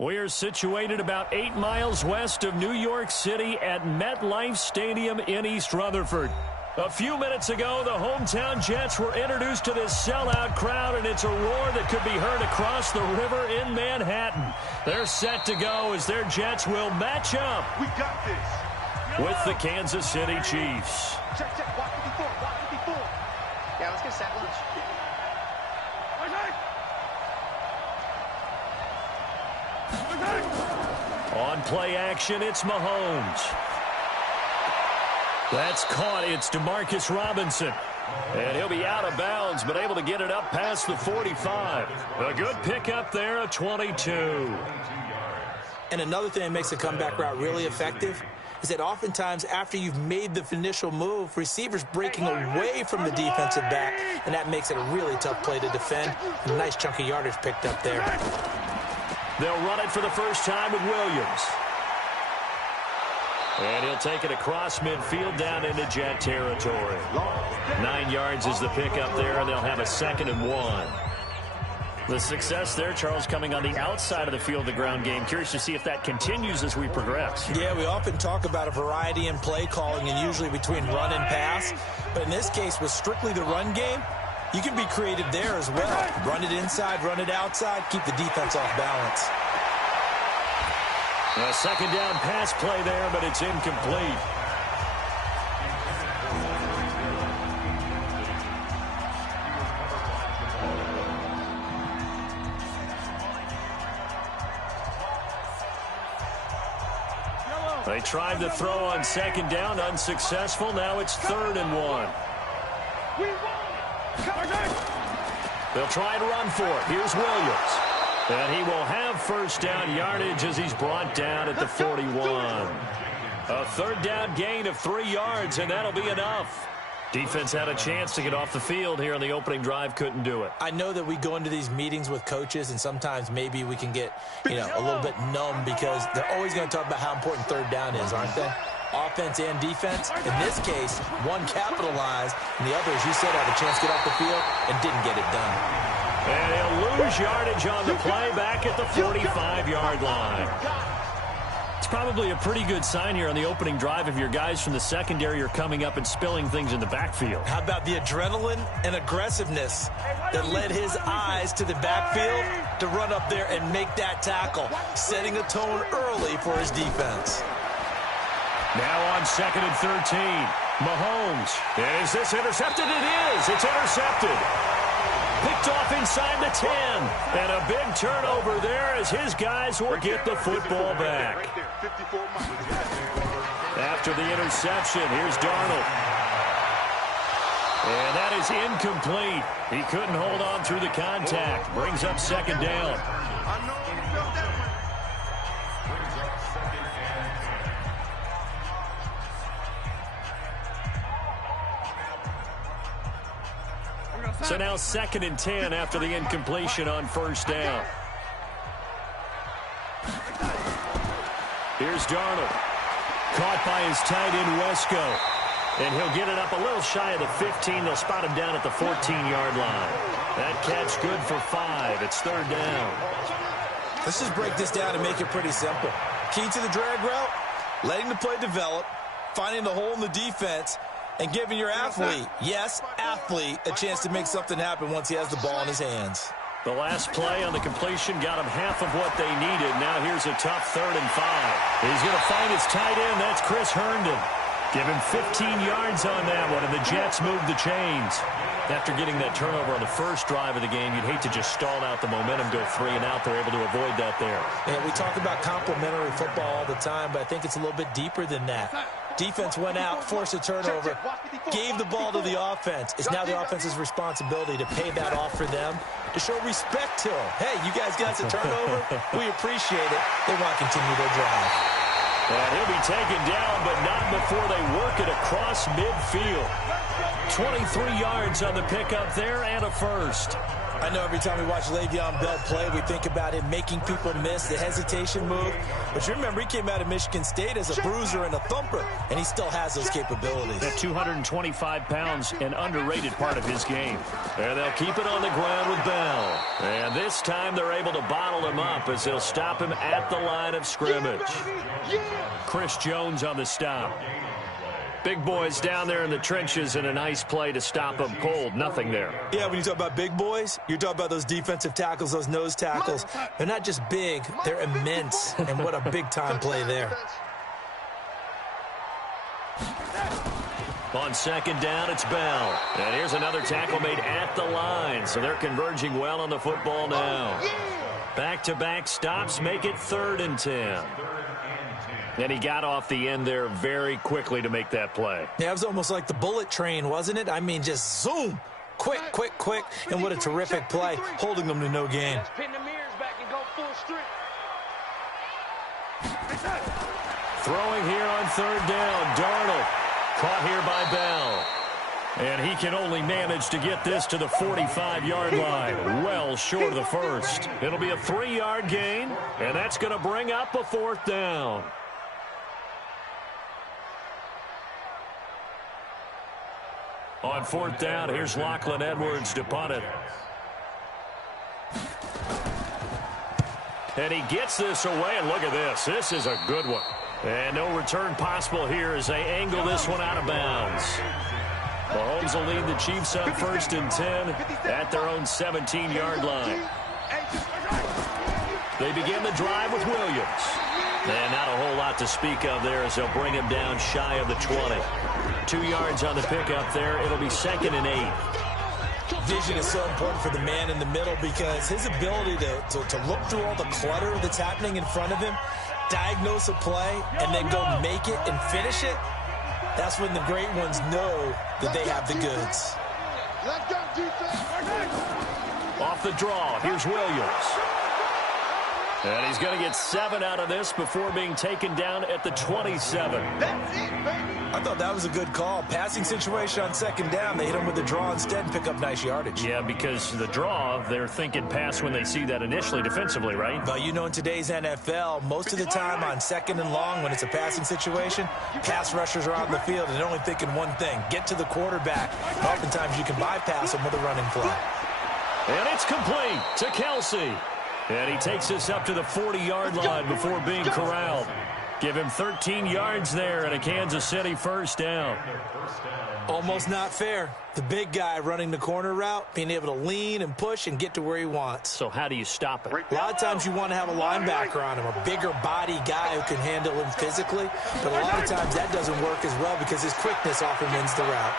We're situated about 8 miles west of New York City at MetLife Stadium in East Rutherford. A few minutes ago, the hometown Jets were introduced to this sellout crowd, and it's a roar that could be heard across the river in Manhattan. They're set to go as their Jets will match up with the Kansas City Chiefs. Check. Watch 54. Yeah, let's get set lunch. On play action, it's Mahomes. That's caught. It's Demarcus Robinson. And he'll be out of bounds, but able to get it up past the 45. A good pickup there, a 22. And another thing that makes the comeback route really effective is that oftentimes after you've made the initial move, receivers breaking away from the defensive back, and that makes it a really tough play to defend. A nice chunk of yardage picked up there. They'll run it for the first time with Williams. And he'll take it across midfield down into Jet territory. 9 yards is the pickup there, and they'll have a 2nd and 1. The success there, Charles, coming on the outside of the field, the ground game. Curious to see if that continues as we progress. Yeah, we often talk about a variety in play calling and usually between run and pass. But in this case, with strictly the run game, you can be creative there as well. Run it inside, run it outside, keep the defense off balance. A 2nd down pass play there, but it's incomplete. They tried to throw on 2nd down, unsuccessful. Now it's 3rd and 1. They'll try to run for it. Here's Williams. And he will have 1st down yardage as he's brought down at the 41. A 3rd down gain of 3 yards, and that'll be enough. Defense had a chance to get off the field here on the opening drive, couldn't do it. I know that we go into these meetings with coaches, and sometimes maybe we can get, a little bit numb because they're always going to talk about how important 3rd down is, aren't they? Offense and defense. In this case, one capitalized, and the other, as you said, had a chance to get off the field and didn't get it done. And he'll lose yardage on the play back at the 45-yard line. It's probably a pretty good sign here on the opening drive if your guys from the secondary are coming up and spilling things in the backfield. How about the adrenaline and aggressiveness that led his eyes to the backfield to run up there and make that tackle, setting a tone early for his defense. Now on 2nd and 13, Mahomes. Is this intercepted? It is. It's intercepted. Picked off inside the 10. And a big turnover there as his guys will get the football back. After the interception, here's Darnold. And that is incomplete. He couldn't hold on through the contact. Brings up 2nd down. So now 2nd and 10 after the incompletion on 1st down. Here's Darnold. Caught by his tight end, Wesco. And he'll get it up a little shy of the 15. They'll spot him down at the 14-yard line. That catch good for 5. It's 3rd down. Let's just break this down and make it pretty simple. Key to the drag route, letting the play develop, finding the hole in the defense, and giving your athlete, yes, athlete, a chance to make something happen once he has the ball in his hands. The last play on the completion got him half of what they needed. Now here's a tough 3rd and 5. He's going to find his tight end. That's Chris Herndon. Give him 15 yards on that one, and the Jets move the chains. After getting that turnover on the first drive of the game, you'd hate to just stall out the momentum, go 3 and out. They're able to avoid that there. And we talk about complementary football all the time, but I think it's a little bit deeper than that. Defense went out, forced a turnover, gave the ball to the offense. It's now the offense's responsibility to pay that off for them, to show respect to them. Hey, you guys got a turnover? We appreciate it. They want to continue their drive. And he'll be taken down, but not before they work it across midfield. 23 yards on the pickup there and a 1st. I know every time we watch Le'Veon Bell play, we think about him making people miss, the hesitation move. But you remember, he came out of Michigan State as a bruiser and a thumper, and he still has those capabilities. At 225 pounds, an underrated part of his game. And they'll keep it on the ground with Bell. And this time they're able to bottle him up as they'll stop him at the line of scrimmage. Chris Jones on the stop. Big boys down there in the trenches, and a nice play to stop them cold. Nothing there. Yeah, when you talk about big boys, you're talking about those defensive tackles, those nose tackles. They're not just big, they're immense. And what a big-time play there. On second down, it's Bell. And here's another tackle made at the line. So they're converging well on the football now. Back-to-back stops make it 3rd and 10. And he got off the end there very quickly to make that play. Yeah, it was almost like the bullet train, wasn't it? I mean, just zoom. Quick, quick, quick. And what a terrific play, holding them to no gain. Throwing here on 3rd down. Darnold caught here by Bell. And he can only manage to get this to the 45-yard line. Well short of the first. It'll be a 3-yard gain, and that's going to bring up a 4th down. On 4th down, here's Lachlan Edwards to punt it. And he gets this away, and look at this. This is a good one. And no return possible here as they angle this one out of bounds. Mahomes will lead the Chiefs up 1st and 10 at their own 17-yard line. They begin the drive with Williams. And not a whole lot to speak of there as they'll bring him down shy of the 20. 2 yards on the pickup there. It'll be 2nd and 8. Vision is so important for the man in the middle because his ability to look through all the clutter that's happening in front of him, diagnose a play, and then go make it and finish it, that's when the great ones know that they have the goods. Off the draw, here's Williams. And he's going to get 7 out of this before being taken down at the 27. I thought that was a good call. Passing situation on 2nd down. They hit him with the draw instead and pick up nice yardage. Yeah, because the draw, they're thinking pass when they see that initially defensively, right? But you know, in today's NFL, most of the time on 2nd and long, when it's a passing situation, pass rushers are out in the field and they're only thinking one thing, get to the quarterback. Oftentimes you can bypass them with a running play. And it's complete to Kelsey. And he takes this up to the 40-yard line before being corralled. Give him 13 yards there and a Kansas City 1st down. Almost not fair. The big guy running the corner route, being able to lean and push and get to where he wants. So how do you stop it? A lot of times you want to have a linebacker on him, a bigger body guy who can handle him physically. But a lot of times that doesn't work as well because his quickness often wins the route.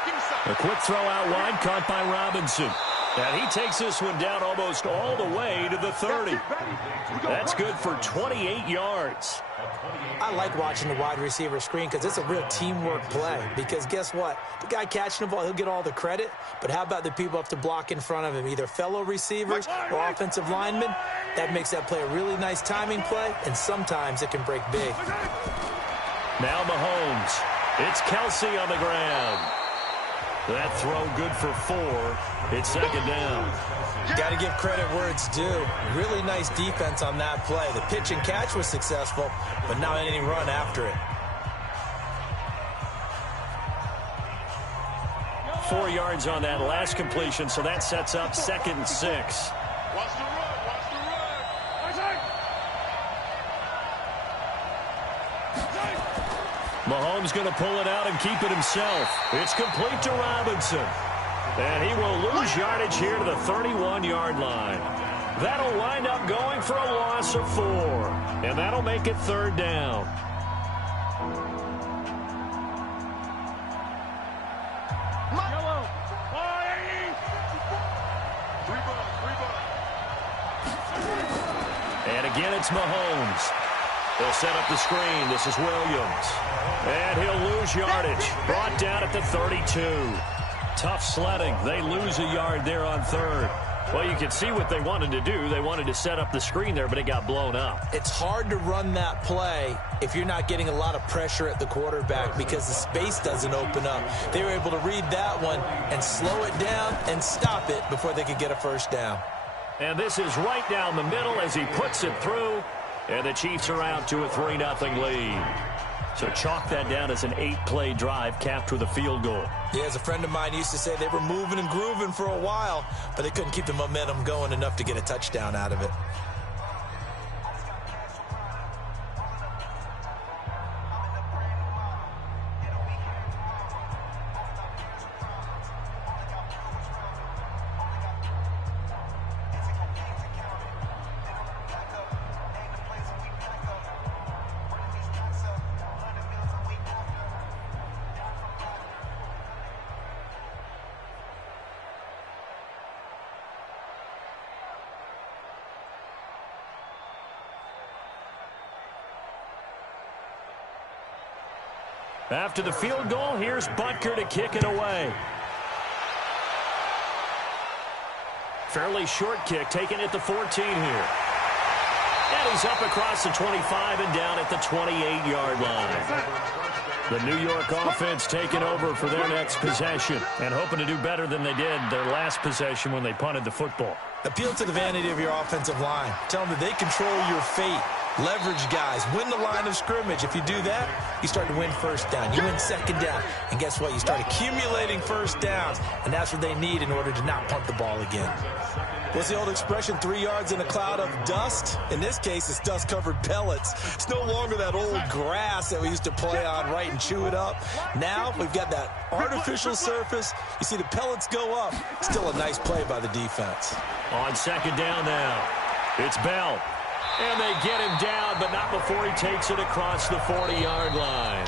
A quick throw out wide caught by Robinson. And he takes this one down almost all the way to the 30. That's good for 28 yards. I like watching the wide receiver screen because it's a real teamwork play. Because guess what? The guy catching the ball, he'll get all the credit. But how about the people up to block in front of him? Either fellow receivers or offensive linemen. That makes that play a really nice timing play, and sometimes it can break big. Now Mahomes. It's Kelsey on the ground. That throw good for 4. It's 2nd down. Got to give credit where it's due. Really nice defense on that play. The pitch and catch was successful, but not any run after it. 4 yards on that last completion, so that sets up 2nd and 6. Mahomes going to pull it out and keep it himself. It's complete to Robinson. And he will lose yardage here to the 31-yard line. That'll wind up going for a loss of 4. And that'll make it 3rd down. And again, it's Mahomes. They'll set up the screen. This is Williams. And he'll lose yardage. Brought down at the 32. Tough sledding. They lose a yard there on 3rd. Well, you can see what they wanted to do. They wanted to set up the screen there, but it got blown up. It's hard to run that play if you're not getting a lot of pressure at the quarterback because the space doesn't open up. They were able to read that one and slow it down and stop it before they could get a first down. And this is right down the middle as he puts it through, and the Chiefs are out to a 3-0 lead. So chalk that down as an 8-play drive capped with a field goal. Yeah, as a friend of mine used to say, they were moving and grooving for a while, but they couldn't keep the momentum going enough to get a touchdown out of it. After the field goal, here's Butker to kick it away. Fairly short kick, taken at the 14 here. And he's up across the 25 and down at the 28-yard line. The New York offense taking over for their next possession and hoping to do better than they did their last possession when they punted the football. Appeal to the vanity of your offensive line. Tell them that they control your fate. Leverage guys. Win the line of scrimmage. If you do that, you start to win first down. You win second down. And guess what? You start accumulating first downs. And that's what they need in order to not punt the ball again. What's the old expression? 3 yards in a cloud of dust? In this case, it's dust-covered pellets. It's no longer that old grass that we used to play on, right, and chew it up. Now we've got that artificial surface. You see the pellets go up. Still a nice play by the defense. On second down now, it's Bell. And they get him down, but not before he takes it across the 40-yard line.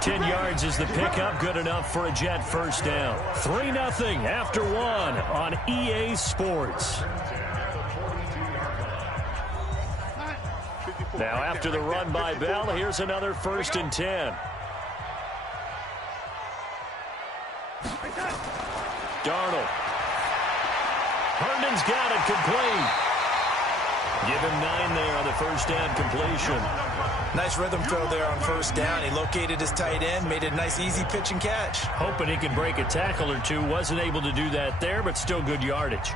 10 yards is the pickup, good enough for a Jet first down. 3-0 after one on EA Sports. Now after the run by Bell, here's another 1st and 10. Darnold. Herndon's got it complete. Give him 9 there on the first down completion. Nice rhythm throw there on first down. He located his tight end, made a nice easy pitch and catch. Hoping he could break a tackle or two. Wasn't able to do that there, but still good yardage.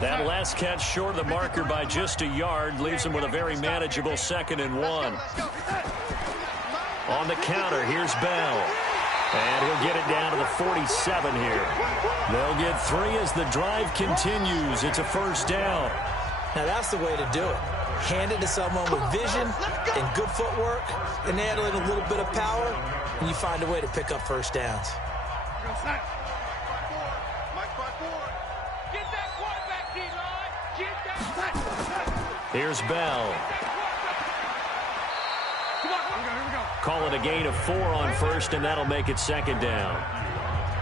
That last catch short of the marker by just a yard leaves him with a very manageable 2nd and 1. On the counter, here's Bell. And he'll get it down to the 47 here. They'll get 3 as the drive continues. It's a first down. Now that's the way to do it. Hand it to someone with vision and good footwork, and add in a little bit of power, and you find a way to pick up first downs. Here's Bell. Call it a gain of 4 on first, and that'll make it 2nd down.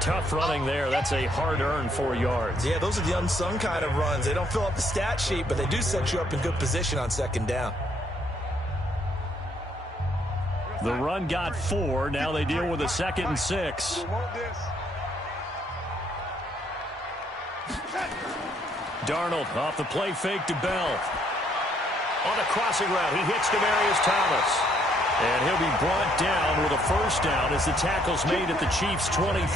Tough running there. That's a hard-earned 4 yards. Yeah, those are the unsung kind of runs. They don't fill up the stat sheet, but they do set you up in good position on 2nd down. The run got 4. Now they deal with a 2nd and 6. Darnold off the play fake to Bell. On the crossing route, he hits Demaryius Thomas. And he'll be brought down with a first down as the tackle's made at the Chiefs' 23.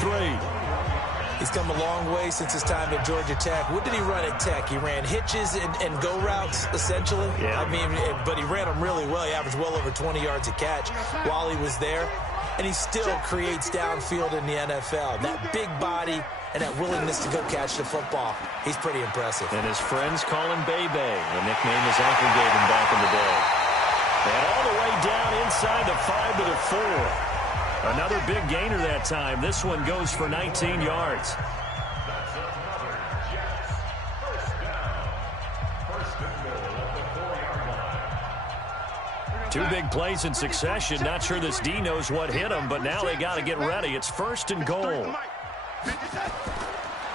He's come a long way since his time at Georgia Tech. What did he run at Tech? He ran hitches and go routes, essentially. Yeah. I mean, but he ran them really well. He averaged well over 20 yards a catch while he was there. And he still creates downfield in the NFL. That big body and that willingness to go catch the football. He's pretty impressive. And his friends call him Bebe, the nickname his uncle gave him back in the day. And all the way down inside the 5 to the 4. Another big gainer that time. This one goes for 19 yards. Two big plays in succession. Not sure this D knows what hit him, but now they got to get ready. It's 1st and goal.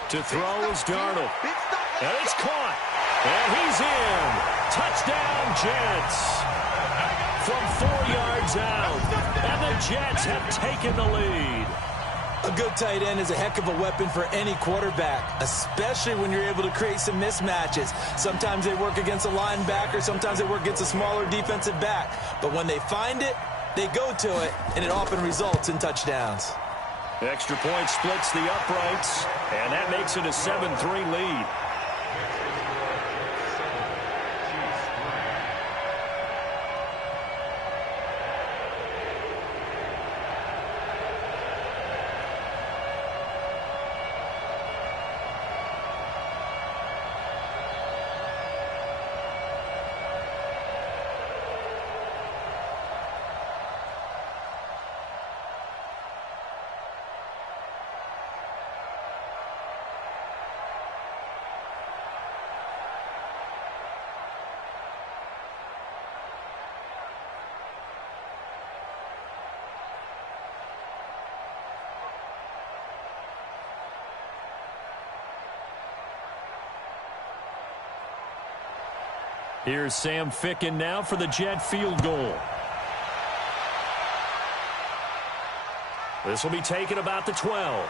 To throw is Darnold. And it's caught. And he's in. Touchdown, Jets. From 4 yards out. And the Jets have taken the lead. A good tight end is a heck of a weapon for any quarterback, especially when you're able to create some mismatches. Sometimes they work against a linebacker, sometimes they work against a smaller defensive back. But when they find it, they go to it, and it often results in touchdowns. Extra point splits the uprights, and that makes it a 7-3 lead. Here's Sam Ficken now for the Jet field goal. This will be taken about the 12.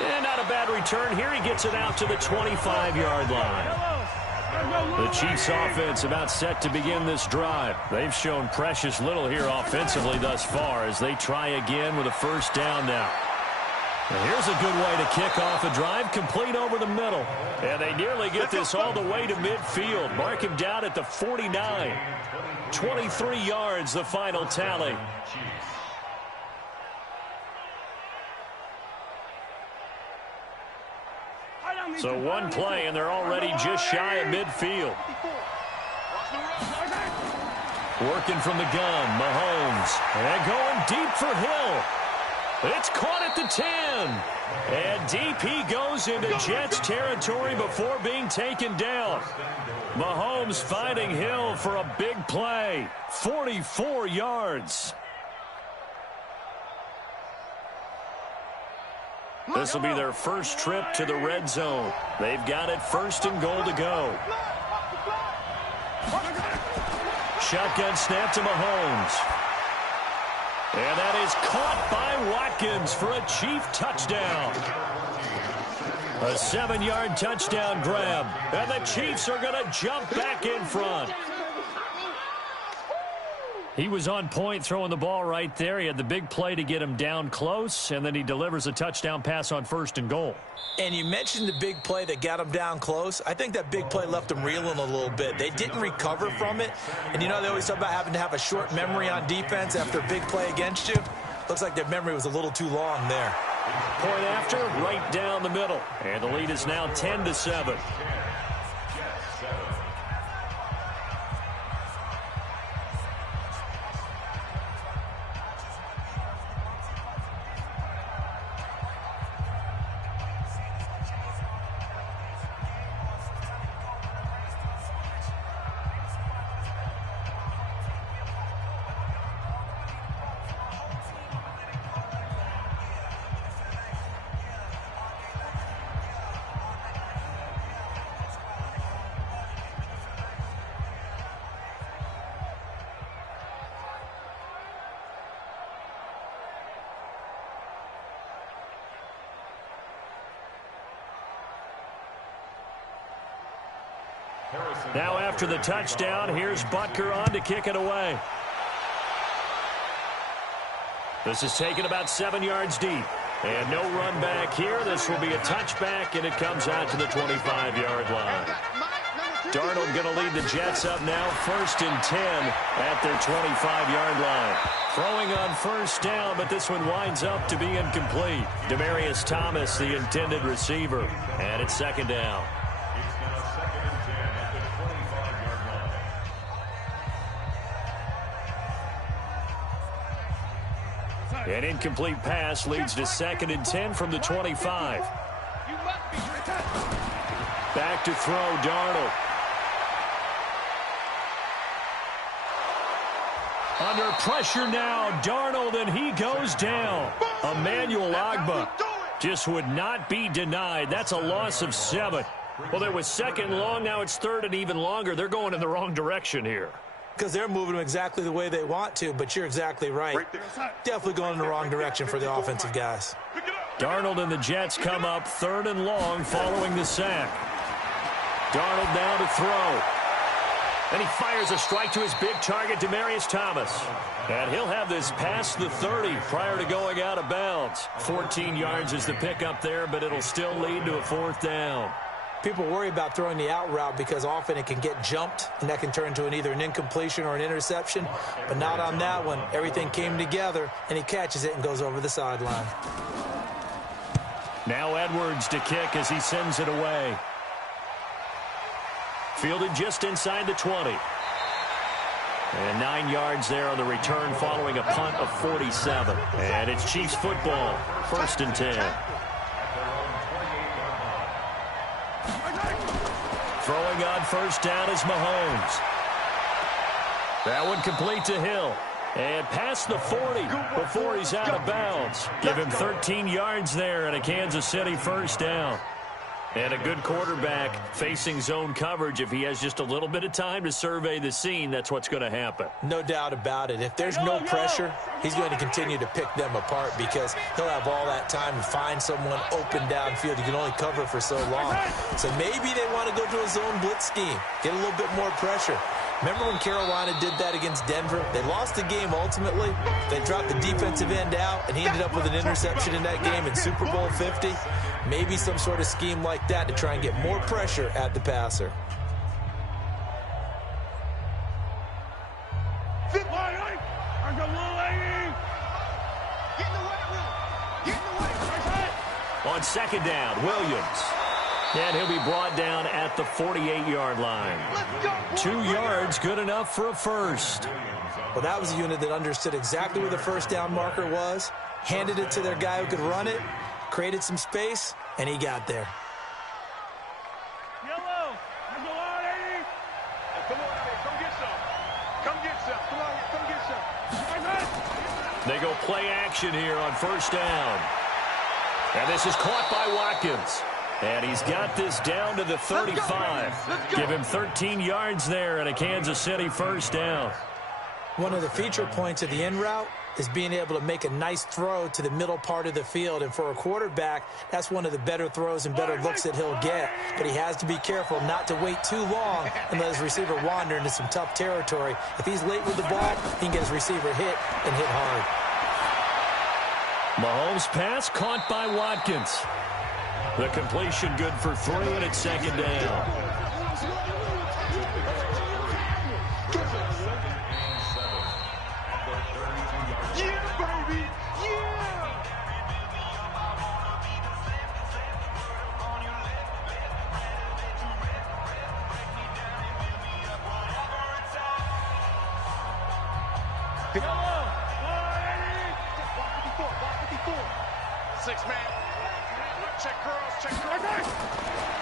And not a bad return here. He gets it out to the 25-yard line. The Chiefs offense about set to begin this drive. They've shown precious little here offensively thus far as they try again with a first down now. And here's a good way to kick off a drive, complete over the middle. And they nearly get this all the way to midfield. Mark him down at the 49. 23 yards, the final tally. So one play, and they're already just shy of midfield. Working from the gun, Mahomes. And going deep for Hill. It's caught at the 10. And DP goes into Jets territory before being taken down. Mahomes finding Hill for a big play. 44 yards. This will be their first trip to the red zone. They've got it first and goal to go. Shotgun snap to Mahomes. And that is caught by Watkins for a Chief touchdown. A 7-yard touchdown grab. And the Chiefs are going to jump back in front. He was on point throwing the ball right there. He had the big play to get him down close, and then he delivers a touchdown pass on first and goal. And you mentioned the big play that got him down close. I think that big play left him reeling a little bit. They didn't recover from it. And you know, they always talk about having to have a short memory on defense after a big play against you. Looks like their memory was a little too long there. Point after, right down the middle. And the lead is now 10-7. Now after the touchdown, here's Butker on to kick it away. This is taken about 7 yards deep. And no run back here. This will be a touchback, and it comes out to the 25-yard line. Darnold going to lead the Jets up now, 1st and 10 at their 25-yard line. Throwing on first down, but this one winds up to be incomplete. Demaryius Thomas, the intended receiver, and it's 2nd down. An incomplete pass leads to 2nd and 10 from the 25. Back to throw, Darnold. Under pressure now, Darnold, and he goes down. Emmanuel Ogbah just would not be denied. That's a loss of 7. Well, there was 2nd long. Now it's 3rd and even longer. They're going in the wrong direction here. Because they're moving them exactly the way they want to, but you're exactly right. Definitely going in the wrong direction for the offensive guys. Darnold and the Jets come up 3rd and long following the sack. Darnold now to throw. And he fires a strike to his big target, Demaryius Thomas. And he'll have this past the 30 prior to going out of bounds. 14 yards is the pickup there, but it'll still lead to a 4th down. People worry about throwing the out route because often it can get jumped, and that can turn into either an incompletion or an interception. But not on that one. Everything came together, and he catches it and goes over the sideline. Now Edwards to kick as he sends it away. Fielded just inside the 20. And 9 yards there on the return following a punt of 47. And it's Chiefs football, 1st and 10. Throwing on 1st down is Mahomes. That one complete to Hill. And past the 40 before he's out of bounds. Give him 13 yards there and a Kansas City 1st down. And a good quarterback facing zone coverage. If he has just a little bit of time to survey the scene, that's what's going to happen. No doubt about it. If there's no pressure, he's going to continue to pick them apart because he'll have all that time to find someone open downfield. You can only cover for so long. So maybe they want to go to a zone blitz scheme, get a little bit more pressure. Remember when Carolina did that against Denver? They lost the game ultimately. They dropped the defensive end out, and he ended up with an interception in that game in Super Bowl 50. Maybe some sort of scheme like that to try and get more pressure at the passer. On 2nd down, Williams. And he'll be brought down at the 48-yard line. 2 yards, good enough for a 1st. Well, that was a unit that understood exactly where the 1st down marker was, handed it to their guy who could run it, created some space, and he got there. Yellow, there's a lot, 80. Oh, come on, Eddie, come get some. Come get some. Come on, come get some. They go play action here on 1st down. And this is caught by Watkins. And he's got this down to the 35. Give him 13 yards there and a Kansas City 1st down. One of the feature points of the in route is being able to make a nice throw to the middle part of the field. And for a quarterback, that's one of the better throws and better looks that he'll get. But he has to be careful not to wait too long and let his receiver wander into some tough territory. If he's late with the ball, he can get his receiver hit and hit hard. Mahomes' pass caught by Watkins. The completion good for 3, and it's 2nd down. Yeah, baby. Yeah.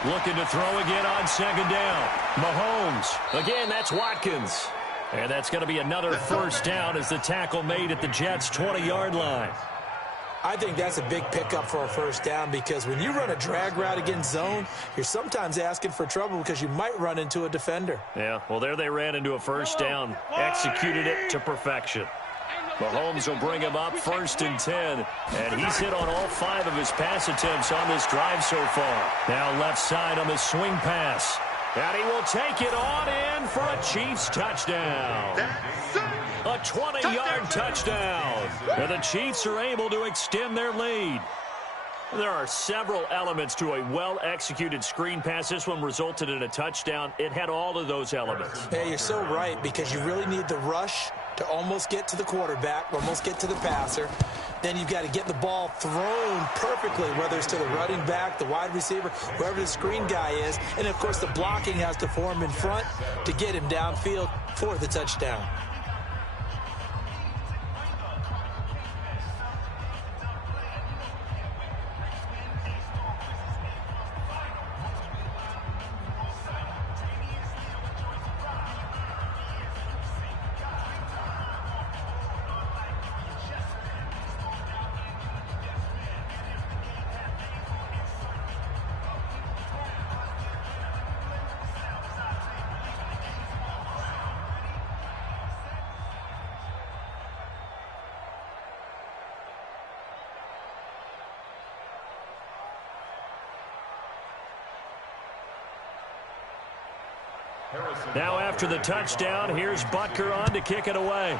Looking to throw again on 2nd down. Mahomes. Again, that's Watkins. And that's going to be another 1st down as the tackle made at the Jets' 20-yard line. I think that's a big pickup for a 1st down because when you run a drag route against zone, you're sometimes asking for trouble because you might run into a defender. Yeah, well, there they ran into a 1st down. Executed it to perfection. Mahomes will bring him up 1st and 10. And he's hit on all 5 of his pass attempts on this drive so far. Now left side on the swing pass. And he will take it on in for a Chiefs touchdown. A 20-yard touchdown. And the Chiefs are able to extend their lead. There are several elements to a well-executed screen pass. This one resulted in a touchdown. It had all of those elements. Yeah, you're so right because you really need the rush to almost get to the quarterback, almost get to the passer. Then you've got to get the ball thrown perfectly, whether it's to the running back, the wide receiver, whoever the screen guy is. And, of course, the blocking has to form in front to get him downfield for the touchdown. Now after the touchdown, here's Butker on to kick it away.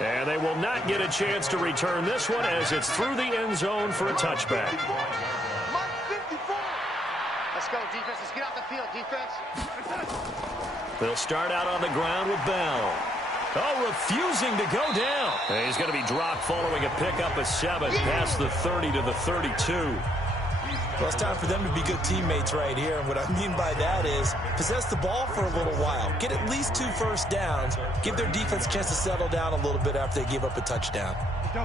And they will not get a chance to return this one as it's through the end zone for a touchback. Let's go, defense. Let's get off the field, defense. They'll start out on the ground with Bell. Oh, refusing to go down. And he's going to be dropped following a pickup of 7 past the 30 to the 32. Well, it's time for them to be good teammates right here. And what I mean by that is possess the ball for a little while. Get at least 2 first downs. Give their defense a chance to settle down a little bit after they give up a touchdown.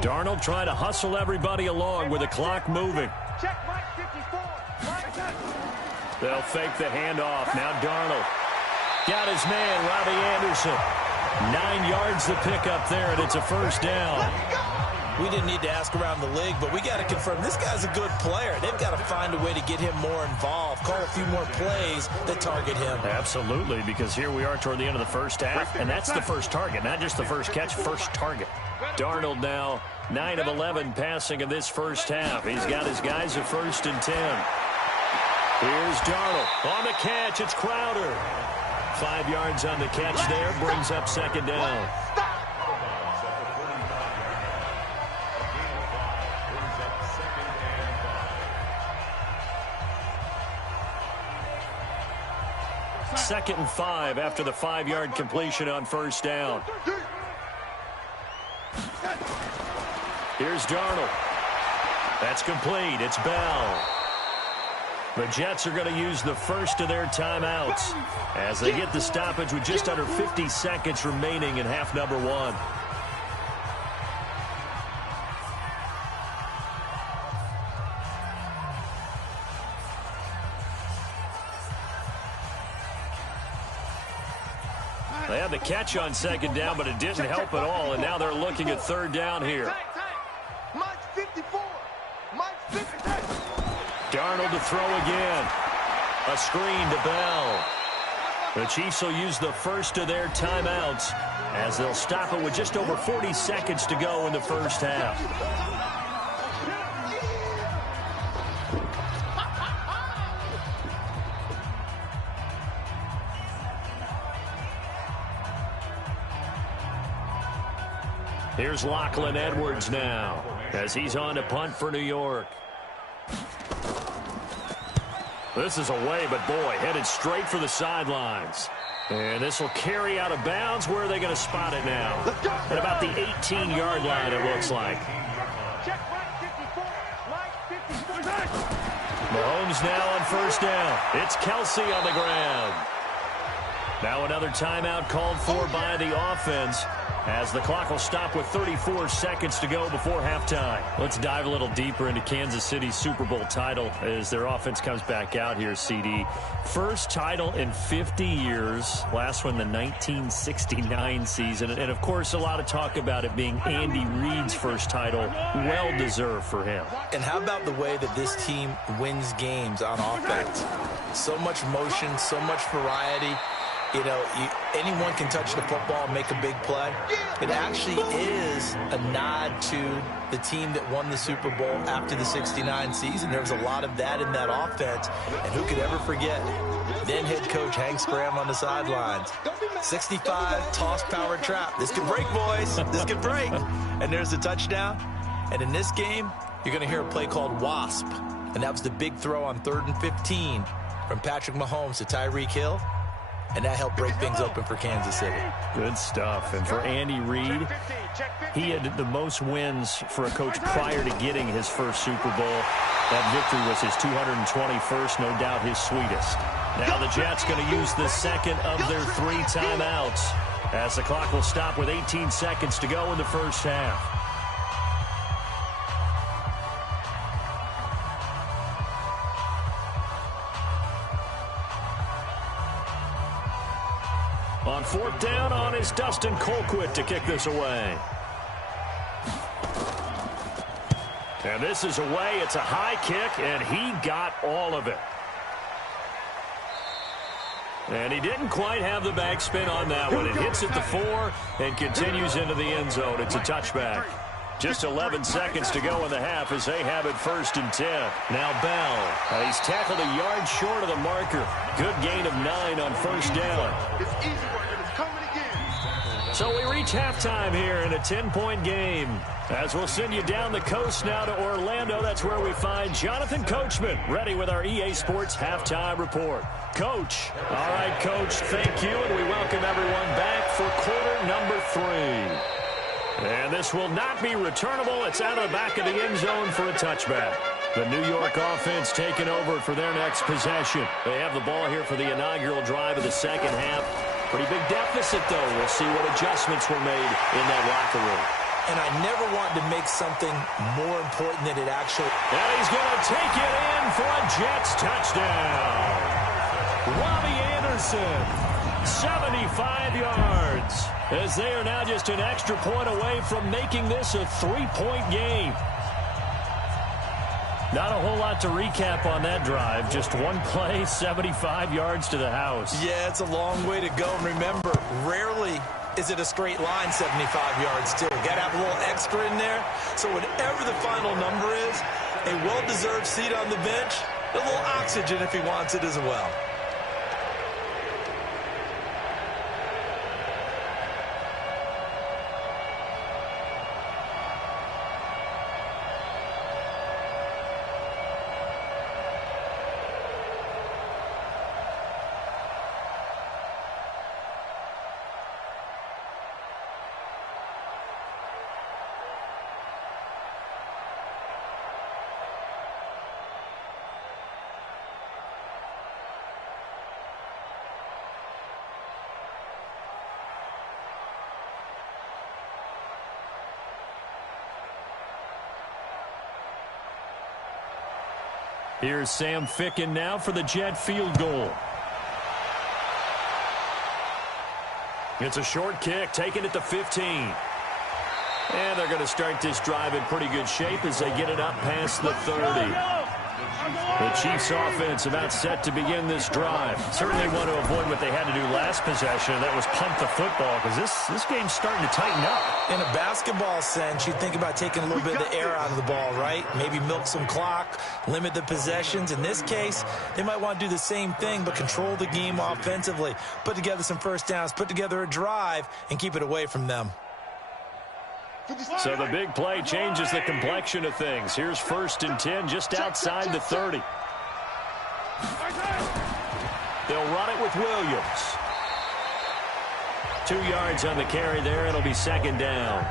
Darnold trying to hustle everybody along with the clock moving. Check Mike 54. They'll fake the handoff. Now Darnold. Got his man, Robbie Anderson. 9 yards to pick up there, and it's a first down. We didn't need to ask around the league, but we got to confirm this guy's a good player. They've got to find a way to get him more involved, call a few more plays that target him. Absolutely, because here we are toward the end of the first half, and that's the first target, not just the first catch, first target. Darnold now 9 of 11 passing in this first half. He's got his guys at 1st and 10. Here's Darnold on the catch. It's Crowder. 5 yards on the catch there, brings up 2nd down. Second and 5 after the 5-yard completion on first down. Here's Darnold. That's complete. It's Bell. The Jets are going to use the first of their timeouts as they get the stoppage with just under 50 seconds remaining in half number 1. They had the catch on 2nd down, but it didn't help at all, and now they're looking at 3rd down here. Mike 54. Mike 53. Darnold to throw again. A screen to Bell. The Chiefs will use the first of their timeouts as they'll stop it with just over 40 seconds to go in the first half. Here's Lachlan Edwards now as he's on to punt for New York. This is away, but boy, headed straight for the sidelines. And this will carry out of bounds. Where are they going to spot it now? At about the 18-yard line, it looks like. Mahomes now on first down. It's Kelsey on the ground. Now another timeout called for by the offense as the clock will stop with 34 seconds to go before halftime. Let's dive a little deeper into Kansas City's Super Bowl title as their offense comes back out here, CD. First title in 50 years. Last one, the 1969 season. And, of course, a lot of talk about it being Andy Reid's first title. Well-deserved for him. And how about the way that this team wins games on offense? So much motion, so much variety. You know, anyone can touch the football and make a big play. It actually is a nod to the team that won the Super Bowl after the 69 season. There was a lot of that in that offense. And who could ever forget then head coach Hank Stram on the sidelines. 65, toss, power, trap. This could break, boys. This could break. And there's a touchdown. And in this game, you're going to hear a play called WASP. And that was the big throw on 3rd and 15 from Patrick Mahomes to Tyreek Hill. And that helped break things open for Kansas City. Good stuff. And for Andy Reid, he had the most wins for a coach prior to getting his first Super Bowl. That victory was his 221st, no doubt his sweetest. Now the Jets going to use the second of their 3 timeouts as the clock will stop with 18 seconds to go in the first half. On 4th down on is Dustin Colquitt to kick this away. And this is away. It's a high kick, and he got all of it. And he didn't quite have the backspin on that one. It hits at the 4 and continues into the end zone. It's a touchback. Just 11 seconds to go in the half as they have it 1st and 10. Now Bell. He's tackled a yard short of the marker. Good gain of 9 on 1st down. It's easy work, and it's coming again. So we reach halftime here in a 10-point game. As we'll send you down the coast now to Orlando, that's where we find Jonathan Coachman, ready with our EA Sports Halftime Report. Coach. All right, Coach, thank you, and we welcome everyone back for quarter number 3. And this will not be returnable. It's out of the back of the end zone for a touchback. The New York offense taking over for their next possession. They have the ball here for the inaugural drive of the second half. Pretty big deficit, though. We'll see what adjustments were made in that locker room. And I never wanted to make something more important than it actually. And he's going to take it in for a Jets touchdown. Robbie Anderson, 75 yards. As they are now just an extra point away from making this a 3-point game. Not a whole lot to recap on that drive. Just one play, 75 yards to the house. Yeah, it's a long way to go. And remember, rarely is it a straight line 75 yards, too. Got to have a little extra in there. So whatever the final number is, a well-deserved seat on the bench, a little oxygen if he wants it as well. Here's Sam Ficken now for the Jet field goal. It's a short kick, taken at the 15. And they're going to start this drive in pretty good shape as they get it up past the 30. The Chiefs offense about set to begin this drive. Certainly want to avoid what they had to do last possession. That was punt the football, because this game's starting to tighten up. In a basketball sense, you think about taking a little bit of the air out of the ball, right? Maybe milk some clock, limit the possessions. In this case, they might want to do the same thing, but control the game offensively. Put together some first downs, put together a drive, and keep it away from them. So the big play changes the complexion of things. Here's 1st and 10 just outside the 30. They'll run it with Williams. 2 yards on the carry there. It'll be 2nd down.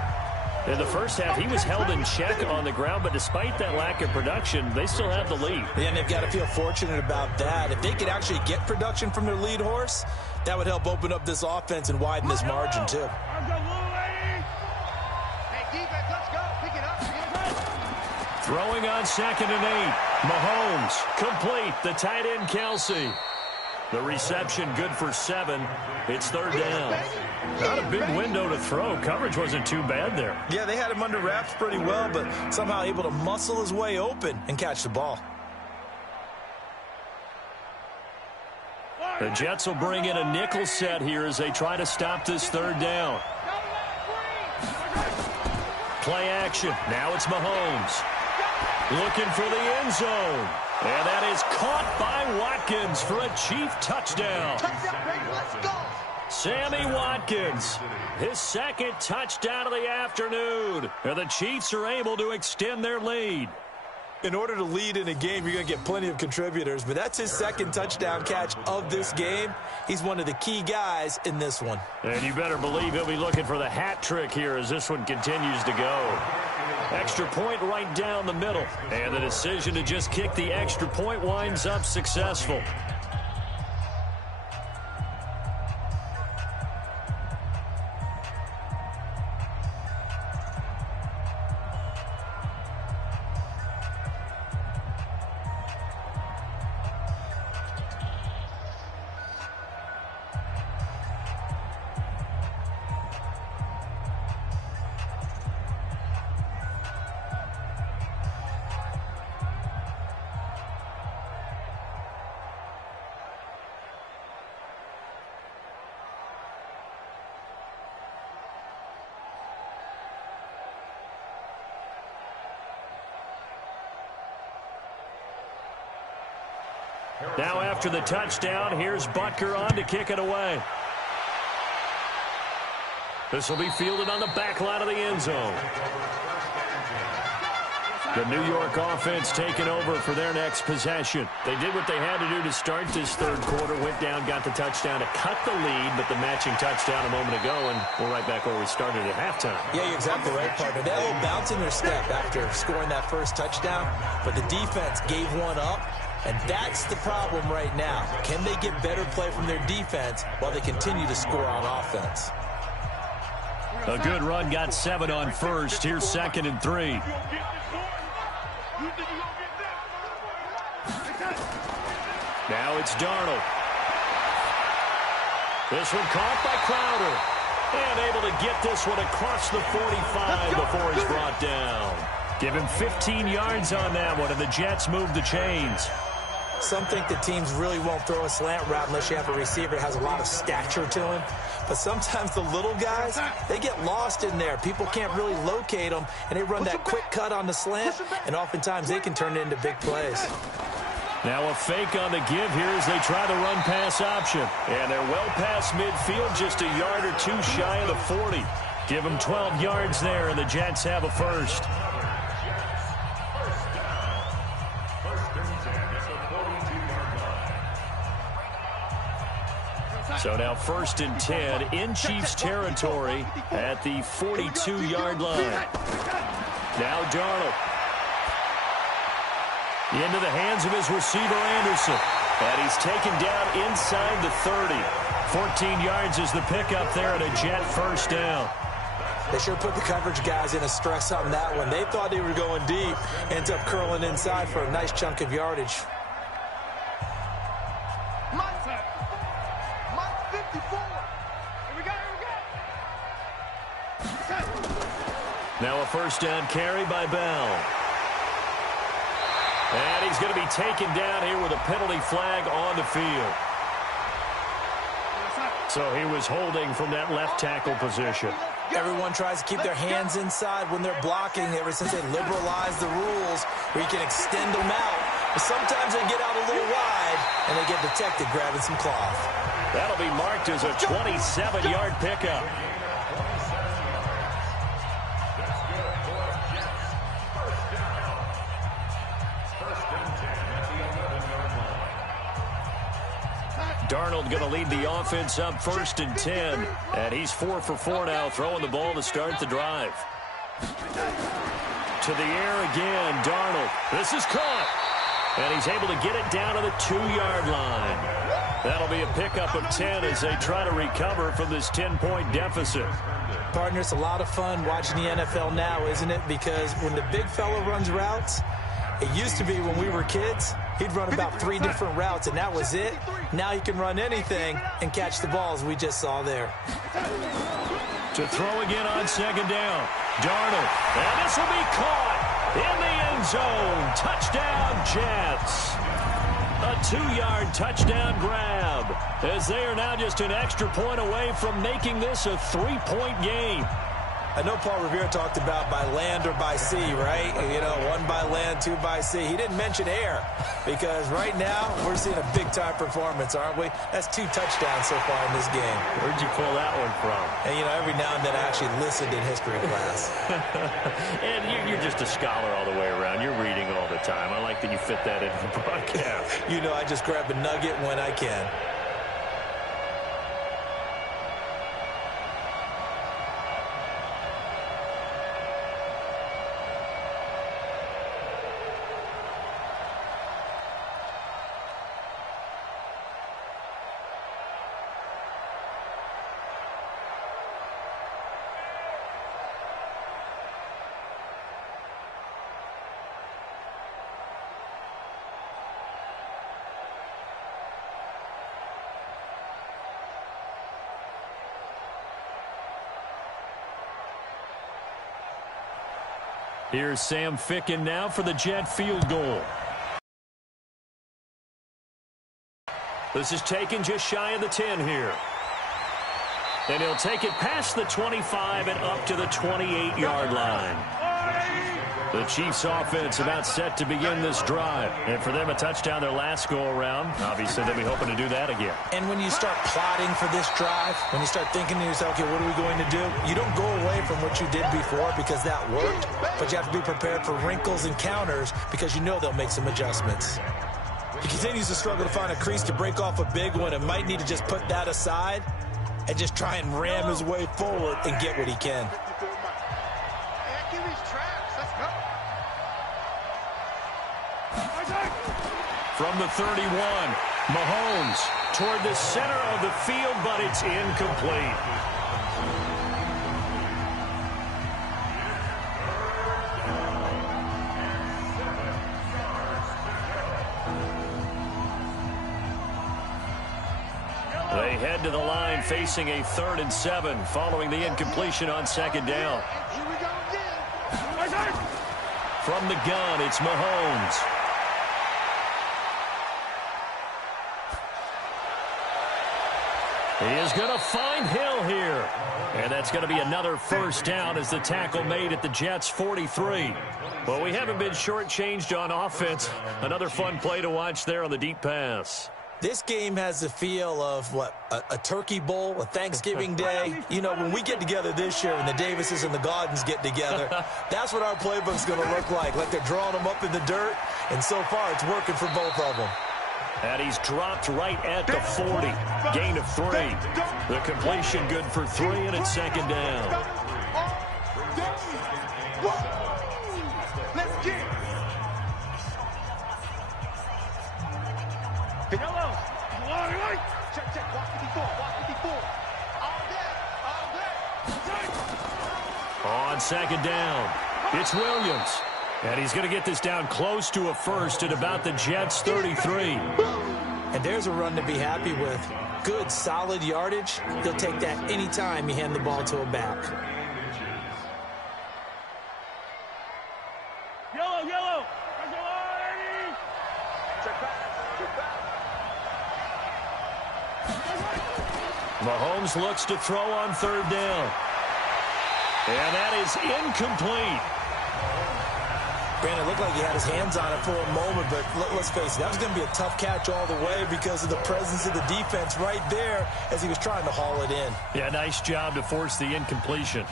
In the first half, he was held in check on the ground, but despite that lack of production, they still have the lead. And they've got to feel fortunate about that. If they could actually get production from their lead horse, that would help open up this offense and widen this margin, too. Throwing on 2nd and 8. Mahomes complete. The tight end Kelsey. The reception good for 7. It's 3rd down. Not a big window to throw. Coverage wasn't too bad there. Yeah, they had him under wraps pretty well, but somehow able to muscle his way open and catch the ball. The Jets will bring in a nickel set here as they try to stop this 3rd down. Play action. Now it's Mahomes. Looking for the end zone. And that is caught by Watkins for a Chief touchdown. Sammy Watkins, his 2nd touchdown of the afternoon. And the Chiefs are able to extend their lead. In order to lead in a game, you're going to get plenty of contributors, but that's his 2nd touchdown catch of this game. He's one of the key guys in this one. And you better believe he'll be looking for the hat trick here as this one continues to go. Extra point right down the middle. And the decision to just kick the extra point winds up successful. Now after the touchdown, here's Butker on to kick it away. This will be fielded on the back line of the end zone. The New York offense taking over for their next possession. They did what they had to do to start this third quarter. Went down, got the touchdown to cut the lead, but the matching touchdown a moment ago, and we're right back where we started at halftime. Yeah, you're exactly right, partner. They had a little bounce in their step after scoring that first touchdown, but the defense gave one up, and that's the problem right now. Can they get better play from their defense while they continue to score on offense? A good run, got 7 on first. Here's 2nd and 3. Now it's Darnold. This one caught by Crowder. And able to get this one across the 45 before he's brought down. Give him 15 yards on that one, and the Jets move the chains. Some think the teams really won't throw a slant route unless you have a receiver that has a lot of stature to him. But sometimes the little guys, they get lost in there. People can't really locate them, and they run that quick cut on the slant, and oftentimes they can turn it into big plays. Now a fake on the give here as they try the run-pass option. And they're well past midfield, just a yard or two shy of the 40. Give them 12 yards there, and the Jets have a first. So now 1st and 10 in Chiefs territory at the 42-yard line. Now Darnold. Into the hands of his receiver, Anderson. And he's taken down inside the 30. 14 yards is the pickup there, and a Jet first down. They sure put the coverage guys in a stress on that one. They thought they were going deep. Ends up curling inside for a nice chunk of yardage. Now a first down carry by Bell. And he's going to be taken down here with a penalty flag on the field. So he was holding from that left tackle position. Everyone tries to keep their hands inside when they're blocking ever since they liberalized the rules where you can extend them out. But sometimes they get out a little wide and they get detected grabbing some cloth. That'll be marked as a 27-yard pickup. Darnold going to lead the offense up 1st and 10. And he's 4 for 4 now, throwing the ball to start the drive. To the air again, Darnold. This is caught. And he's able to get it down to the 2-yard line. That'll be a pickup of 10 as they try to recover from this 10-point deficit. Partner, it's a lot of fun watching the NFL now, isn't it? Because when the big fella runs routes, it used to be when we were kids, he'd run about 3 different routes, and that was it. Now he can run anything and catch the balls we just saw there. To throw again on 2nd down. Darnold. And this will be caught in the end zone. Touchdown, Jets. A 2-yard touchdown grab as they are now just an extra point away from making this a 3-point game. I know Paul Revere talked about by land or by sea, right? You know, 1 by land, 2 by sea. He didn't mention air because right now we're seeing a big-time performance, aren't we? That's 2 touchdowns so far in this game. Where'd you pull that one from? And, you know, every now and then I actually listened in history class. And you're just a scholar all the way around. You're reading all the time. I like that you fit that into the broadcast. You know, I just grab a nugget when I can. Here's Sam Ficken now for the Jet field goal. This is taken just shy of the 10 here. And he'll take it past the 25 and up to the 28-yard line. The Chiefs offense about set to begin this drive. And for them, a touchdown their last go-around. Obviously, they'll be hoping to do that again. And when you start plotting for this drive, when you start thinking to yourself, okay, what are we going to do? You don't go away from what you did before because that worked, but you have to be prepared for wrinkles and counters because you know they'll make some adjustments. He continues to struggle to find a crease to break off a big one and might need to just put that aside and just try and ram his way forward and get what he can. From the 31, Mahomes toward the center of the field, but it's incomplete. They head to the line facing a 3rd and 7 following the incompletion on 2nd down. From the gun, it's Mahomes. He is going to find Hill here. And that's going to be another 1st down as the tackle made at the Jets' 43. Well, we haven't been shortchanged on offense. Another fun play to watch there on the deep pass. This game has the feel of, what, a turkey bowl, a Thanksgiving day. You know, when we get together this year and the Davises and the Gardens get together, that's what our playbook's going to look like they're drawing them up in the dirt. And so far, it's working for both of them. And he's dropped right at the 40. Gain of 3. The completion good for 3, and it's 2nd down. Let's get check. Watch 54. All day. On 2nd down, it's Williams. And he's going to get this down close to a 1st at about the Jets' 33. And there's a run to be happy with. Good, solid yardage. He'll take that anytime you hand the ball to a back. Yellow. Check back. Mahomes looks to throw on 3rd down. And that is incomplete. Brandon, it looked like he had his hands on it for a moment, but let's face it, that was going to be a tough catch all the way because of the presence of the defense right there as he was trying to haul it in. Yeah, nice job to force the incompletion.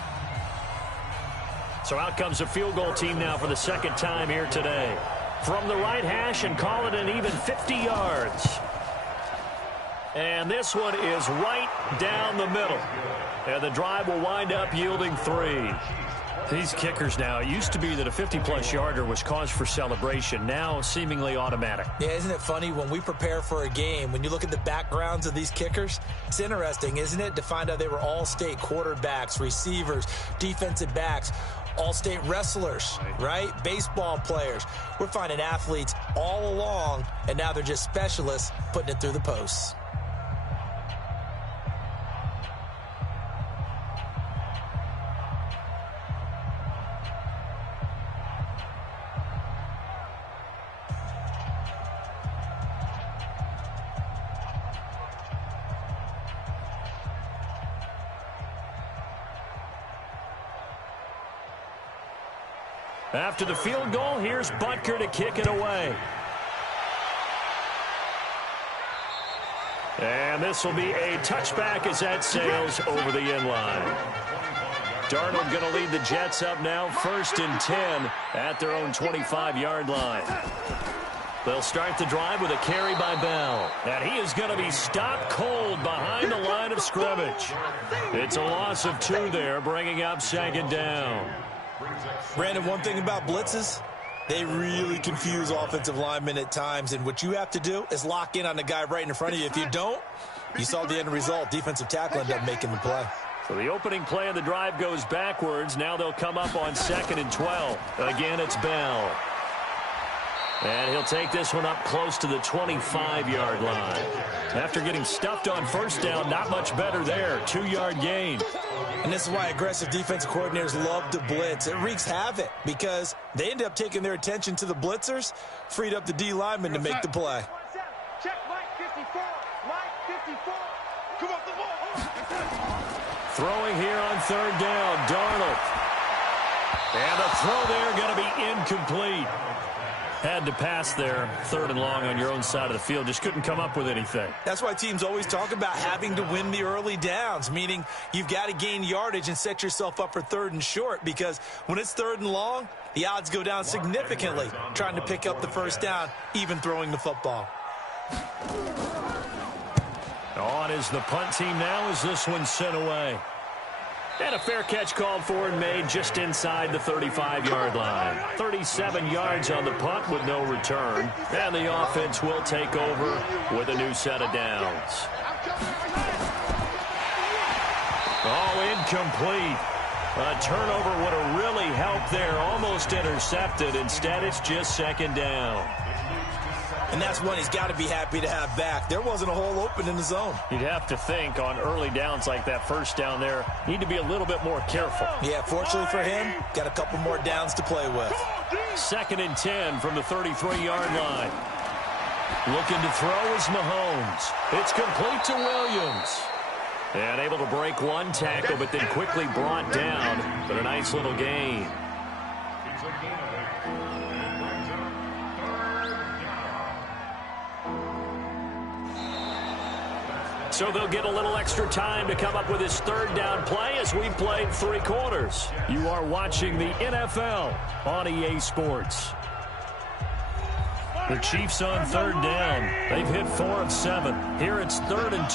So out comes a field goal team now for the 2nd time here today. From the right hash and call it an even 50 yards. And this one is right down the middle. And the drive will wind up yielding 3. These kickers now, it used to be that a 50-plus yarder was cause for celebration. Now, seemingly automatic. Yeah, isn't it funny when we prepare for a game, when you look at the backgrounds of these kickers, it's interesting, isn't it, to find out they were all-state quarterbacks, receivers, defensive backs, all-state wrestlers, right? Baseball players. We're finding athletes all along, and now they're just specialists putting it through the posts. After the field goal, here's Butker to kick it away. And this will be a touchback as that sails over the end line. Darnold going to lead the Jets up now, 1st and 10 at their own 25-yard line. They'll start the drive with a carry by Bell. And he is going to be stopped cold behind the line of scrimmage. It's a loss of 2 there, bringing up 2nd down. Brandon, one thing about blitzes, they really confuse offensive linemen at times, and what you have to do is lock in on the guy right in front of you. If you don't, you saw the end result. Defensive tackle ended up making the play. So the opening play of the drive goes backwards. Now they'll come up on 2nd and 12. Again, it's Bell. And he'll take this one up close to the 25-yard line. After getting stuffed on 1st down, not much better there. 2-yard gain. And this is why aggressive defensive coordinators love to blitz. It wreaks havoc because they end up taking their attention to the blitzers, freed up the D lineman to make the play. Check Mike 54. Mike 54. Come on, the ball. Throwing here on 3rd down, Darnold. And the throw there going to be incomplete. Had to pass there, 3rd and long on your own side of the field. Just couldn't come up with anything. That's why teams always talk about having to win the early downs, meaning you've got to gain yardage and set yourself up for 3rd and short, because when it's 3rd and long, the odds go down significantly trying to pick up the first down, even throwing the football. On is the punt team now as this one's sent away. And a fair catch called for and made just inside the 35-yard line. 37 yards on the punt with no return. And the offense will take over with a new set of downs. Oh, incomplete. A turnover would have really helped there. Almost intercepted. Instead, it's just 2nd down. And that's one he's got to be happy to have back. There wasn't a hole open in the zone. You'd have to think on early downs like that, first down there, need to be a little bit more careful. Yeah, fortunately for him, got a couple more downs to play with. 2nd and 10 from the 33-yard line. Looking to throw is Mahomes. It's complete to Williams. And able to break one tackle, but then quickly brought down. But a nice little gain. So they'll get a little extra time to come up with his 3rd down play as we've played 3 quarters. You are watching the NFL on EA Sports. The Chiefs on 3rd down. They've hit 4 of 7. Here it's 3rd and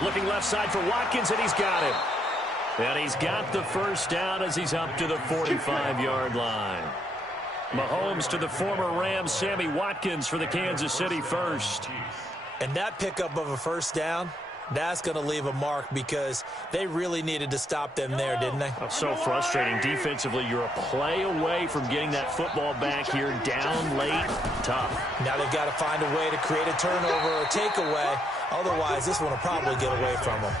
2. Looking left side for Watkins, and he's got him. And he's got the first down as he's up to the 45-yard line. Mahomes to the former Rams, Sammy Watkins for the Kansas City first. And that pickup of a first down, that's going to leave a mark because they really needed to stop them there, didn't they? Oh, so frustrating. Defensively, you're a play away from getting that football back here, down late. Tough. Now they've got to find a way to create a turnover or takeaway. Otherwise, this one will probably get away from them.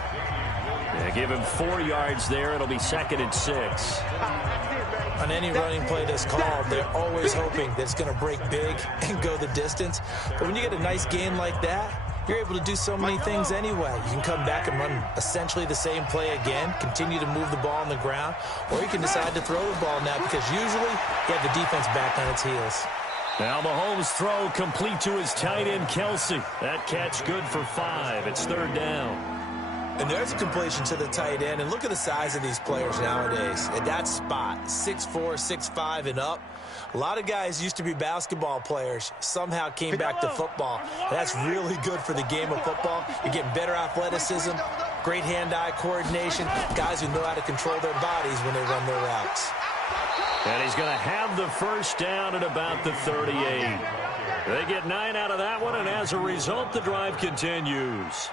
Yeah, give him 4 yards there. It'll be 2nd and 6. On any running play that's called, they're always hoping that it's going to break big and go the distance. But when you get a nice gain like that, you're able to do so many things anyway. You can come back and run essentially the same play again, continue to move the ball on the ground, or you can decide to throw the ball now because usually you have the defense back on its heels. Now Mahomes' throw complete to his tight end, Kelsey. That catch good for 5. It's 3rd down. And there's a completion to the tight end. And look at the size of these players nowadays. At that spot, 6'4", 6'5", and up. A lot of guys used to be basketball players, somehow came back to football. That's really good for the game of football. You're getting better athleticism, great hand-eye coordination, guys who know how to control their bodies when they run their routes. And he's going to have the first down at about the 38. They get 9 out of that one, and as a result, the drive continues.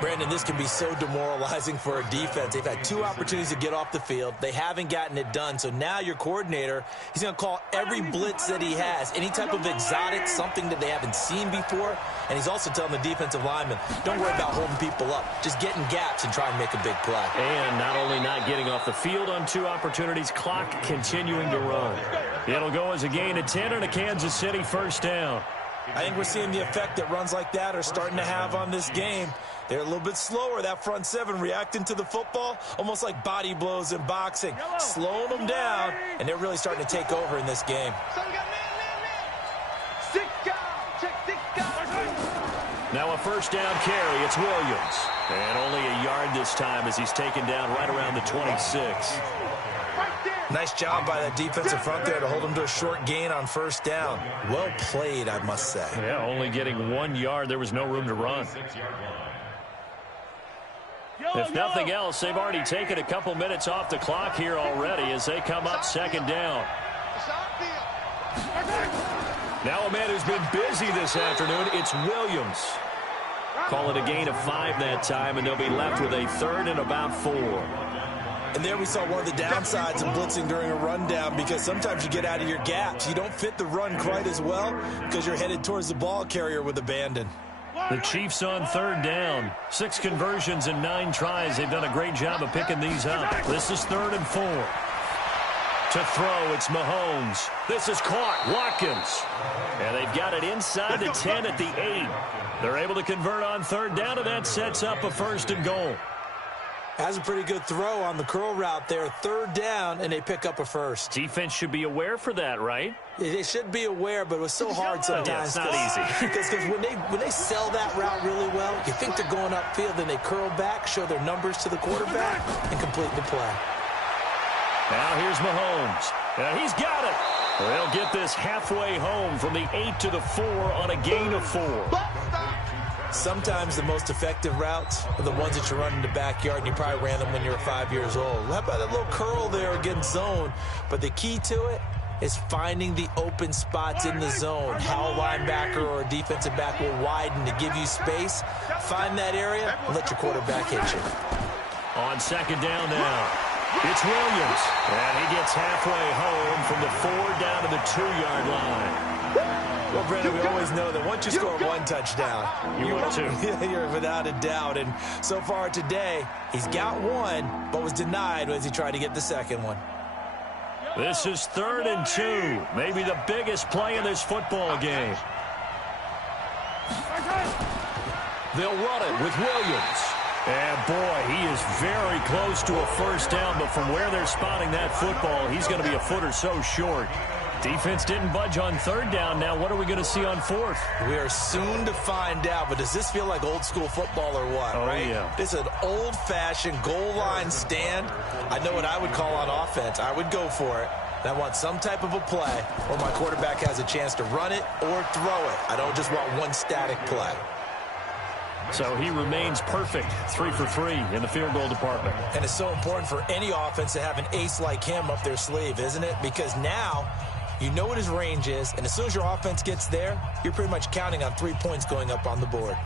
Brandon, this can be so demoralizing for a defense. They've had 2 opportunities to get off the field. They haven't gotten it done. So now your coordinator, he's going to call every blitz that he has, any type of exotic, something that they haven't seen before. And he's also telling the defensive lineman, don't worry about holding people up. Just get in gaps and try and make a big play. And not only not getting off the field on 2 opportunities, clock continuing to run. It'll go as a gain of 10 and a Kansas City first down. I think we're seeing the effect that runs like that are starting to have on this game. They're a little bit slower, that front 7, reacting to the football, almost like body blows in boxing, slowing them down, and they're really starting to take over in this game. Now a first down carry, it's Williams. And only a yard this time as he's taken down right around the 26. Nice job by that defensive front there to hold him to a short gain on first down. Well played, I must say. Yeah, only getting 1 yard. There was no room to run. If nothing else, they've already taken a couple minutes off the clock here already as they come up 2nd down. Now a man who's been busy this afternoon, it's Williams. Call it a gain of 5 that time, and they'll be left with a 3rd and about 4. And there we saw one of the downsides of blitzing during a rundown because sometimes you get out of your gaps. You don't fit the run quite as well because you're headed towards the ball carrier with abandon. The Chiefs on 3rd down. 6 conversions and 9 tries. They've done a great job of picking these up. This is 3rd and 4. To throw, it's Mahomes. This is caught. Watkins. And they've got it inside the 10 at the 8. They're able to convert on 3rd down, and that sets up a 1st and goal. Has a pretty good throw on the curl route there. Third down, and they pick up a first. Defense should be aware for that, right? They should be aware, but it was so hard sometimes. Yeah, it's not easy. Because when they sell that route really well, you think they're going upfield, then they curl back, show their numbers to the quarterback, and complete the play. Now here's Mahomes. He's got it. They'll get this halfway home from the 8 to the 4 on a gain of 4. Sometimes the most effective routes are the ones that you run in the backyard, and you probably ran them when you were 5 years old. How about a little curl there against zone? But the key to it is finding the open spots in the zone. How a linebacker or a defensive back will widen to give you space. Find that area and let your quarterback hit you. On second down now, it's Williams. And he gets halfway home from the 4 down to the 2-yard line. Well, Brandon, we always know that once you score one touchdown, you want two. You're without a doubt. And so far today, he's got one, but was denied as he tried to get the second one. This is 3rd and 2. Maybe the biggest play in this football game. They'll run it with Williams. And, boy, he is very close to a first down, but from where they're spotting that football, he's going to be a foot or so short. Defense didn't budge on 3rd down. Now what are we going to see on 4th? We are soon to find out, but does this feel like old school football or what? Oh, right? Yeah. This is an old-fashioned goal line stand. I know what I would call on offense. I would go for it. And I want some type of a play where my quarterback has a chance to run it or throw it. I don't just want one static play. So he remains perfect, 3 for 3 in the field goal department. And it's so important for any offense to have an ace like him up their sleeve, isn't it? Because now you know what his range is, and as soon as your offense gets there, you're pretty much counting on 3 points going up on the board.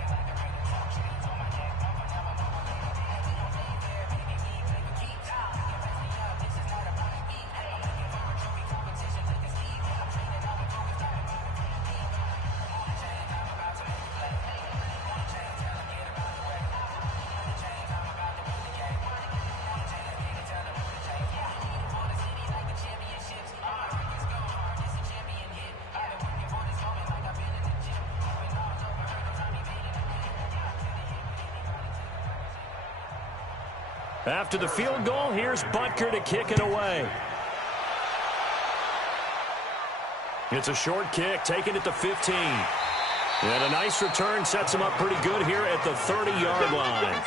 After the field goal, here's Butker to kick it away. It's a short kick, taken at the 15. And a nice return sets him up pretty good here at the 30-yard line.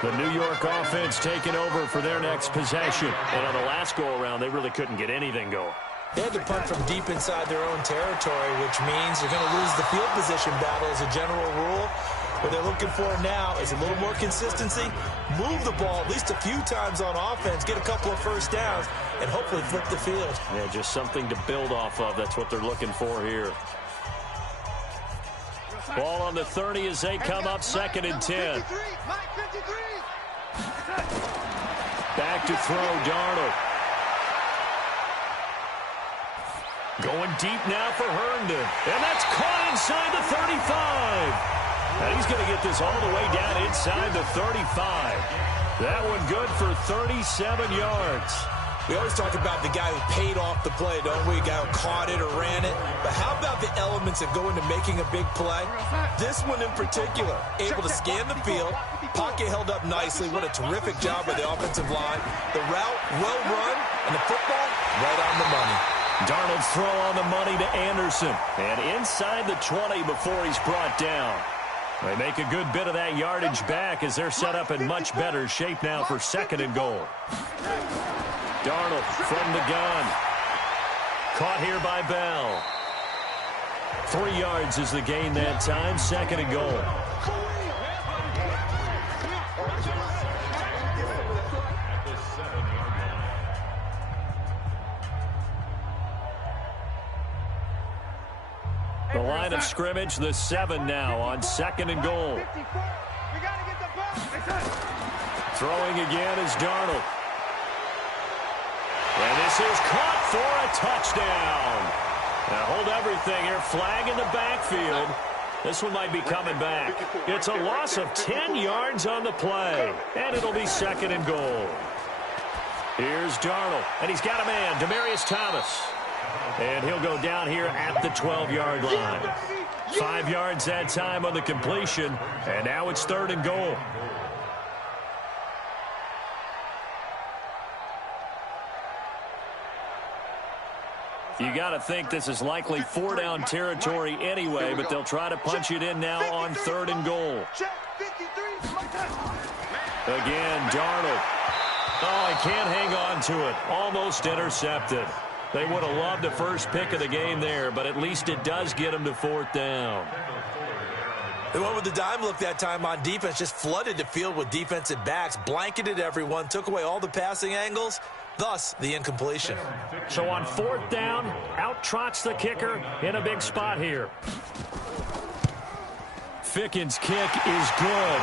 The New York offense taking over for their next possession. And on the last go-around, they really couldn't get anything going. They had to punt from deep inside their own territory, which means they're going to lose the field position battle as a general rule. What they're looking for now is a little more consistency, move the ball at least a few times on offense, get a couple of first downs, and hopefully flip the field. Yeah, just something to build off of. That's what they're looking for here. Ball on the 30 as they come up, 2nd and 10. Back to throw, Darnold. Going deep now for Herndon. And that's caught inside the 35. And he's going to get this all the way down inside the 35. That one good for 37 yards. We always talk about the guy who paid off the play, don't we? The guy who caught it or ran it. But how about the elements that go into making a big play? This one in particular, able to scan the field, pocket held up nicely. What a terrific job by the offensive line. The route, well run, and the football, right on the money. Darnold's throw on the money to Anderson. And inside the 20 before he's brought down. They make a good bit of that yardage back as they're set up in much better shape now for 2nd and goal. Darnold from the gun. Caught here by Bell. 3 yards is the gain that time, 2nd and goal. The line of scrimmage, the 7 now on 2nd and goal. Throwing again is Darnold. And this is caught for a touchdown. Now hold everything here. Flag in the backfield. This one might be coming back. It's a loss of 10 yards on the play. And it'll be 2nd and goal. Here's Darnold. And he's got a man, Demaryius Thomas. And he'll go down here at the 12-yard line. 5 yards that time on the completion. And now it's 3rd and goal. You got to think this is likely 4-down territory anyway, but they'll try to punch it in now on 3rd and goal. Again, Darnold. Oh, he can't hang on to it. Almost intercepted. They would have loved the first pick of the game there, but at least it does get them to 4th down. They went with the dime look that time on defense, just flooded the field with defensive backs, blanketed everyone, took away all the passing angles, thus the incompletion. So on 4th down, out trots the kicker in a big spot here. Ficken's kick is good,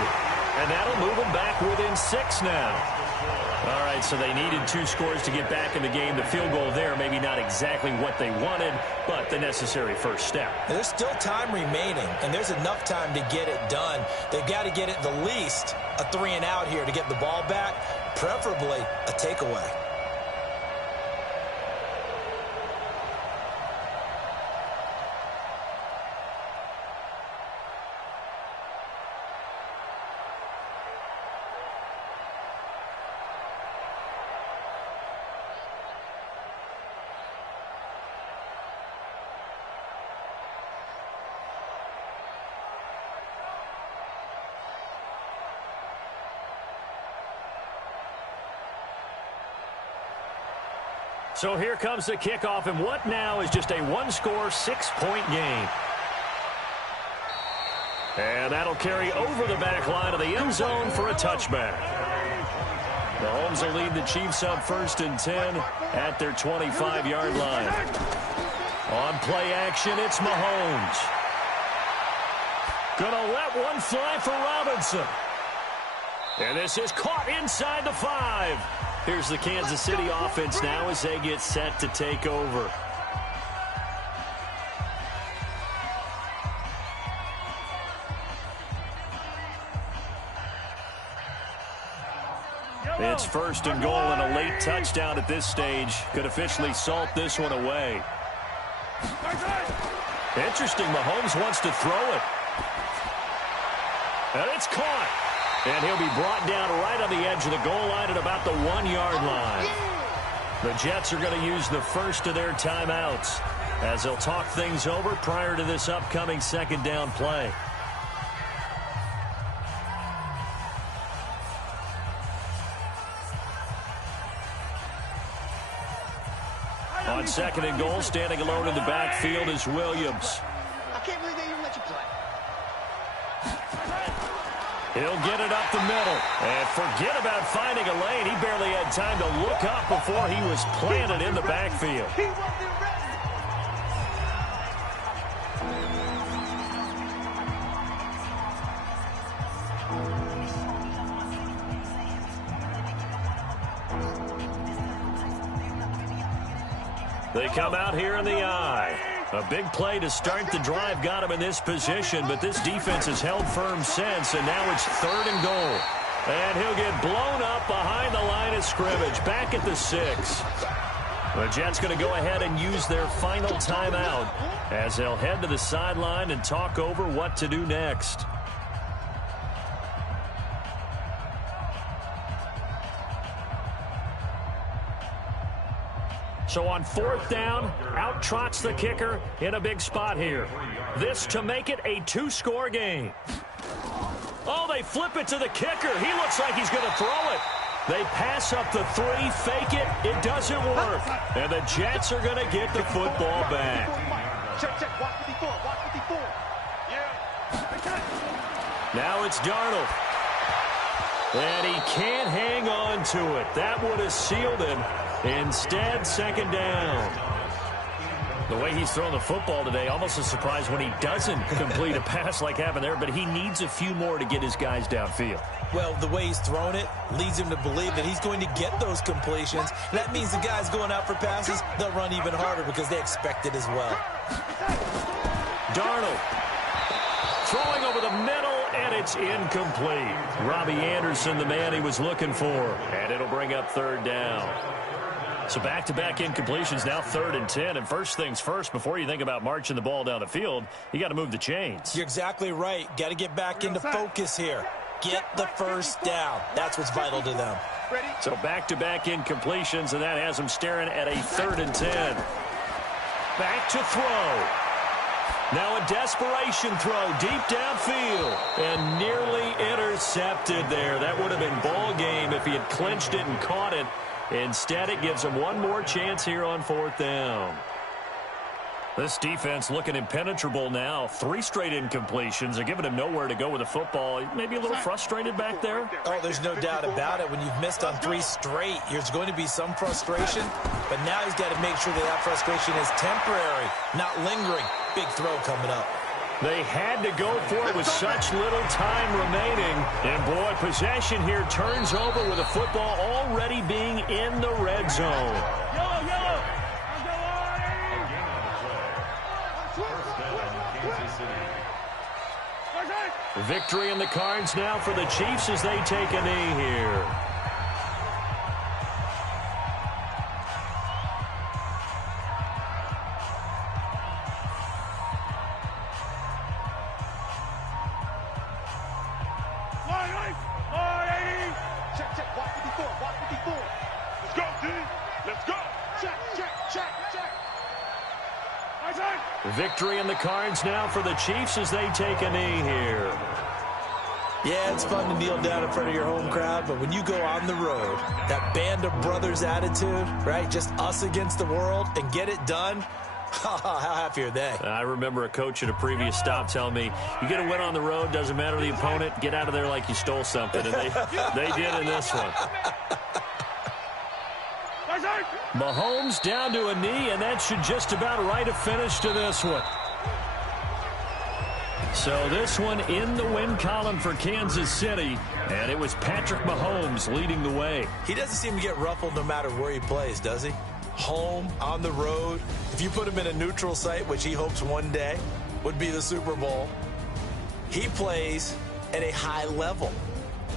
and that'll move them back within 6 now. All right, so they needed 2 scores to get back in the game. The field goal there, maybe not exactly what they wanted, but the necessary first step. And there's still time remaining, and there's enough time to get it done. They've got to get it the least a 3-and-out here to get the ball back, preferably a takeaway. So here comes the kickoff, and what now is just a 1-score, 6-point game. And that'll carry over the back line of the end zone for a touchback. Mahomes will lead the Chiefs up 1st and 10 at their 25-yard line. On play action, it's Mahomes. Gonna let one fly for Robinson. And this is caught inside the 5. Here's the Kansas City offense now as they get set to take over. It's 1st and goal, and a late touchdown at this stage could officially salt this one away. Interesting, Mahomes wants to throw it. And it's caught. And he'll be brought down right on the edge of the goal line at about the 1-yard line. The Jets are going to use the first of their timeouts as they'll talk things over prior to this upcoming 2nd down play. On 2nd and goal, standing alone in the backfield is Williams. I can't believe they even let you play. He'll get it up the middle. And forget about finding a lane. He barely had time to look up before he was planted in the backfield. He wasn't arrested. They come out here in the eye. A big play to start the drive got him in this position, but this defense has held firm since, and now it's 3rd and goal. And he'll get blown up behind the line of scrimmage, back at the 6. The Jets going to go ahead and use their final timeout as they'll head to the sideline and talk over what to do next. So on 4th down, out trots the kicker in a big spot here. This to make it a 2-score game. Oh, they flip it to the kicker. He looks like he's going to throw it. They pass up the 3, fake it. It doesn't work. And the Jets are going to get the football back. Check, check. Watch 54. Watch 54. Yeah. Now it's Darnold. And he can't hang on to it. That would have sealed him. Instead, 2nd down. The way he's thrown the football today, almost a surprise when he doesn't complete a pass like happened there, but he needs a few more to get his guys downfield. Well, the way he's thrown it leads him to believe that he's going to get those completions. That means the guys going out for passes, they'll run even harder because they expect it as well. Darnold throwing over the middle, and it's incomplete. Robbie Anderson, the man he was looking for, and it'll bring up 3rd down. So back-to-back incompletions, now 3rd and 10. And first things first, before you think about marching the ball down the field, you got to move the chains. You're exactly right. Got to get back into focus here. Get the first down. That's what's vital to them. So back-to-back incompletions, and that has them staring at a 3rd and 10. Back to throw. Now a desperation throw deep downfield. And nearly intercepted there. That would have been ball game if he had clinched it and caught it. Instead, it gives him one more chance here on 4th down. This defense looking impenetrable now. 3 straight incompletions. They're giving him nowhere to go with the football. Maybe a little frustrated back there. Oh, there's no doubt about it. When you've missed on 3 straight, there's going to be some frustration. But now he's got to make sure that frustration is temporary, not lingering. Big throw coming up. They had to go for it with such little time remaining. And, boy, possession here turns over with the football already being in the red zone. Victory in the cards now for the Chiefs as they take a knee here. Victory in the cards now for the Chiefs as they take a knee here. Yeah, it's fun to kneel down in front of your home crowd, but when you go on the road, that band of brothers attitude, right, just us against the world, and get it done, how happy are they? I remember a coach at a previous stop telling me, you get a win on the road, doesn't matter the opponent, get out of there like you stole something, and they did in this one. Mahomes down to a knee, and that should just about write a finish to this one. So this one in the win column for Kansas City, and it was Patrick Mahomes leading the way. He doesn't seem to get ruffled no matter where he plays, does he? Home, on the road. If you put him in a neutral site, which he hopes one day would be the Super Bowl, he plays at a high level.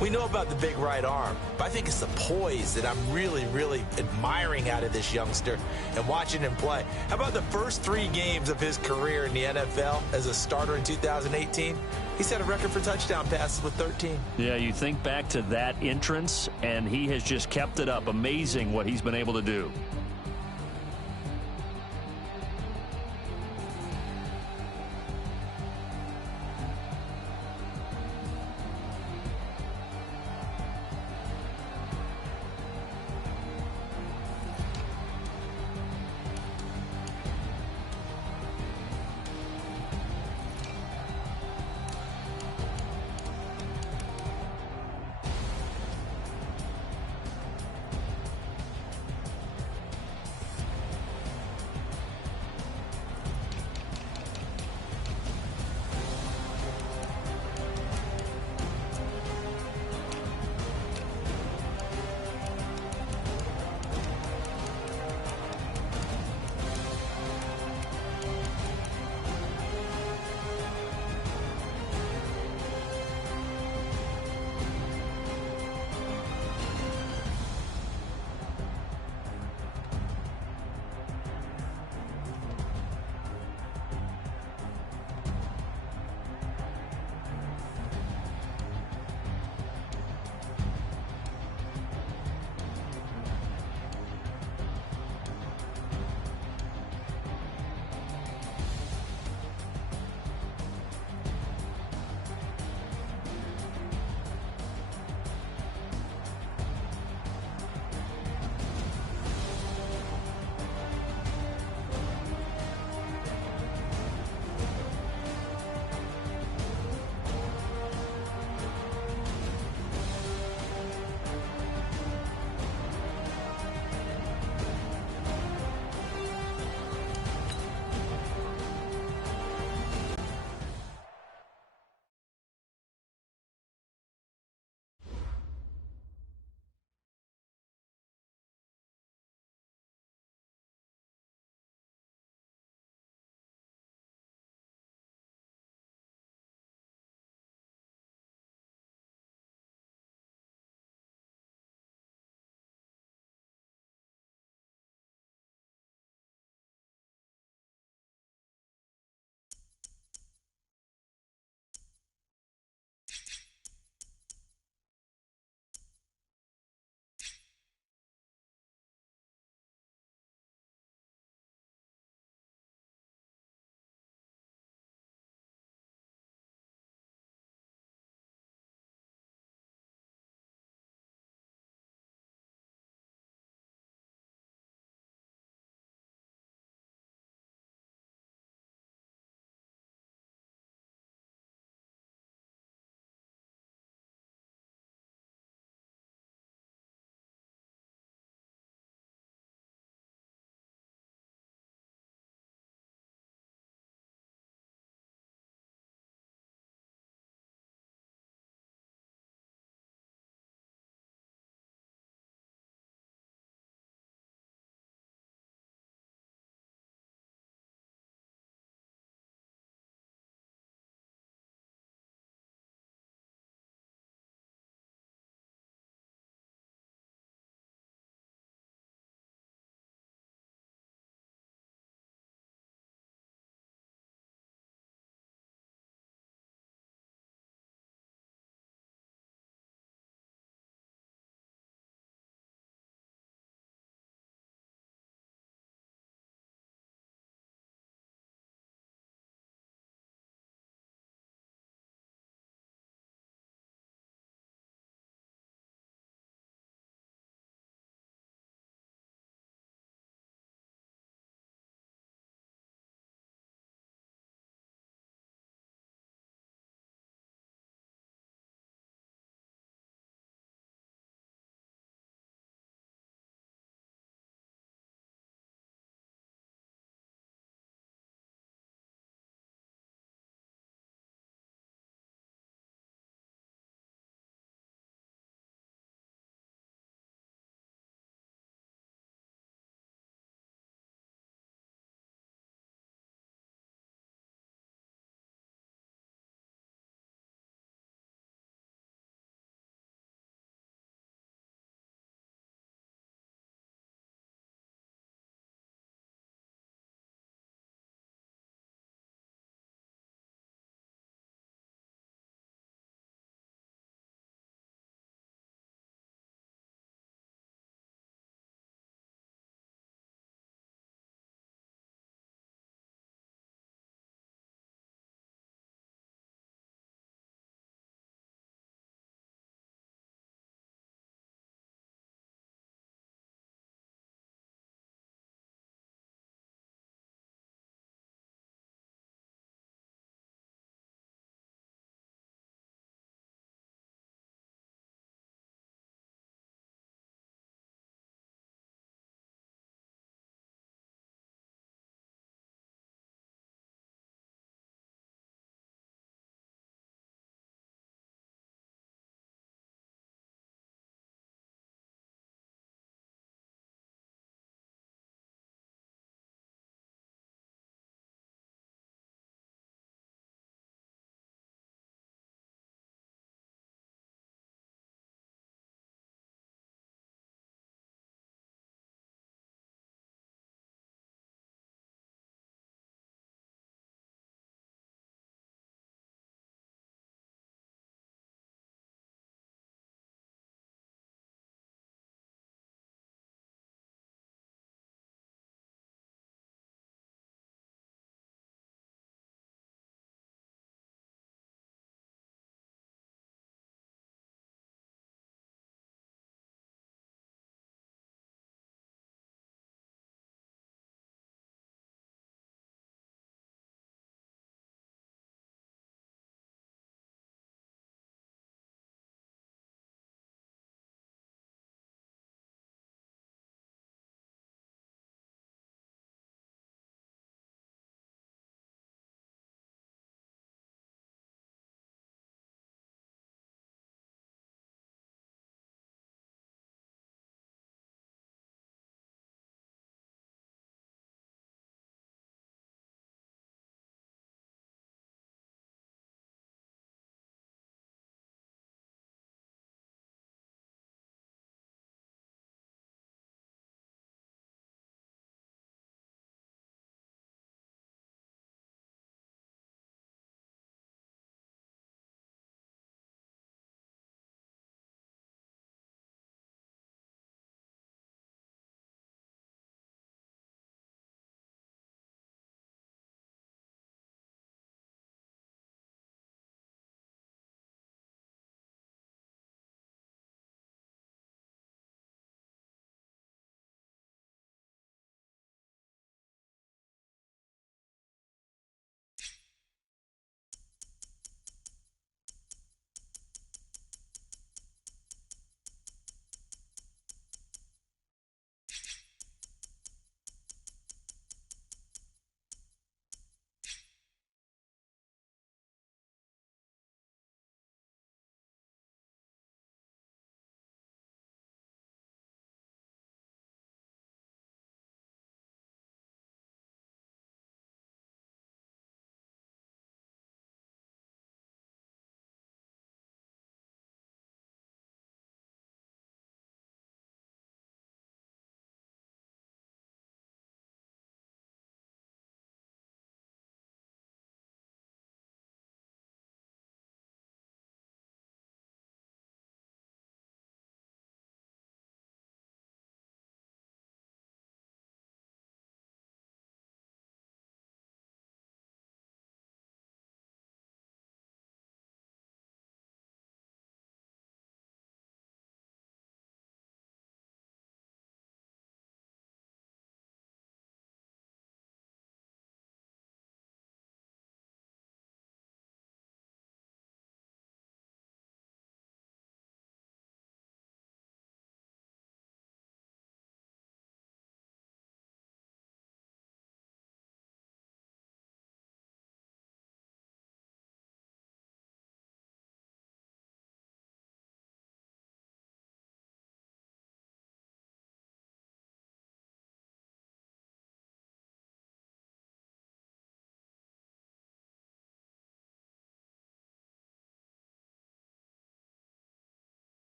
We know about the big right arm, but I think it's the poise that I'm really, really admiring out of this youngster and watching him play. How about the first 3 games of his career in the NFL as a starter in 2018? He set a record for touchdown passes with 13. Yeah, you think back to that entrance, and he has just kept it up. Amazing what he's been able to do.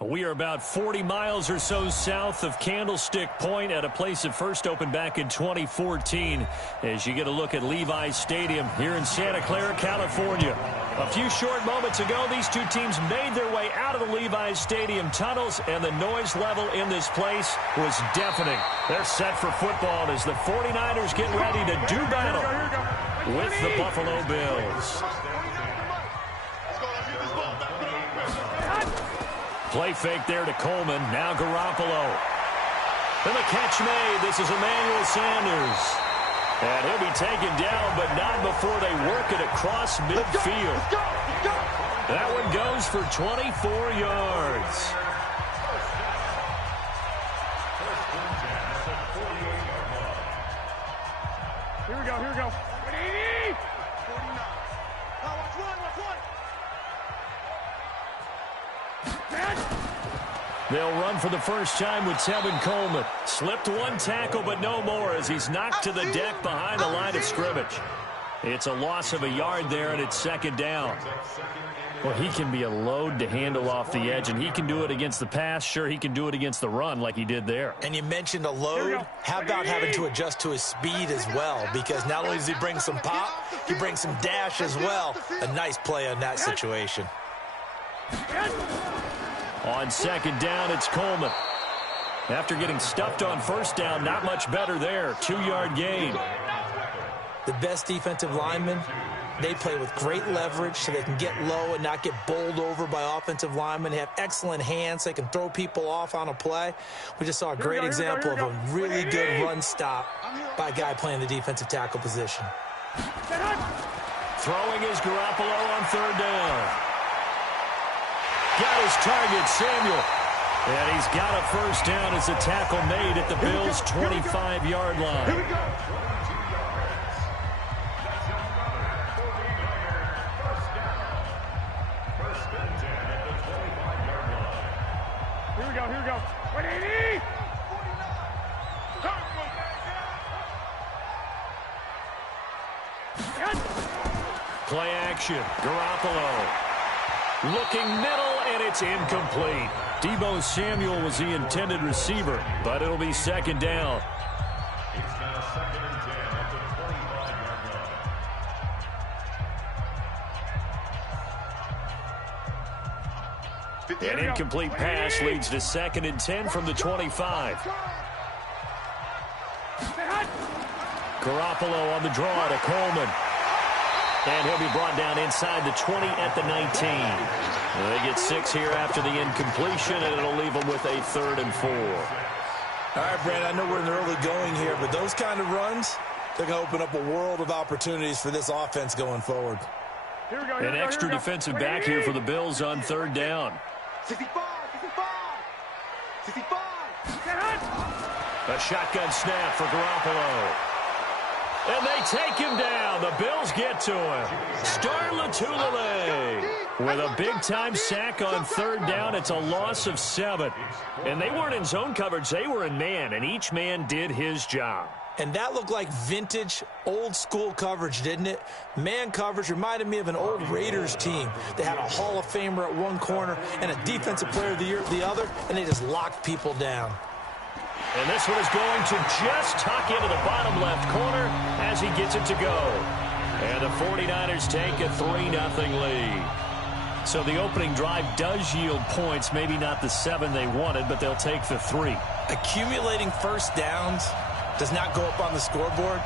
We are about 40 miles or so south of Candlestick Point at a place that first opened back in 2014 as you get a look at Levi's Stadium here in Santa Clara, California. A few short moments ago, these two teams made their way out of the Levi's Stadium tunnels, and the noise level in this place was deafening. They're set for football as the 49ers get ready to do battle with the Buffalo Bills. Play fake there to Coleman. Now Garoppolo. And the catch made. This is Emmanuel Sanders. And he'll be taken down, but not before they work it across midfield. That one goes for 24 yards. Here we go, here we go. 180! 49. Watch one. They'll run for the first time with Tevin Coleman. Slipped one tackle, but no more as he's knocked to the deck behind the line of scrimmage. It's a loss of a yard there, and it's second down. Well, he can be a load to handle off the edge, and he can do it against the pass. Sure, he can do it against the run like he did there. And you mentioned a load. How about having to adjust to his speed as well? Because not only does he bring some pop, he brings some dash as well. A nice play on that situation. On second down, it's Coleman. After getting stuffed on first down, not much better there. 2-yard gain. The best defensive linemen, they play with great leverage so they can get low and not get bowled over by offensive linemen. They have excellent hands. They can throw people off on a play. We just saw a great example of a really good run stop by a guy playing the defensive tackle position. Throwing is Garoppolo on third down. Got his target, Samuel. And he's got a first down as a tackle made at the Bills' 25-yard line. Here we go. Here we go. 180! Play action. Garoppolo. Looking middle, and it's incomplete. Deebo Samuel was the intended receiver, but it'll be second down. It's now second and 10 at the 25-yard line. An incomplete pass leads to second and 10 from the 25. Garoppolo on the draw to Coleman. And he'll be brought down inside the 20 at the 19. They get 6 here after the incompletion, and it'll leave them with a 3rd and 4. All right, Brandon, I know we're in the early going here, but those kind of runs, they're going to open up a world of opportunities for this offense going forward. Here we go. An extra defensive back here for the Bills on third down. 65. A shotgun snap for Garoppolo. And they take him down. The Bills get to him. Star Lotulelei with a big-time sack on third down. It's a loss of 7. And they weren't in zone coverage. They were in man, and each man did his job. And that looked like vintage, old-school coverage, didn't it? Man coverage reminded me of an old Raiders team. They had a Hall of Famer at one corner and a Defensive Player of the Year at the other, and they just locked people down. And this one is going to just tuck into the bottom left corner as he gets it to go. And the 49ers take a 3-0 lead. So the opening drive does yield points, maybe not the 7 they wanted, but they'll take the 3. Accumulating first downs does not go up on the scoreboard,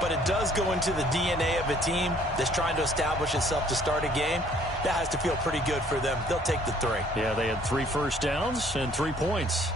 but it does go into the DNA of a team that's trying to establish itself to start a game. That has to feel pretty good for them. They'll take the 3. Yeah, they had 3 first downs and 3 points.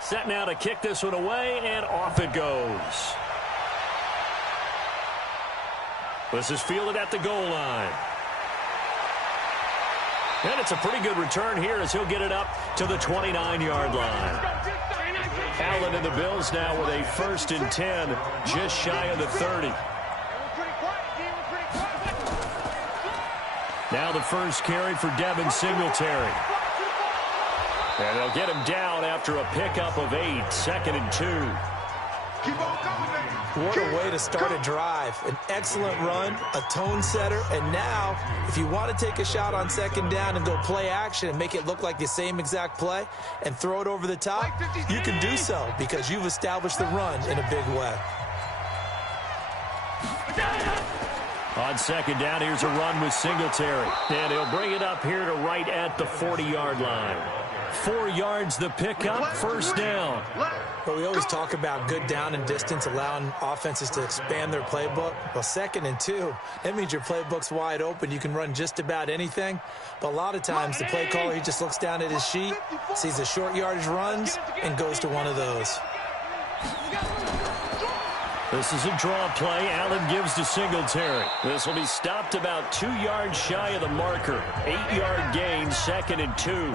Set now to kick this one away, and off it goes. This is fielded at the goal line. And it's a pretty good return here as he'll get it up to the 29-yard line. Allen and the Bills now with a 1st and 10, just shy of the 30. Now the first carry for Devin Singletary. And they'll get him down after a pickup of 8, 2nd and 2. What a way to start a drive. An excellent run, a tone setter, and now if you want to take a shot on 2nd down and go play action and make it look like the same exact play and throw it over the top, you can do so because you've established the run in a big way. On 2nd down, here's a run with Singletary. And he'll bring it up here to right at the 40-yard line. 4 yards the pickup, 1st down. But we always talk about good down and distance, allowing offenses to expand their playbook. Well, 2nd and 2, that means your playbook's wide open. You can run just about anything. But a lot of times the play caller, he just looks down at his sheet, sees the short yardage runs, and goes to one of those. This is a draw play. Allen gives to Singletary. This will be stopped about 2 yards shy of the marker. 8-yard gain, 2nd and 2.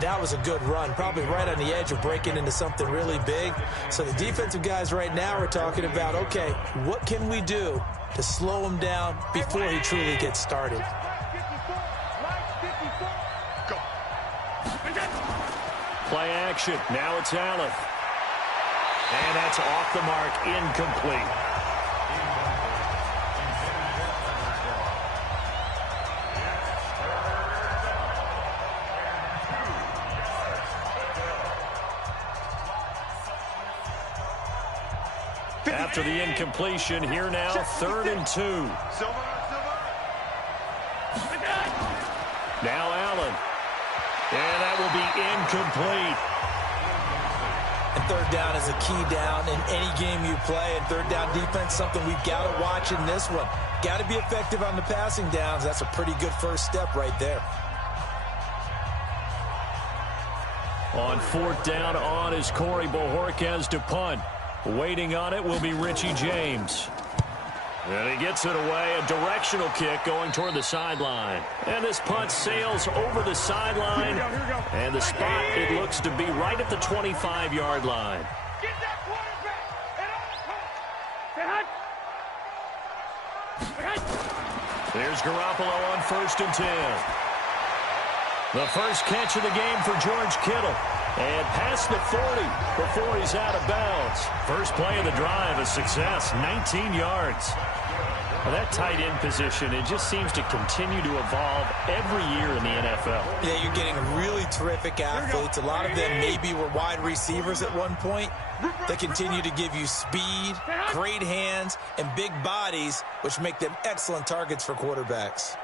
That was a good run, probably right on the edge of breaking into something really big. So the defensive guys right now are talking about, okay, what can we do to slow him down before he truly gets started? Play action. Now it's Allen. And that's off the mark, incomplete. After the incompletion, here now, 3rd and 2. Now Allen. And that will be incomplete. And 3rd down is a key down in any game you play. And 3rd down defense, something we've got to watch in this one. Got to be effective on the passing downs. That's a pretty good first step right there. On 4th down, on is Corey Bojorquez to punt. Waiting on it will be Richie James. And he gets it away, a directional kick going toward the sideline. And this punt sails over the sideline. Here we go. And the spot, it looks to be right at the 25-yard line. Get that quarterback. There's Garoppolo on 1st and 10. The first catch of the game for George Kittle. And past the 40 before he's out of bounds. First play of the drive, a success, 19 yards. Well, that tight end position, it just seems to continue to evolve every year in the NFL. Yeah, you're getting really terrific athletes. A lot of them maybe were wide receivers at one point. They continue to give you speed, great hands, and big bodies, which make them excellent targets for quarterbacks.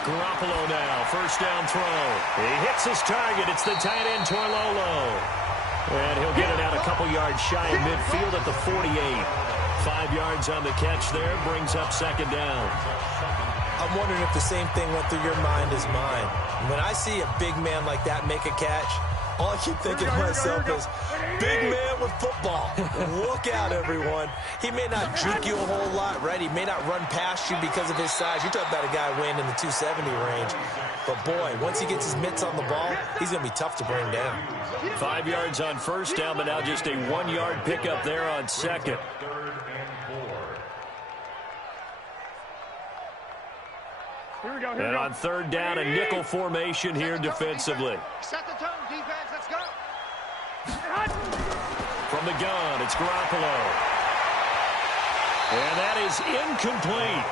Garoppolo now, 1st down throw. He hits his target. It's the tight end, Torlolo. And he'll get it out a couple yards shy of midfield at the 48. 5 yards on the catch there, brings up 2nd down. I'm wondering if the same thing went through your mind as mine. When I see a big man like that make a catch, all I keep thinking to myself is, big man with football. Look out, everyone. He may not juke you a whole lot, right? He may not run past you because of his size. You're talking about a guy weighing in the 270 range. But, boy, once he gets his mitts on the ball, he's going to be tough to bring down. 5 yards on 1st down, but now just a 1-yard pickup there on 2nd. Here we go. And on 3rd down, a nickel formation here defensively. Set the tone, defense. Let's go. From the gun, it's Garoppolo. And that is incomplete.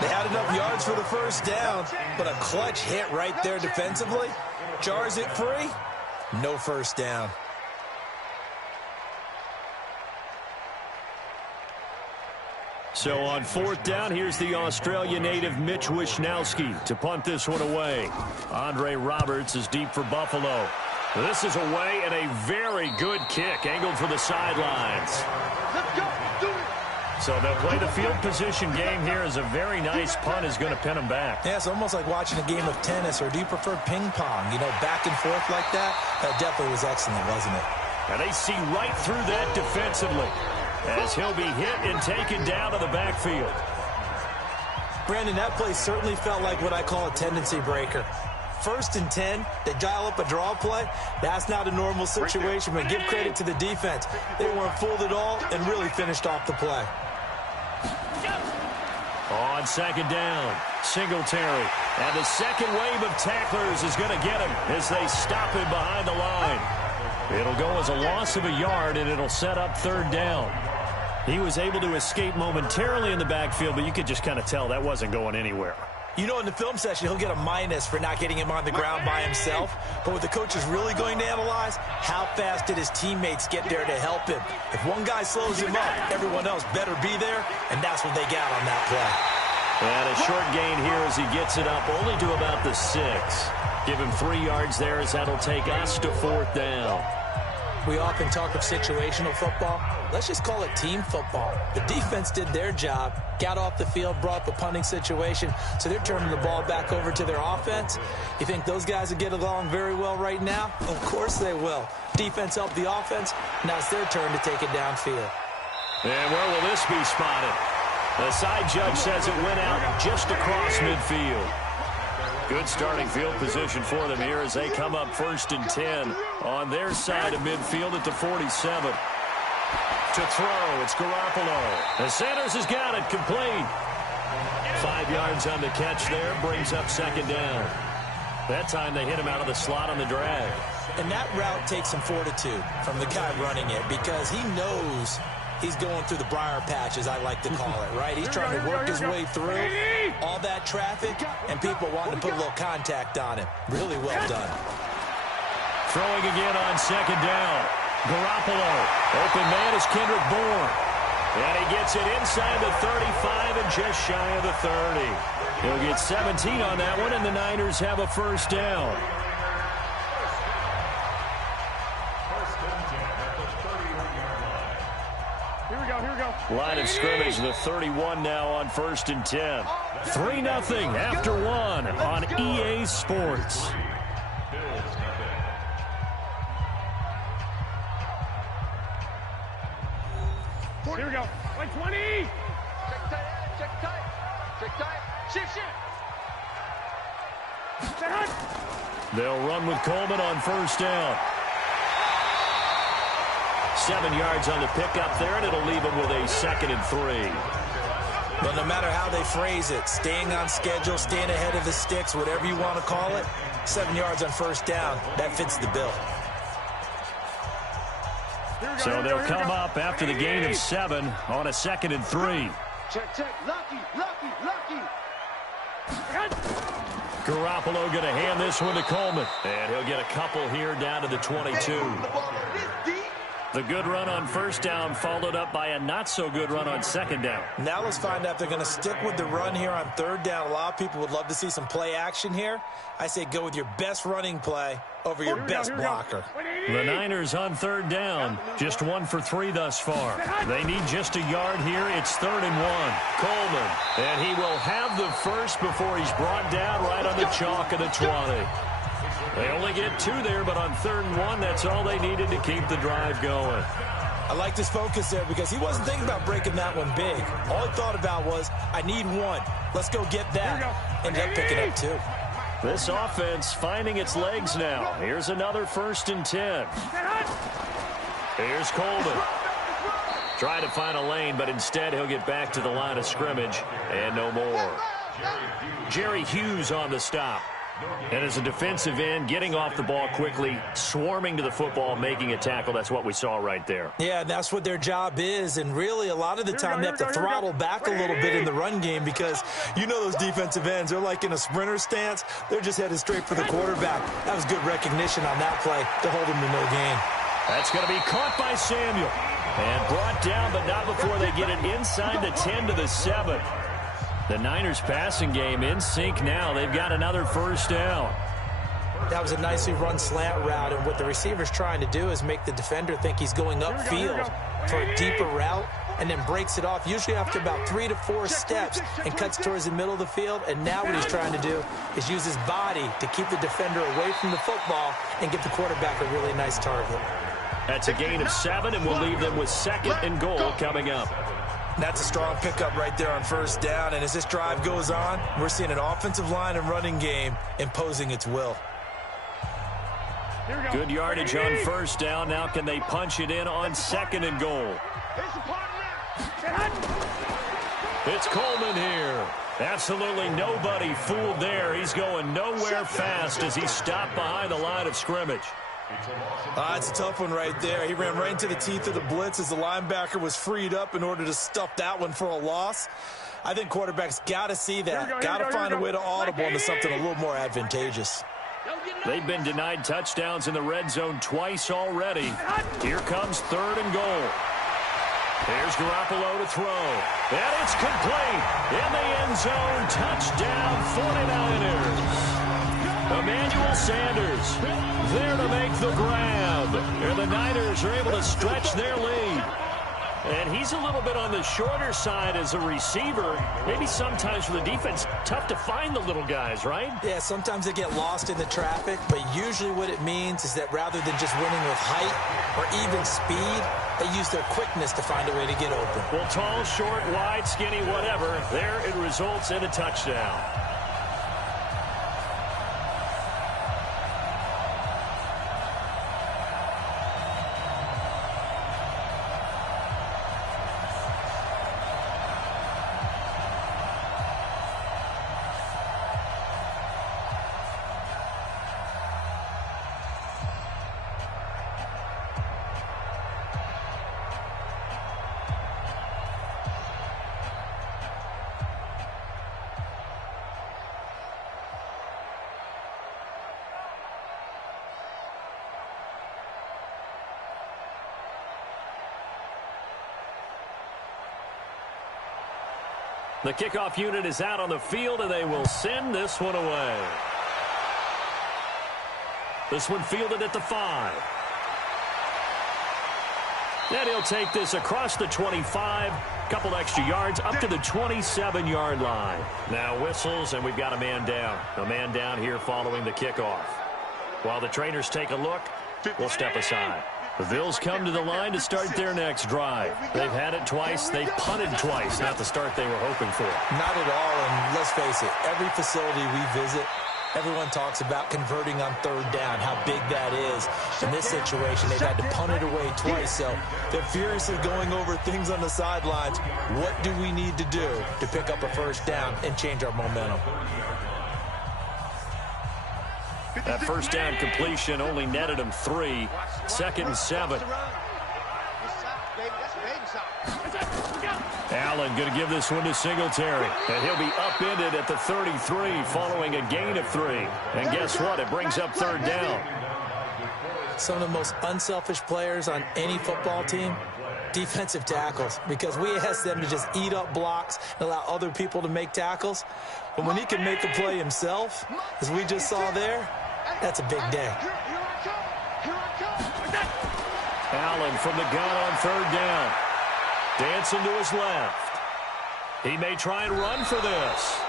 They had enough yards for the 1st down, but a clutch hit right there defensively. Jars it free. No 1st down. So on 4th down, here's the Australia native Mitch Wishnowsky to punt this one away. Andre Roberts is deep for Buffalo. This is away and a very good kick angled for the sidelines. Let's go. Do it. So they'll play the field position game here as a very nice punt is going to pin them back. Yeah, it's almost like watching a game of tennis, or do you prefer ping pong? You know, back and forth like that? That definitely was excellent, wasn't it? And they see right through that defensively as he'll be hit and taken down to the backfield. Brandon, that play certainly felt like what I call a tendency breaker. 1st and 10, they dial up a draw play. That's not a normal situation, but give credit to the defense. They weren't fooled at all and really finished off the play. On 2nd down, Singletary. And the second wave of tacklers is going to get him as they stop him behind the line. It'll go as a loss of a yard, and it'll set up 3rd down. He was able to escape momentarily in the backfield, but you could just kind of tell that wasn't going anywhere. You know, in the film session, he'll get a minus for not getting him on the ground by himself. But what the coach is really going to analyze, how fast did his teammates get there to help him? If one guy slows him up, everyone else better be there, and that's what they got on that play. And a short gain here as he gets it up only to about the 6. Give him 3 yards there as that'll take us to 4th down. We often talk of situational football. Let's just call it team football. The defense did their job, got off the field, brought up a punting situation, so they're turning the ball back over to their offense. You think those guys will get along very well right now? Of course they will. Defense helped the offense. Now it's their turn to take it downfield. And where will this be spotted? The side judge says it went out just across midfield. Good starting field position for them here as they come up 1st and 10 on their side of midfield at the 47. To throw, it's Garoppolo. The Sanders has got it, complete. 5 yards on the catch there, brings up 2nd down. That time they hit him out of the slot on the drag. And that route takes some fortitude from the guy running it because he knows he's going through the briar patch, as I like to call it, right? He's trying to work his way through all that traffic, and people wanting to put a little contact on him. Really well done. Throwing again on 2nd down. Garoppolo. Open man is Kendrick Bourne. And he gets it inside the 35 and just shy of the 30. He'll get 17 on that one, and the Niners have a 1st down. Here we go. Line of scrimmage, the 31 now on 1st and 10. 3-0 after 1 on EA Sports. Here we go. Like 20. Check tight, check tight. Check tight. Shift. Set hut. They'll run with Coleman on 1st down. 7 yards on the pickup there, and it'll leave them with a 2nd and 3. But no matter how they phrase it, staying on schedule, staying ahead of the sticks, whatever you want to call it, 7 yards on 1st down, that fits the bill. So they'll come up after the gain of 7 on a 2nd and 3. Check. Lucky. Garoppolo going to hand this one to Coleman. And he'll get a couple here down to the 22. The good run on 1st down followed up by a not-so-good run on 2nd down. Now let's find out if they're going to stick with the run here on 3rd down. A lot of people would love to see some play action here. I say go with your best running play over your best blocker. The Niners on 3rd down, just 1 for 3 thus far. They need just a yard here. It's 3rd and 1. Coleman, and he will have the first before he's brought down right on the chalk of the 20. They only get 2 there, but on 3rd and 1, that's all they needed to keep the drive going. I liked his focus there because he wasn't thinking about breaking that one big. All he thought about was, I need 1. Let's go get that. Ended up picking up 2. This offense finding its legs now. Here's another 1st and 10. Here's Coleman. Trying to find a lane, but instead he'll get back to the line of scrimmage and no more. Jerry Hughes on the stop. And as a defensive end, getting off the ball quickly, swarming to the football, making a tackle, that's what we saw right there. Yeah, that's what their job is, and really a lot of the time they have to throttle back a little bit in the run game because you know those defensive ends, they're like in a sprinter stance. They're just headed straight for the quarterback. That was good recognition on that play to hold him to no gain. That's going to be caught by Samuel and brought down, but not before they get it inside the 10 to the 7. The Niners passing game in sync now. They've got another 1st down. That was a nicely run slant route, and what the receiver's trying to do is make the defender think he's going upfield for a deeper route and then breaks it off, usually after about 3 to 4 steps, and cuts towards the middle of the field. And now what he's trying to do is use his body to keep the defender away from the football and give the quarterback a really nice target. That's a gain of 7, and we'll leave them with 2nd and goal coming up. That's a strong pickup right there on first down. And as this drive goes on, we're seeing an offensive line and running game imposing its will. Good yardage on first down. Now can they punch it in on 2nd and goal? It's Coleman here. Absolutely nobody fooled there. He's going nowhere fast as he stopped behind the line of scrimmage. It's a tough one right there. He ran right into the teeth of the blitz as the linebacker was freed up in order to stuff that one for a loss. I think quarterbacks got to see that. Got to find a way to audible into something a little more advantageous. They've been denied touchdowns in the red zone twice already. Here comes 3rd and goal. Here's Garoppolo to throw. And it's complete. In the end zone. Touchdown 49ers. Emmanuel Sanders there to make the grab. And the Niners are able to stretch their lead. And he's a little bit on the shorter side as a receiver. Maybe sometimes for the defense, tough to find the little guys, right? Yeah, sometimes they get lost in the traffic, but usually what it means is that rather than just winning with height or even speed, they use their quickness to find a way to get open. Well, tall, short, wide, skinny, whatever, there it results in a touchdown. The kickoff unit is out on the field, and they will send this one away. This one fielded at the 5. And he'll take this across the 25, couple extra yards, up to the 27-yard line. Now whistles, and we've got a man down. A man down here following the kickoff. While the trainers take a look, we'll step aside. The Bills come to the line to start their next drive. They've had it twice. They've punted twice. Not the start they were hoping for. Not at all, and let's face it, every facility we visit, everyone talks about converting on 3rd down, how big that is. In this situation, they've had to punt it away twice, so they're furiously going over things on the sidelines. What do we need to do to pick up a 1st down and change our momentum? That 1st down completion only netted him 3. 2nd and 7. Allen going to give this one to Singletary. And he'll be upended at the 33 following a gain of 3. And guess what? It brings up 3rd down. Some of the most unselfish players on any football team, defensive tackles, because we ask them to just eat up blocks and allow other people to make tackles. But when he can make a play himself, as we just saw there, that's a big day. Allen from the gun on 3rd down. Dancing to his left. He may try and run for this.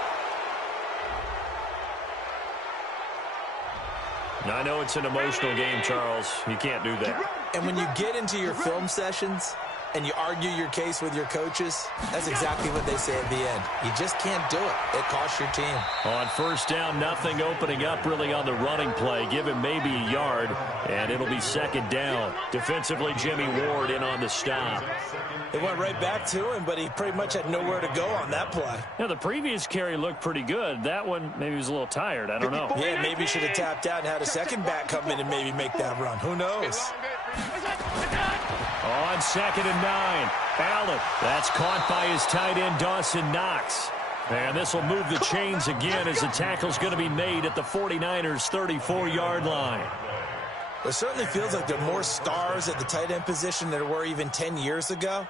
Now, I know it's an emotional game, Charles. You can't do that. And when you get into your film sessions and you argue your case with your coaches, that's exactly what they say at the end. You just can't do it. It costs your team. On 1st down, nothing opening up really on the running play. Give him maybe a yard, and it'll be 2nd down. Defensively, Jimmy Ward in on the stop. They went right back to him, but he pretty much had nowhere to go on that play. Yeah, the previous carry looked pretty good. That one, maybe he was a little tired. I don't know. Yeah, maybe he should have tapped out and had a second back come in and maybe make that run. Who knows? On 2nd and 9, Allen. That's caught by his tight end, Dawson Knox. And this will move the chains again as the tackle's going to be made at the 49ers' 34-yard line. It certainly feels like there are more stars at the tight end position than there were even 10 years ago.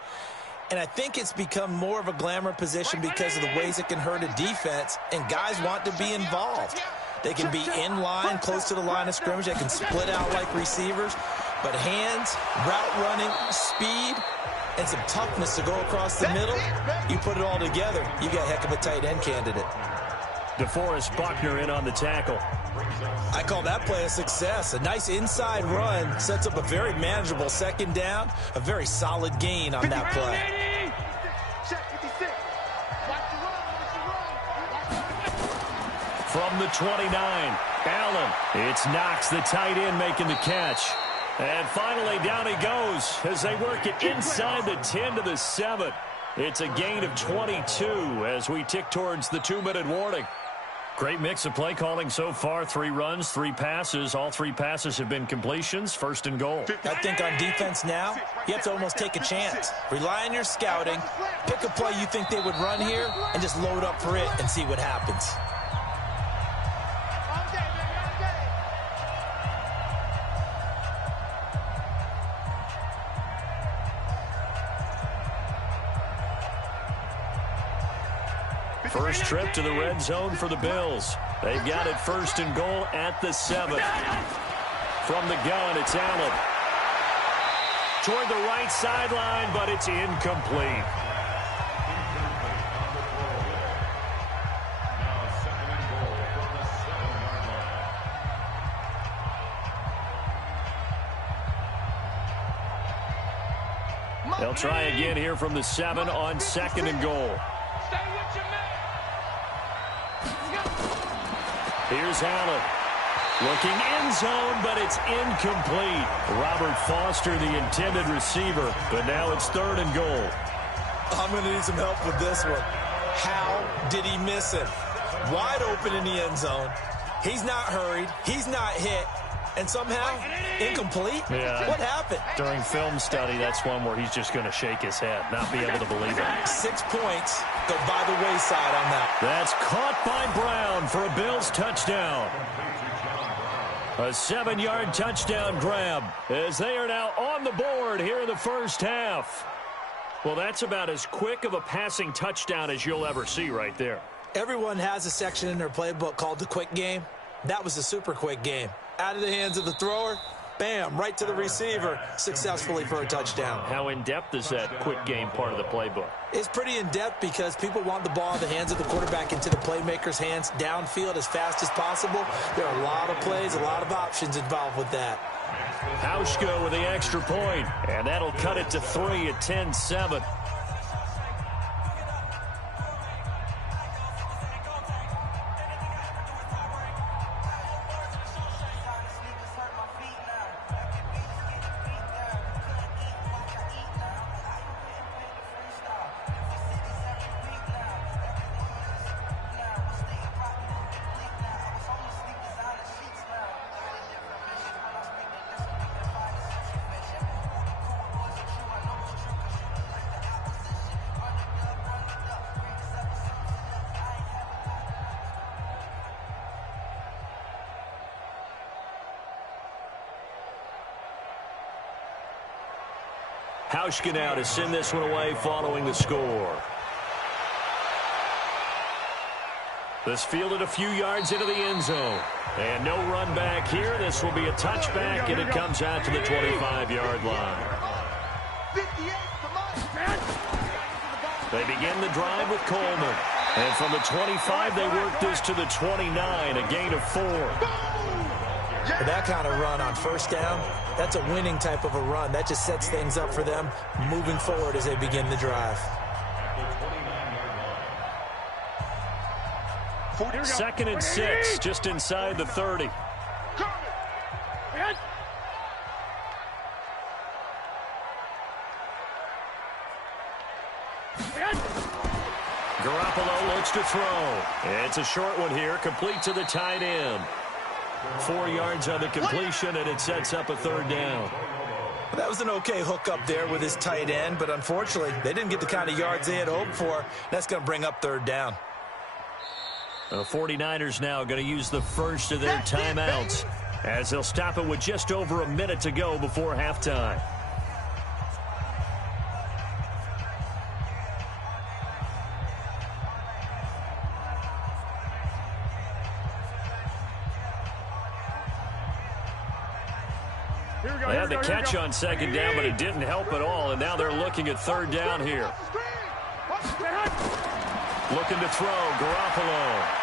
And I think it's become more of a glamour position because of the ways it can hurt a defense, and guys want to be involved. They can be in line, close to the line of scrimmage. They can split out like receivers. But hands, route running, speed, and some toughness to go across the middle, you put it all together, you got a heck of a tight end candidate. DeForest Buckner in on the tackle. I call that play a success. A nice inside run sets up a very manageable 2nd down, a very solid gain on that play. from the 29. Allen. It's Knox, the tight end, making the catch. And finally, down he goes as they work it inside the 10 to the 7. It's a gain of 22 as we tick towards the 2-minute warning. Great mix of play calling so far. 3 runs, 3 passes. All 3 passes have been completions. First and goal. I think on defense now, you have to almost take a chance. Rely on your scouting. Pick a play you think they would run here and just load up for it and see what happens. First trip to the red zone for the Bills. They've got it first and goal at the 7. From the gun, it's Allen. Toward the right sideline, but it's incomplete. They'll try again here from the 7 on 2nd and goal. Here's Allen. Looking end zone, but it's incomplete. Robert Foster, the intended receiver, but now it's 3rd and goal. I'm going to need some help with this one. How did he miss it? Wide open in the end zone. He's not hurried. He's not hit. And somehow, incomplete? Yeah. What happened? During film study, that's one where he's just going to shake his head, not be able to believe it. 6 points go by the wayside on that. That's caught by Brown for a Bills touchdown. A 7-yard touchdown grab as they are now on the board here in the first half. Well, that's about as quick of a passing touchdown as you'll ever see right there. Everyone has a section in their playbook called the quick game. That was a super quick game. Out of the hands of the thrower, bam, right to the receiver, successfully for a touchdown. How in-depth is that quick game part of the playbook? It's pretty in-depth because people want the ball in the hands of the quarterback into the playmaker's hands downfield as fast as possible. There are a lot of plays, a lot of options involved with that. Hauschka with the extra point, and that'll cut it to 3 at 10-7. Hauschka now to send this one away following the score. This fielded a few yards into the end zone. And no run back here. This will be a touchback, and it comes out to the 25-yard line. They begin the drive with Coleman. And from the 25, they work this to the 29, a gain of 4. For that kind of run on first down, that's a winning type of a run. That just sets things up for them moving forward as they begin the drive. 2nd and 6, just inside the 30. Garoppolo looks to throw. It's a short one here, complete to the tight end. 4 yards on the completion, and it sets up a 3rd down. That was an okay hook up there with his tight end, but unfortunately, they didn't get the kind of yards they had hoped for. That's going to bring up 3rd down. The 49ers now going to use the first of their timeouts as they'll stop it with just over a minute to go before halftime. They had the catch on 2nd down, but it didn't help at all, and now they're looking at 3rd down here. Looking to throw, Garoppolo.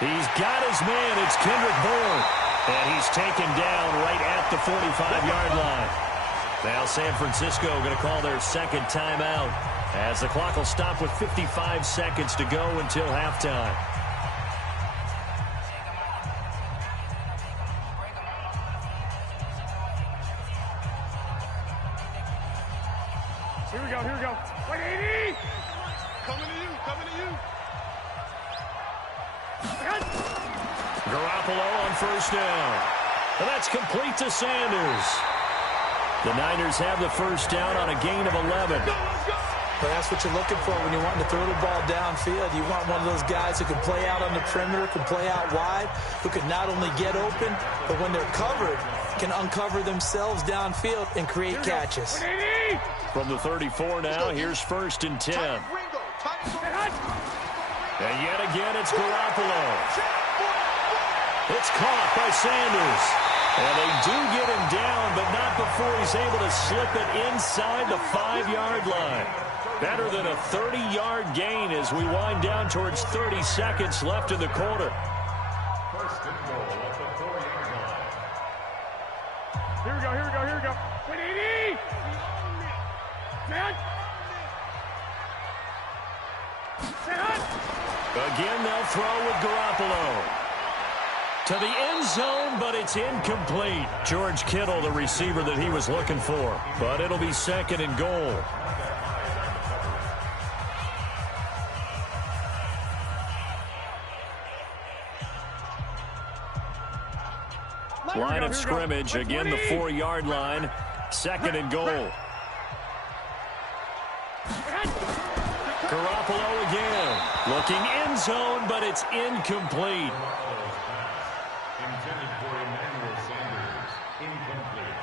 He's got his man, it's Kendrick Bourne, and he's taken down right at the 45-yard line. Now San Francisco going to call their 2nd timeout as the clock will stop with 55 seconds to go until halftime. Here we go, here we go. 180! Coming to you, coming to you. Garoppolo on first down. And that's complete to Sanders. The Niners have the first down on a gain of 11. But that's what you're looking for when you're wanting to throw the ball downfield. You want one of those guys who can play out on the perimeter, can play out wide, who can not only get open, but when they're covered, can uncover themselves downfield and create catches. From the 34 now, here's 1st and 10. And yet again, it's Garoppolo. It's caught by Sanders. And they do get him down, but not before he's able to slip it inside the 5-yard line. Better than a 30-yard gain as we wind down towards 30 seconds left in the quarter. First and goal at the 4-yard line. Here we go, here we go, here we go. 180! Again, they'll throw with Garoppolo. To the end zone, but it's incomplete. George Kittle, the receiver that he was looking for. But it'll be 2nd and goal. Line of scrimmage, again the 4-yard line. 2nd and goal. Garoppolo again. Looking end zone, but it's incomplete. Intended for Emmanuel Sanders. Incomplete.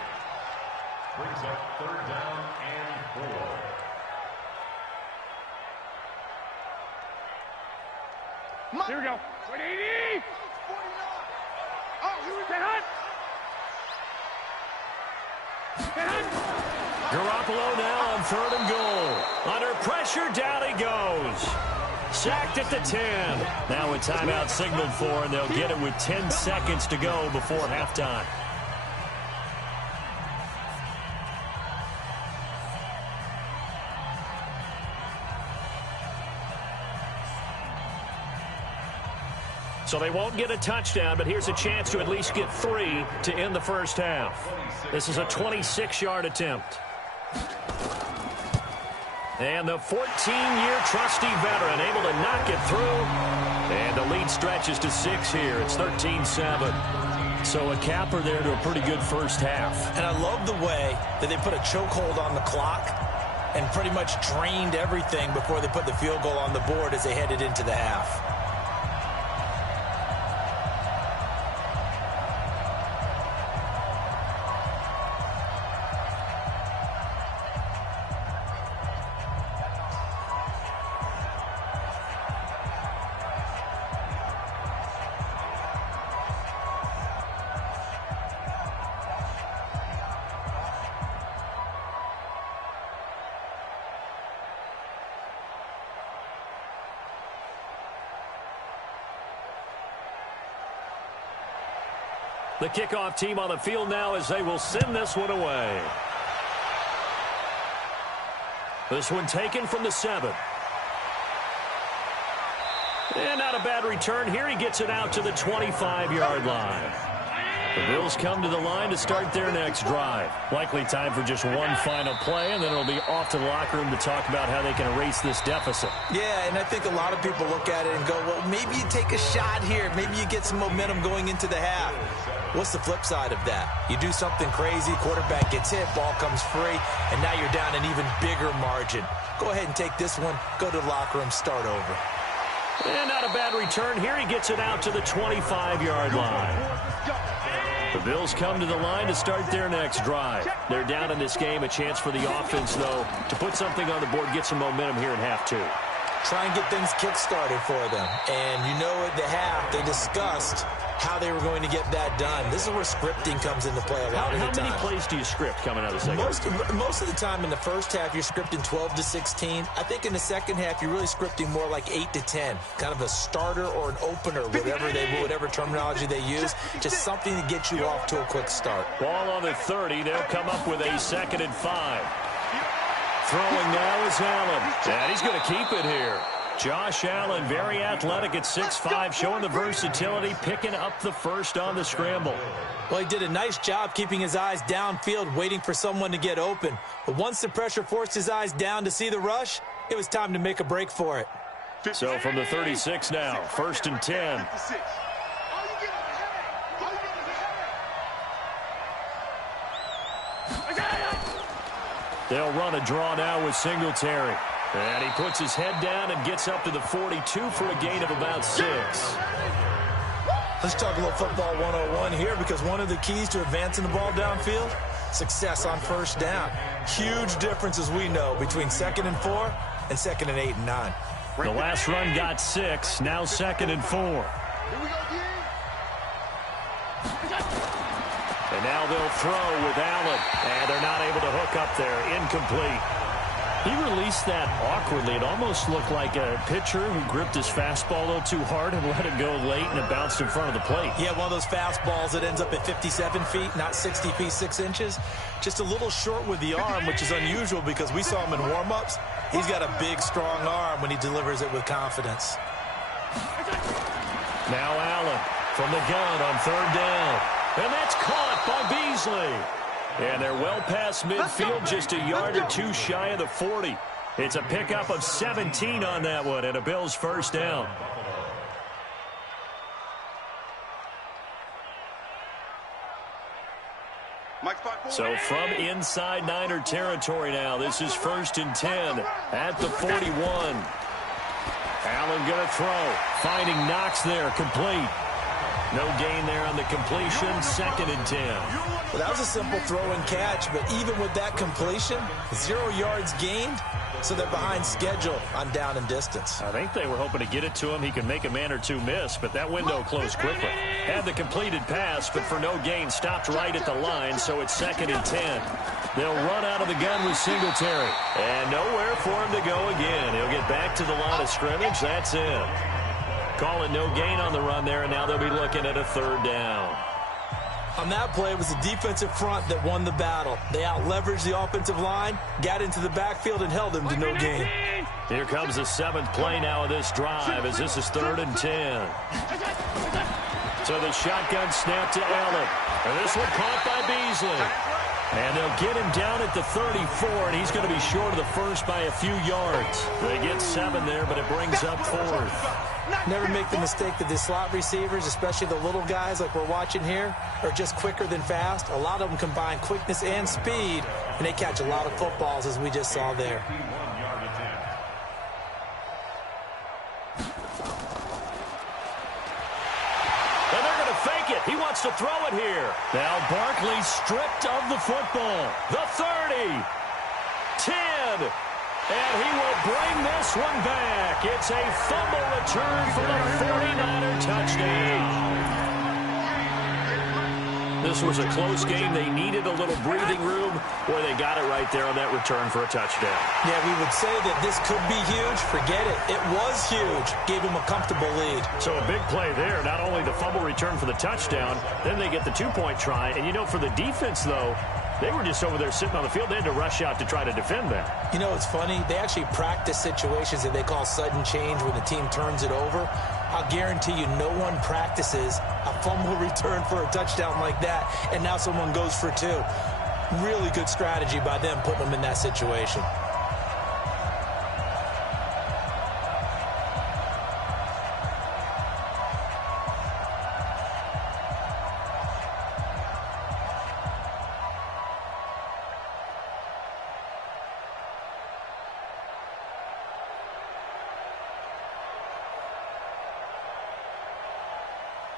Brings up 3rd down and 4. Here we go. 180! Oh, here we go. Garoppolo now on 3rd and goal. Under pressure, down he goes. Sacked at the 10. Now a timeout signaled for, and they'll get it with 10 seconds to go before halftime. So they won't get a touchdown, but here's a chance to at least get 3 to end the first half. This is a 26-yard attempt. And the 14-year trusty veteran able to knock it through. And the lead stretches to 6 here. It's 13-7. So a capper there to a pretty good first half. And I love the way that they put a chokehold on the clock and pretty much drained everything before they put the field goal on the board as they headed into the half. The kickoff team on the field now as they will send this one away. This one taken from the 7. And not a bad return here. He gets it out to the 25-yard line. The Bills come to the line to start their next drive. Likely time for just one final play, and then it'll be off to the locker room to talk about how they can erase this deficit. Yeah, and I think a lot of people look at it and go, well, maybe you take a shot here. Maybe you get some momentum going into the half. What's the flip side of that? You do something crazy, quarterback gets hit, ball comes free, and now you're down an even bigger margin. Go ahead and take this one, go to the locker room, start over. And not a bad return here. He gets it out to the 25-yard line. The Bills come to the line to start their next drive. They're down in this game. A chance for the offense, though, to put something on the board, get some momentum here in half 2. Try and get things kick-started for them. And you know at the half, they discussed how they were going to get that done. This is where scripting comes into play a lot of the time. How many plays do you script coming out of the second half? Most of the time in the first half, you're scripting 12 to 16. I think in the second half, you're really scripting more like 8 to 10. Kind of a starter or an opener, whatever terminology they use. Just something to get you off to a quick start. Ball on the 30. They'll come up with a 2nd and 5. Throwing now is Allen. And he's going to keep it here. Josh Allen, very athletic at 6'5", showing the versatility, picking up the first on the scramble. Well, he did a nice job keeping his eyes downfield, waiting for someone to get open. But once the pressure forced his eyes down to see the rush, it was time to make a break for it. So from the 36 now, 1st and 10. They'll run a draw now with Singletary. And he puts his head down and gets up to the 42 for a gain of about 6. Let's talk a little football 101 here, because one of the keys to advancing the ball downfield, success on first down. Huge difference, as we know, between 2nd and 4 and 2nd and 8 and 9. The last run got 6, now 2nd and 4. And now they'll throw with Allen. And they're not able to hook up there. Incomplete. He released that awkwardly. It almost looked like a pitcher who gripped his fastball a little too hard and let it go late, and it bounced in front of the plate. Yeah, one of those fastballs that ends up at 57 feet, not 60 feet, 6 inches. Just a little short with the arm, which is unusual because we saw him in warm-ups. He's got a big, strong arm when he delivers it with confidence. Now Allen from the gun on 3rd down. And that's caught by Beasley. And they're well past midfield, just a yard or two shy of the 40. It's a pickup of 17 on that one, and a Bills first down. So from inside Niner territory now, this is 1st and 10 at the 41. Allen going to throw, finding Knox there, complete. No gain there on the completion, 2nd and 10. Well, that was a simple throw and catch, but even with that completion, 0 yards gained, so they're behind schedule on down and distance. I think they were hoping to get it to him. He could make a man or two miss, but that window closed quickly. Had the completed pass, but for no gain, stopped right at the line, so it's 2nd and 10. They'll run out of the gun with Singletary. And nowhere for him to go again. He'll get back to the line of scrimmage. That's it. Call it no gain on the run there, and now they'll be looking at a 3rd down. On that play, it was the defensive front that won the battle. They out-leveraged the offensive line, got into the backfield, and held them to no gain. Here comes the 7th play now of this drive, as this is 3rd and 10. So the shotgun snap to Allen. And this one caught by Beasley. And they'll get him down at the 34, and he's going to be short of the first by a few yards. They get 7 there, but it brings up 4th. Never make the mistake that the slot receivers, especially the little guys like we're watching here, are just quicker than fast. A lot of them combine quickness and speed, and they catch a lot of footballs, as we just saw there. And they're going to fake it. He wants to throw it here. Now Barkley stripped of the football. The 30. 10. And he will bring this one back. It's a fumble return for the 49er touchdown. This was a close game. They needed a little breathing room. Boy, they got it right there on that return for a touchdown. Yeah, we would say that this could be huge. Forget it. It was huge. Gave him a comfortable lead. So a big play there. Not only the fumble return for the touchdown, then they get the 2-point try. And, you know, for the defense, though, they were just over there sitting on the field. They had to rush out to try to defend that. You know, it's funny. They actually practice situations that they call sudden change when the team turns it over. I'll guarantee you no one practices a fumble return for a touchdown like that, and now someone goes for 2. Really good strategy by them putting them in that situation.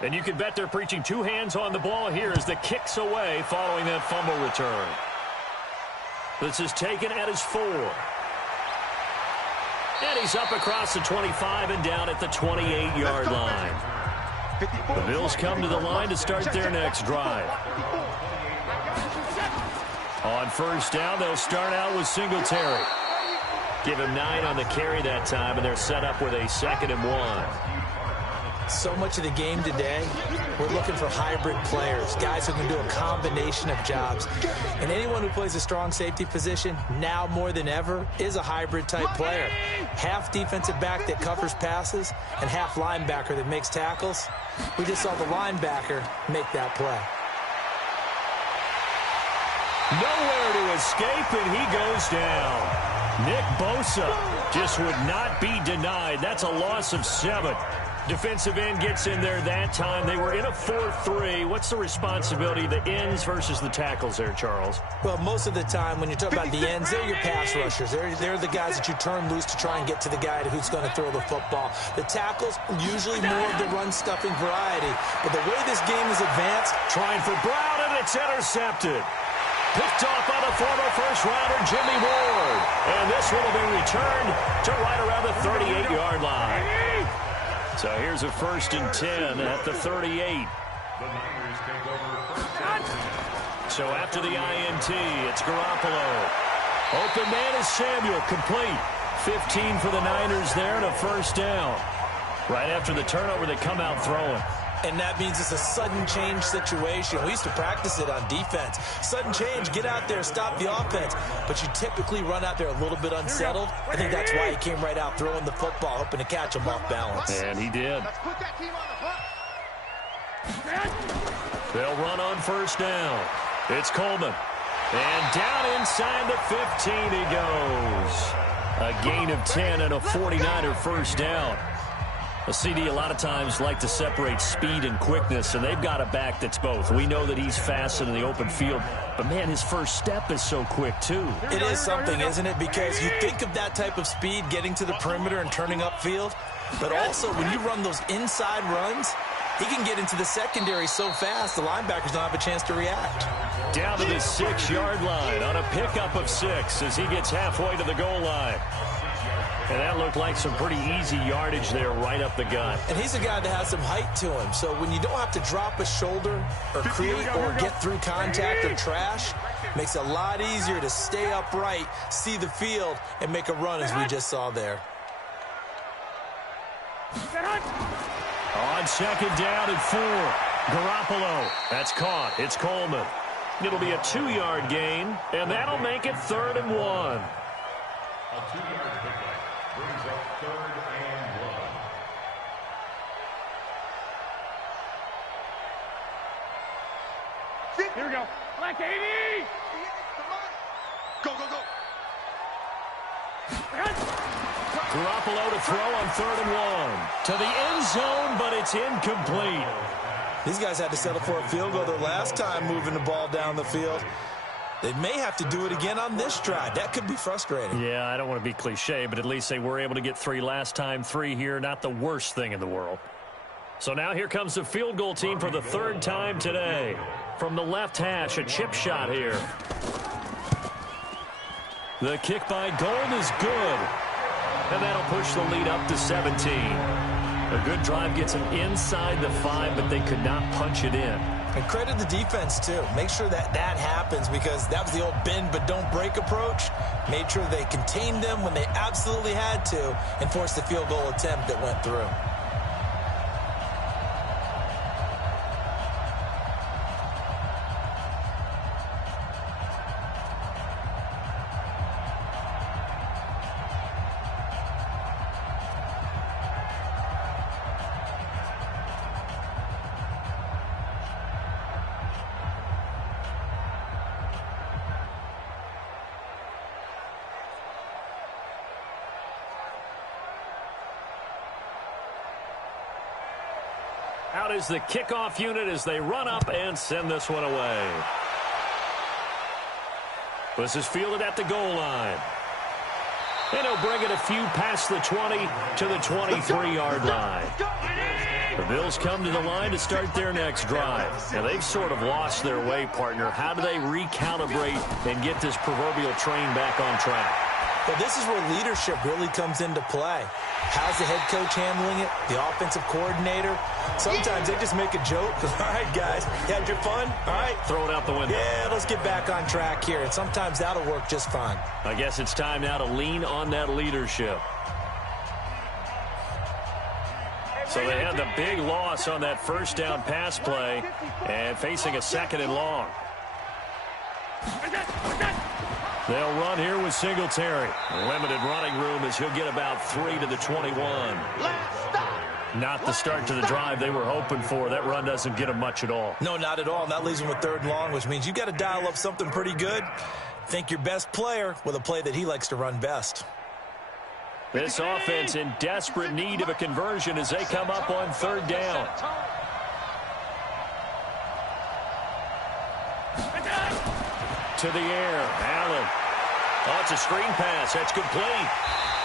And you can bet they're preaching 2 hands on the ball here as the kick's away following that fumble return. This is taken at his 4. And he's up across the 25 and down at the 28-yard line. The Bills come to the line to start their next drive. On 1st down, they'll start out with Singletary. Give him 9 on the carry that time, and they're set up with a 2nd and 1. So much of the game today, we're looking for hybrid players, guys who can do a combination of jobs. And anyone who plays a strong safety position, now more than ever, is a hybrid type player. Half defensive back that covers passes and half linebacker that makes tackles. We just saw the linebacker make that play. Nowhere to escape, and he goes down. Nick Bosa just would not be denied. That's a loss of 7. Defensive end gets in there that time. They were in a 4-3. What's the responsibility of the ends versus the tackles there, Charles? Well, most of the time when you talk about the ends, they're your pass rushers. They're the guys that you turn loose to try and get to the guy who's going to throw the football. The tackles, usually more of the run-stuffing variety. But the way this game is advanced... Trying for Brown, and it's intercepted. Picked off by the former first-rounder, Jimmy Ward. And this one will be returned to right around the 38-yard line. So here's a 1st and 10 at the 38. The Niners take over first and 10. So after the INT, it's Garoppolo. Open man is Samuel, complete. 15 for the Niners there and a 1st down. Right after the turnover, they come out throwing. And that means it's a sudden change situation. We used to practice it on defense. Sudden change, get out there, stop the offense. But you typically run out there a little bit unsettled. I think that's why he came right out throwing the football, hoping to catch him off balance. And he did. Let's put that team on the hook. They'll run on 1st down. It's Coleman. And down inside the 15 he goes. A gain of 10 and a 49er 1st down. A CD a lot of times like to separate speed and quickness, and they've got a back that's both. We know that he's fast in the open field, but, man, his first step is so quick, too. It is something, isn't it? Because you think of that type of speed getting to the perimeter and turning upfield, but also when you run those inside runs, he can get into the secondary so fast the linebackers don't have a chance to react. Down to the 6-yard line on a pickup of 6 as he gets halfway to the goal line. And that looked like some pretty easy yardage there right up the gut. And he's a guy that has some height to him. So when you don't have to drop a shoulder or create or get through contact or trash, makes it a lot easier to stay upright, see the field, and make a run as we just saw there. On 2nd down and 4. Garoppolo. That's caught. It's Coleman. It'll be a 2-yard gain, and that'll make it 3rd and 1. A 2-yard pickup brings up 3rd and 1. Here we go. Black 80. Go, go, go. Garoppolo to throw on 3rd and 1. To the end zone, but it's incomplete. These guys had to settle for a field goal their last time moving the ball down the field. They may have to do it again on this drive. That could be frustrating. Yeah, I don't want to be cliche, but at least they were able to get 3 last time. 3 here, not the worst thing in the world. So now here comes the field goal team for the 3rd time today. From the left hash, a chip shot here. The kick by Gold is good. And that'll push the lead up to 17. A good drive gets them inside the 5, but they could not punch it in. And credit the defense, too. Make sure that happens because that was the old bend but don't break approach. Made sure they contained them when they absolutely had to and forced the field goal attempt that went through. Out is the kickoff unit as they run up and send this one away. This is fielded at the goal line. And he'll bring it a few past the 20 to the 23-yard line. The Bills come to the line to start their next drive. Now, they've sort of lost their way, partner. How do they recalibrate and get this proverbial train back on track? Well, this is where leadership really comes into play. How's the head coach handling it? The offensive coordinator? Sometimes they just make a joke. All right, guys, you had your fun? All right. Throw it out the window. Yeah, let's get back on track here. And sometimes that'll work just fine. I guess it's time now to lean on that leadership. So they had the big loss on that first down pass play and facing a 2nd and long. They'll run here with Singletary. Limited running room as he'll get about 3 to the 21. Not the start to the drive they were hoping for. That run doesn't get them much at all. No, not at all. And that leaves them with 3rd and long, which means you've got to dial up something pretty good. Think your best player with a play that he likes to run best. This offense in desperate need of a conversion as they come up on 3rd down. To the air, Allen. Oh, it's a screen pass. That's complete.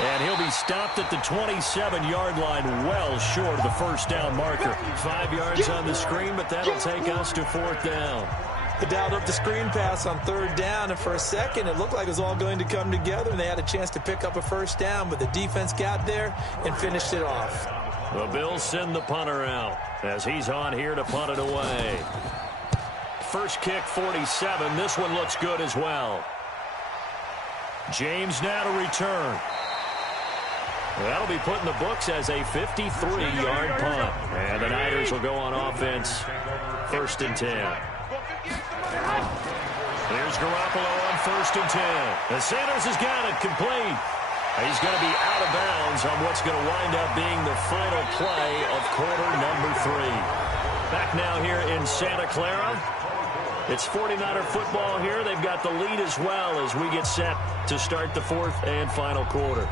And he'll be stopped at the 27-yard line, well short of the first down marker. 5 yards on the screen, but that'll take us to 4th down. They dialed up the screen pass on 3rd down, and for a second it looked like it was all going to come together, and they had a chance to pick up a first down, but the defense got there and finished it off. The Bills send the punter out as he's on here to punt it away. First kick, 47. This one looks good as well. James now to return. That'll be put in the books as a 53-yard punt. And the Niners will go on offense. 1st and 10. Here's Garoppolo on 1st and 10. And Sanders has got it complete. He's going to be out of bounds on what's going to wind up being the final play of quarter number 3. Back now here in Santa Clara. It's 49er football here. They've got the lead as well as we get set to start the 4th and final quarter.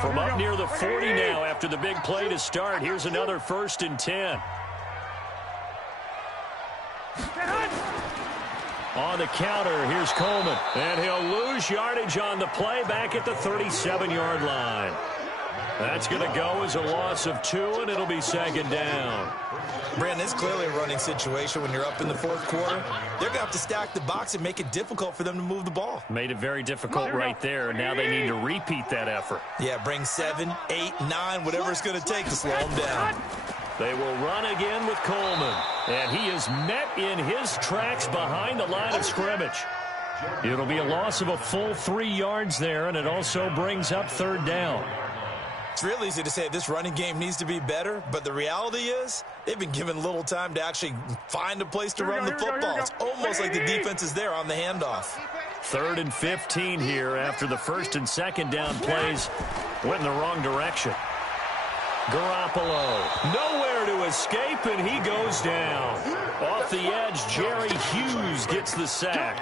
From up near the 40 now after the big play to start. Here's another 1st and 10. On the counter, here's Coleman. And he'll lose yardage on the play back at the 37-yard line. That's going to go as a loss of 2, and it'll be 2nd down. Brandon, it's clearly a running situation when you're up in the 4th quarter. They're going to have to stack the box and make it difficult for them to move the ball. Made it very difficult right there, and now they need to repeat that effort. Yeah, bring 7, 8, 9, whatever it's going to take to slow them down. They will run again with Coleman, and he is met in his tracks behind the line of scrimmage. It'll be a loss of a full 3 yards there, and it also brings up 3rd down. It's real easy to say this running game needs to be better, but the reality is they've been given little time to actually find a place to run the football. It's almost like the defense is there on the handoff. 3rd and 15 here after the 1st and 2nd down plays went in the wrong direction. Garoppolo, nowhere to escape, and he goes down. Off the edge, Jerry Hughes gets the sack.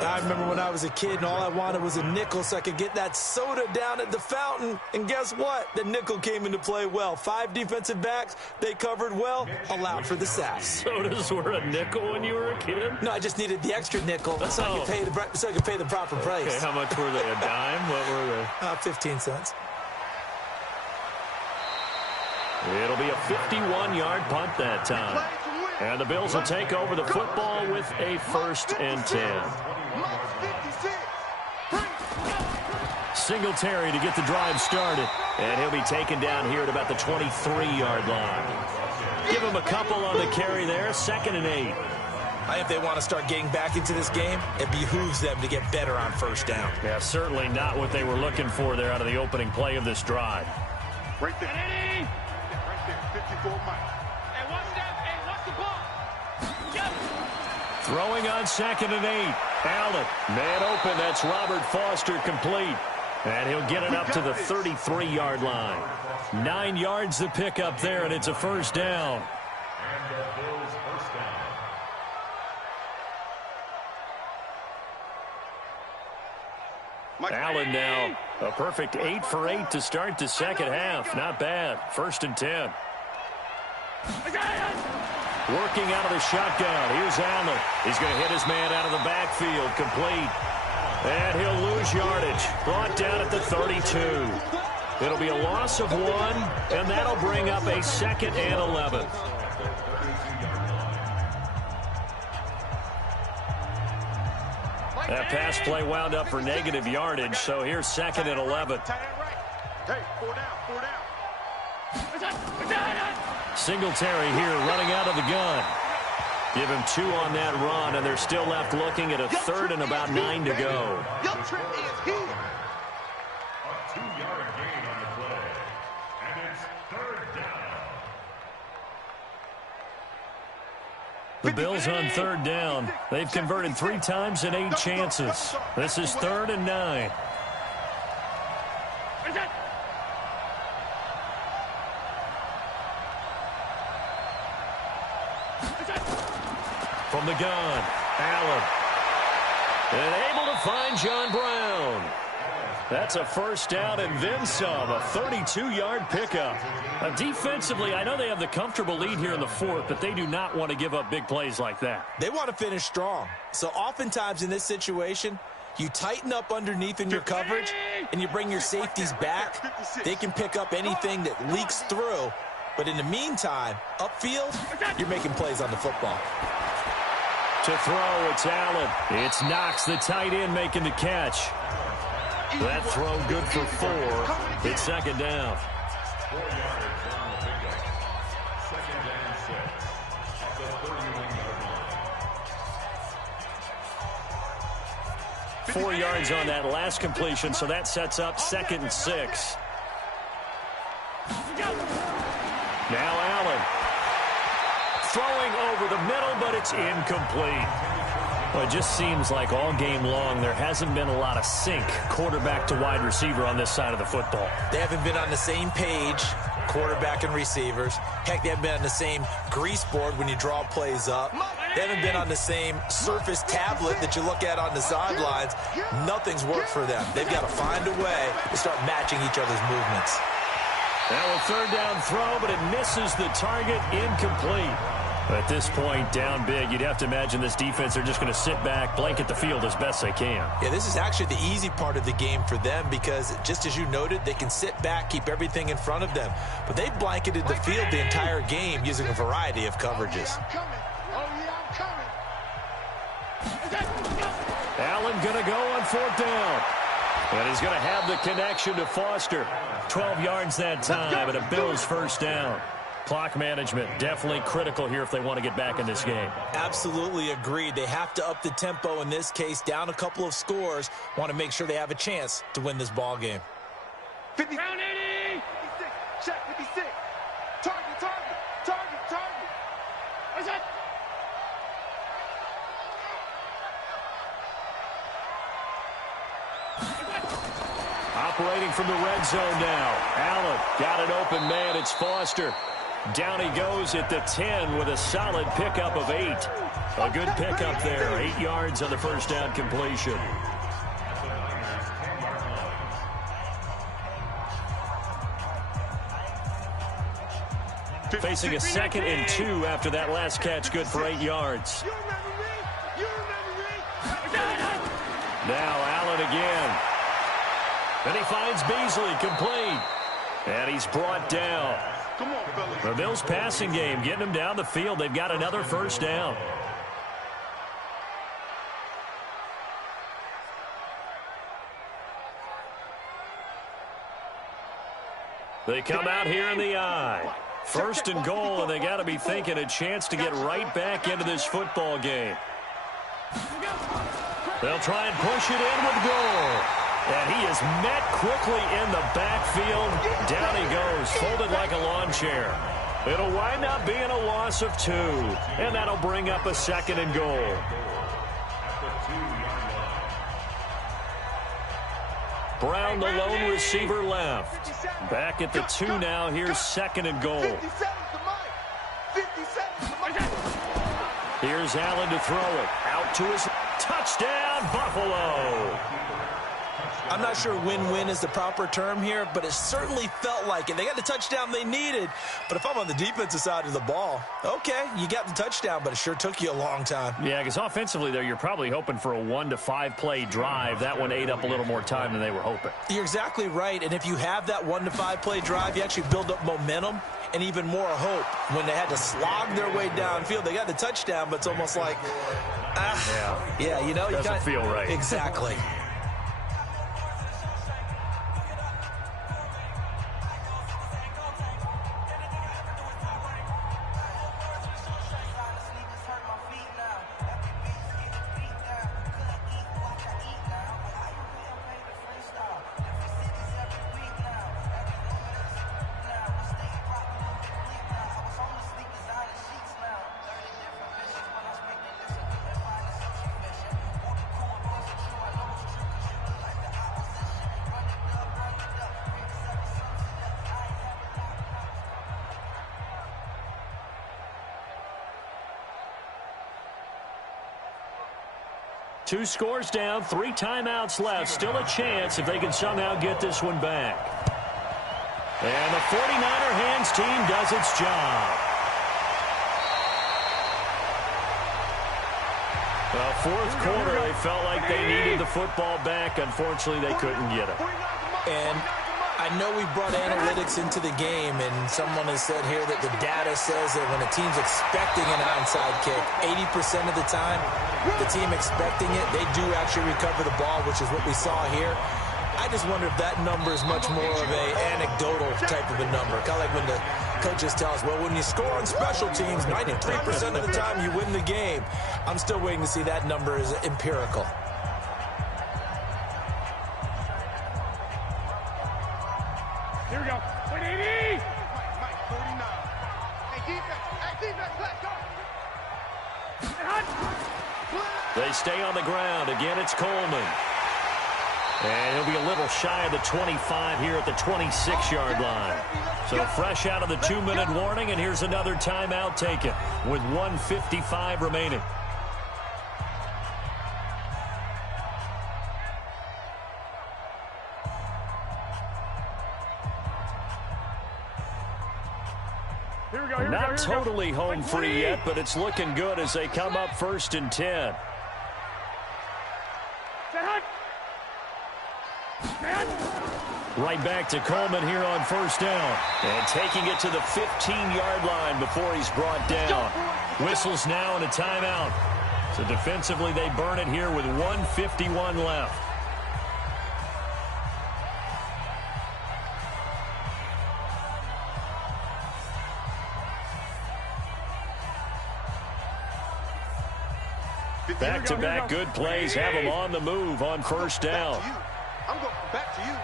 I remember when I was a kid and all I wanted was a nickel so I could get that soda down at the fountain. And guess what? The nickel came into play well. 5 defensive backs, they covered well, allowed for the sack. Sodas were a nickel when you were a kid? No, I just needed the extra nickel so I could pay the proper price. Okay, how much were they? A dime? What were they? 15 cents. It'll be a 51-yard punt that time. And the Bills will take over the football with a 1st and 10. Singletary to get the drive started. And he'll be taken down here at about the 23-yard line. Give him a couple on the carry there. 2nd and 8. If they want to start getting back into this game, it behooves them to get better on 1st down. Yeah, certainly not what they were looking for there out of the opening play of this drive. Right there. Right there. 54 miles. Throwing on 2nd and 8. Allen, man open. That's Robert Foster complete. And he'll get it up to the 33-yard line. 9 yards to pick up there, and it's a 1st down. And the Bills' 1st down. Allen now a perfect 8 for 8 to start the 2nd half. Not bad. 1st and 10. Working out of the shotgun. Here's Allen. He's going to hit his man out of the backfield. Complete. And he'll lose yardage. Brought down at the 32. It'll be a loss of 1, and that'll bring up a 2nd and 11. That pass play wound up for negative yardage, so here's 2nd and 11. Hey, 4 down. Singletary here running out of the gun. Give him 2 on that run, and they're still left looking at a 3rd and about 9 to go. A 2-yard gain on the play. And it's 3rd down. The Bills on third down. They've converted 3 times in 8 chances. This is 3rd and 9. From the gun, Allen. And able to find John Brown. That's a first down and then some, a 32-yard pickup. Defensively, I know they have the comfortable lead here in the 4th, but they do not want to give up big plays like that. They want to finish strong. So oftentimes in this situation, you tighten up underneath in your coverage and you bring your safeties back. They can pick up anything that leaks through. But in the meantime, upfield, you're making plays on the football. To throw, it's Allen. It's Knox, the tight end, making the catch. That throw good for 4. It's 2nd down. 4 yards on the pickup. 2nd and 6. At the 31-yard line. 4 yards on that last completion, so that sets up 2nd and 6. Now Allen. Throwing over the middle, but it's incomplete. Well, it just seems like all game long there hasn't been a lot of sync quarterback to wide receiver on this side of the football. They haven't been on the same page, quarterback and receivers. Heck, they haven't been on the same grease board when you draw plays up. They haven't been on the same surface tablet that you look at on the sidelines. Nothing's worked for them. They've got to find a way to start matching each other's movements. Now a 3rd down throw, but it misses the target, incomplete. At this point, down big, you'd have to imagine this defense are just going to sit back, blanket the field as best they can. Yeah, this is actually the easy part of the game for them because, just as you noted, they can sit back, keep everything in front of them. But they've blanketed the field the entire game using a variety of coverages. Allen going to go on 4th down. And he's going to have the connection to Foster. 12 yards that time, and a Bills first down. Clock management definitely critical here if they want to get back in this game. Absolutely agreed. They have to up the tempo in this case, down a couple of scores. Want to make sure they have a chance to win this ball game. 50. Round 80. 56. Check 56. Target. Where's that? Operating from the red zone now. Allen got an open man. It's Foster. Down he goes at the 10 with a solid pickup of 8. A good pickup there. 8 yards on the first down completion. Facing a 2nd and 2 after that last catch, good for 8 yards. Now Allen again. And he finds Beasley, complete. And he's brought down. Come on, fellas. The Bills passing game, getting them down the field. They've got another first down. They come out here in the eye. 1st and goal, and they got to be thinking a chance to get right back into this football game. They'll try and push it in with goal. And he is met quickly in the backfield. Down he goes, folded like a lawn chair. It'll wind up being a loss of 2. And that'll bring up a 2nd and goal. Brown, the lone receiver, left. Back at the 2 now. Here's 2nd and goal. Here's Allen to throw it. Out to his touchdown, Buffalo. I'm not sure win-win is the proper term here, but it certainly felt like it. They got the touchdown they needed, but if I'm on the defensive side of the ball, okay, you got the touchdown, but it sure took you a long time. Yeah, because offensively, though, you're probably hoping for a 1 to 5 play drive. That one ate up a little more time than they were hoping. You're exactly right, and if you have that 1 to 5 play drive, you actually build up momentum and even more hope. When they had to slog their way downfield, they got the touchdown, but it's almost like, yeah, you know, doesn't feel right. Exactly. 2 scores down, 3 timeouts left. Still a chance if they can somehow get this one back. And the 49er hands team does its job. Fourth quarter, they felt like they needed the football back. Unfortunately, they couldn't get it. And I know we brought analytics into the game, and someone has said here that the data says that when a team's expecting an onside kick, 80% of the time, the team expecting it, they do actually recover the ball, which is what we saw here. I just wonder if that number is much more of a anecdotal type of a number. Kind of like when the coaches tell us, well, when you score on special teams, 93% of the time you win the game. I'm still waiting to see that number is empirical. Here we go. 180. Mike, 49. Hey, defense, let's go. They stay on the ground. Again, it's Coleman. And he'll be a little shy of the 25 here at the 26-yard line. So fresh out of the 2-minute warning, and here's another timeout taken with 1:55 remaining. Not totally home free yet, but it's looking good as they come up 1st and 10. Right back to Coleman here on 1st down. And taking it to the 15-yard line before he's brought down. Whistles now and a timeout. So defensively, they burn it here with 1:51 left. Back-to-back good plays have them on the move on 1st down. I'm going back to you.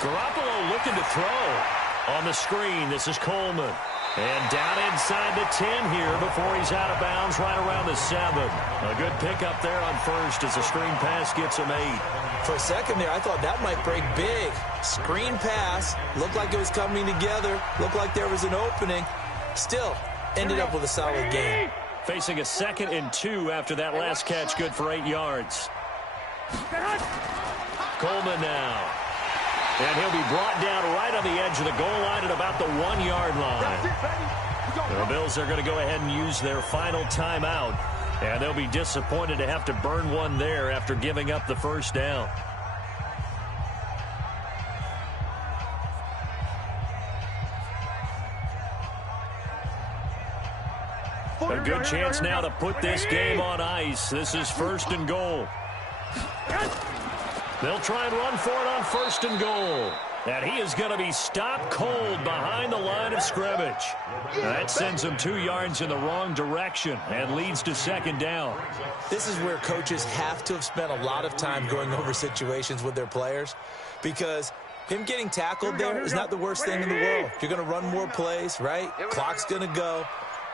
Garoppolo looking to throw. On the screen, this is Coleman. And down inside the 10 here before he's out of bounds right around the 7. A good pickup there on 1st as the screen pass gets him 8. For a second there, I thought that might break big. Screen pass. Looked like it was coming together. Looked like there was an opening. Still, ended up with a solid game. Facing a 2nd and 2 after that last catch, good for 8 yards. Coleman now. And he'll be brought down right on the edge of the goal line at about the 1-yard line. The Bills are going to go ahead and use their final timeout. And they'll be disappointed to have to burn one there after giving up the 1st down. A good chance now to put this game on ice. This is 1st and goal. They'll try and run for it on 1st and goal. And he is going to be stopped cold behind the line of scrimmage. That sends him 2 yards in the wrong direction and leads to 2nd down. This is where coaches have to have spent a lot of time going over situations with their players, because him getting tackled there is not the worst thing in the world. You're going to run more plays, right? Clock's going to go.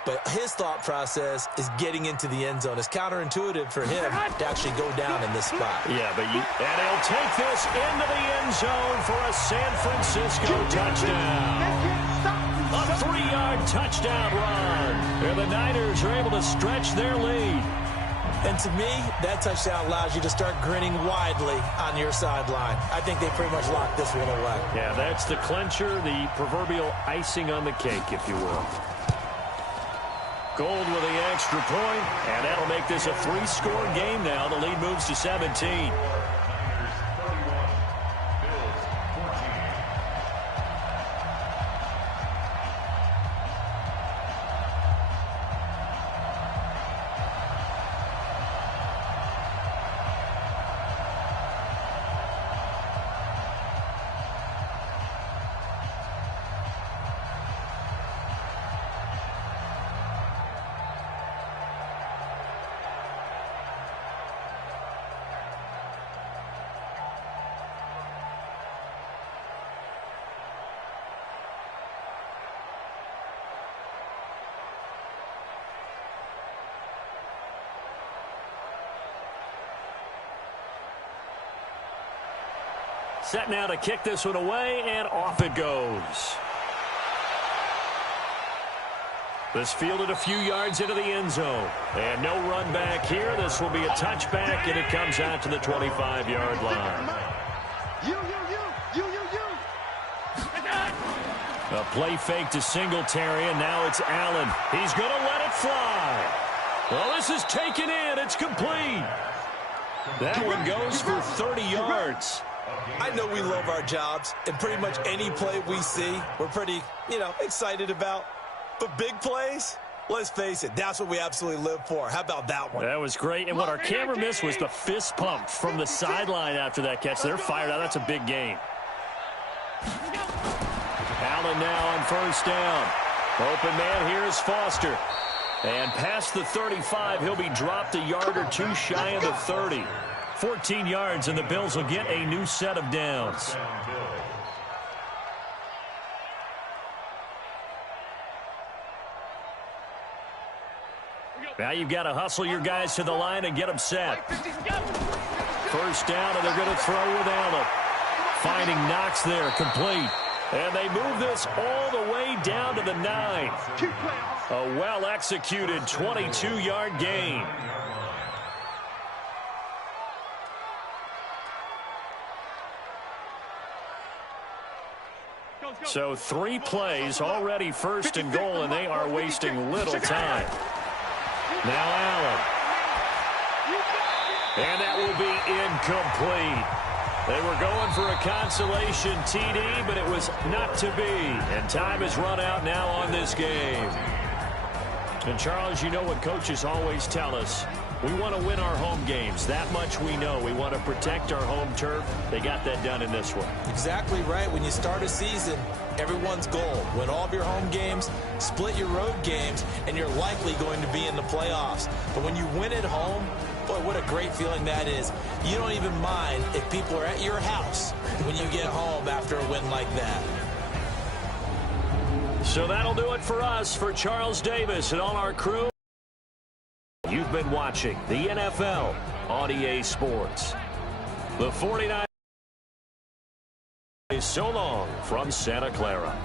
But his thought process is getting into the end zone. It's counterintuitive for him to actually go down in this spot. Yeah, but and he'll take this into the end zone for a San Francisco touchdown. A 3-yard touchdown run. And the Niners are able to stretch their lead. And to me, that touchdown allows you to start grinning widely on your sideline. I think they pretty much locked this one away. Yeah, that's the clincher, the proverbial icing on the cake, if you will. Gold with the extra point, and that'll make this a 3-score game now. The lead moves to 17. Set now to kick this one away, and off it goes. This fielded a few yards into the end zone. And no run back here. This will be a touchback, and it comes out to the 25-yard line. A play fake to Singletary, and now it's Allen. He's going to let it fly. Well, this is taken in. It's complete. That one goes for 30 yards. I know we love our jobs, and pretty much any play we see, we're pretty, excited about. But big plays, let's face it, that's what we absolutely live for. How about that one? That was great, and what our camera missed was the fist pump from the sideline after that catch. They're fired out. That's a big gain. Allen now on first down. Open man here is Foster. And past the 35, he'll be dropped a yard or two shy of the 30. 14 yards, and the Bills will get a new set of downs. Now you've got to hustle your guys to the line and get them set. First down, and they're going to throw with Allen. Finding Knox there, complete. And they move this all the way down to the 9. A well-executed 22-yard gain. So 3 plays, already first and goal, and they are wasting little time. Now Allen. And that will be incomplete. They were going for a consolation TD, but it was not to be. And time has run out now on this game. And, Charles, you know what coaches always tell us. We want to win our home games. That much we know. We want to protect our home turf. They got that done in this one. Exactly right. When you start a season, everyone's goal: win all of your home games, split your road games, and you're likely going to be in the playoffs. But when you win at home, boy, what a great feeling that is. You don't even mind if people are at your house when you get home after a win like that. So that'll do it for us. For Charles Davis and all our crew, you've been watching the NFL on EA Sports. The 49ers is so long from Santa Clara.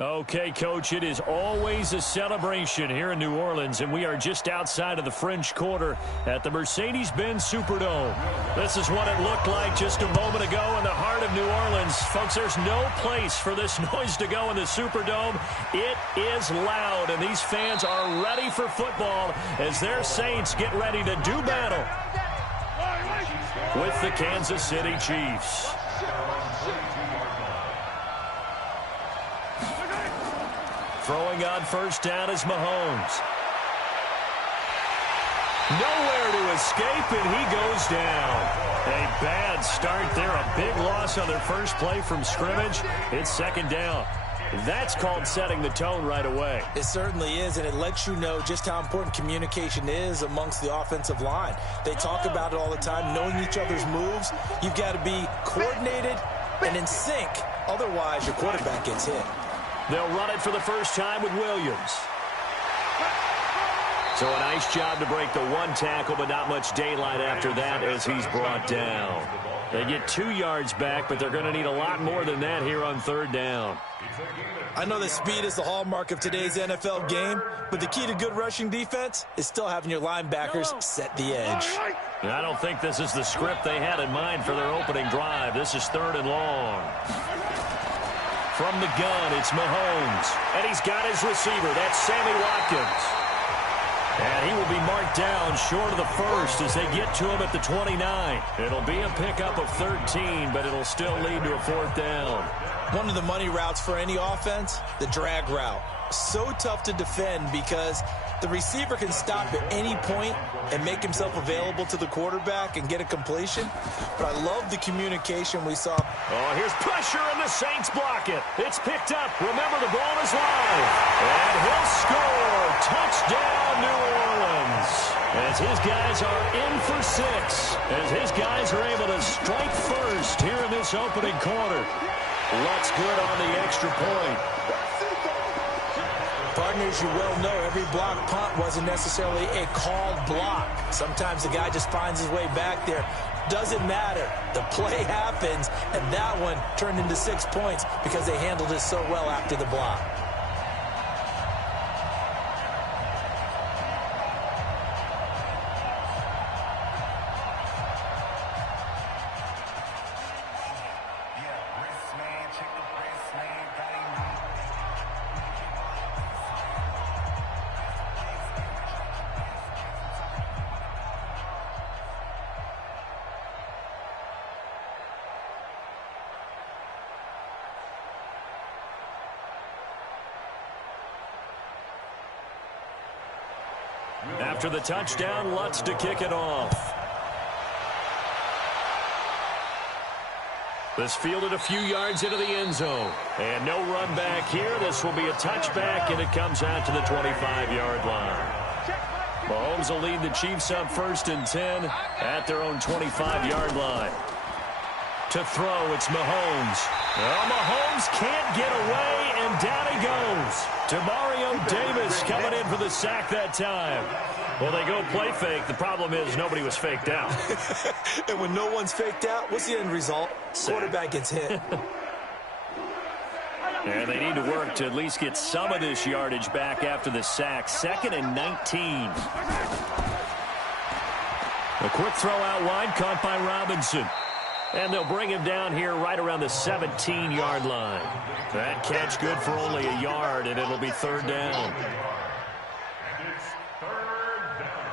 Okay, Coach, it is always a celebration here in New Orleans, and we are just outside of the French Quarter at the Mercedes-Benz Superdome. This is what it looked like just a moment ago in the heart of New Orleans. Folks, there's no place for this noise to go in the Superdome. It is loud, and these fans are ready for football as their Saints get ready to do battle with the Kansas City Chiefs. Throwing on first down is Mahomes. Nowhere to escape, and he goes down. A bad start there. A big loss on their first play from scrimmage. It's second down. That's called setting the tone right away. It certainly is, and it lets you know just how important communication is amongst the offensive line. They talk about it all the time, knowing each other's moves. You've got to be coordinated and in sync. Otherwise, your quarterback gets hit. They'll run it for the first time with Williams. So a nice job to break the one tackle, but not much daylight after that as he's brought down. They get 2 yards back, but they're going to need a lot more than that here on third down. I know that speed is the hallmark of today's NFL game, but the key to good rushing defense is still having your linebackers set the edge. I don't think this is the script they had in mind for their opening drive. This is third and long. From the gun, it's Mahomes. And he's got his receiver. That's Sammy Watkins. And he will be marked down short of the first as they get to him at the 29. It'll be a pickup of 13, but it'll still lead to a fourth down. One of the money routes for any offense, the drag route. So tough to defend because the receiver can stop at any point and make himself available to the quarterback and get a completion. But I love the communication we saw. Oh, here's pressure, and the Saints block it. It's picked up. Remember, the ball is live. And he'll score. Touchdown, New Orleans. As his guys are in for 6. As his guys are able to strike first here in this opening quarter. Lutz good on the extra point. Partners, you well know every block punt wasn't necessarily a called block. Sometimes the guy just finds his way back there. Doesn't matter. The play happens, and that one turned into 6 points because they handled it so well after the block. After the touchdown, Lutz to kick it off. This fielded a few yards into the end zone. And no run back here. This will be a touchback, and it comes out to the 25-yard line. Mahomes will lead the Chiefs up first and 10 at their own 25-yard line. To throw, it's Mahomes. Well, Mahomes can't get away, and down he goes. Demario Davis coming in for the sack that time. Well, they go play fake. The problem is nobody was faked out. And when no one's faked out, what's the end result? Quarterback gets hit. And they need to work to at least get some of this yardage back after the sack. 2nd and 19. A quick throw out wide, caught by Robinson. And they'll bring him down here right around the 17-yard line. That catch good for only a yard, and it'll be third down. And it's third down.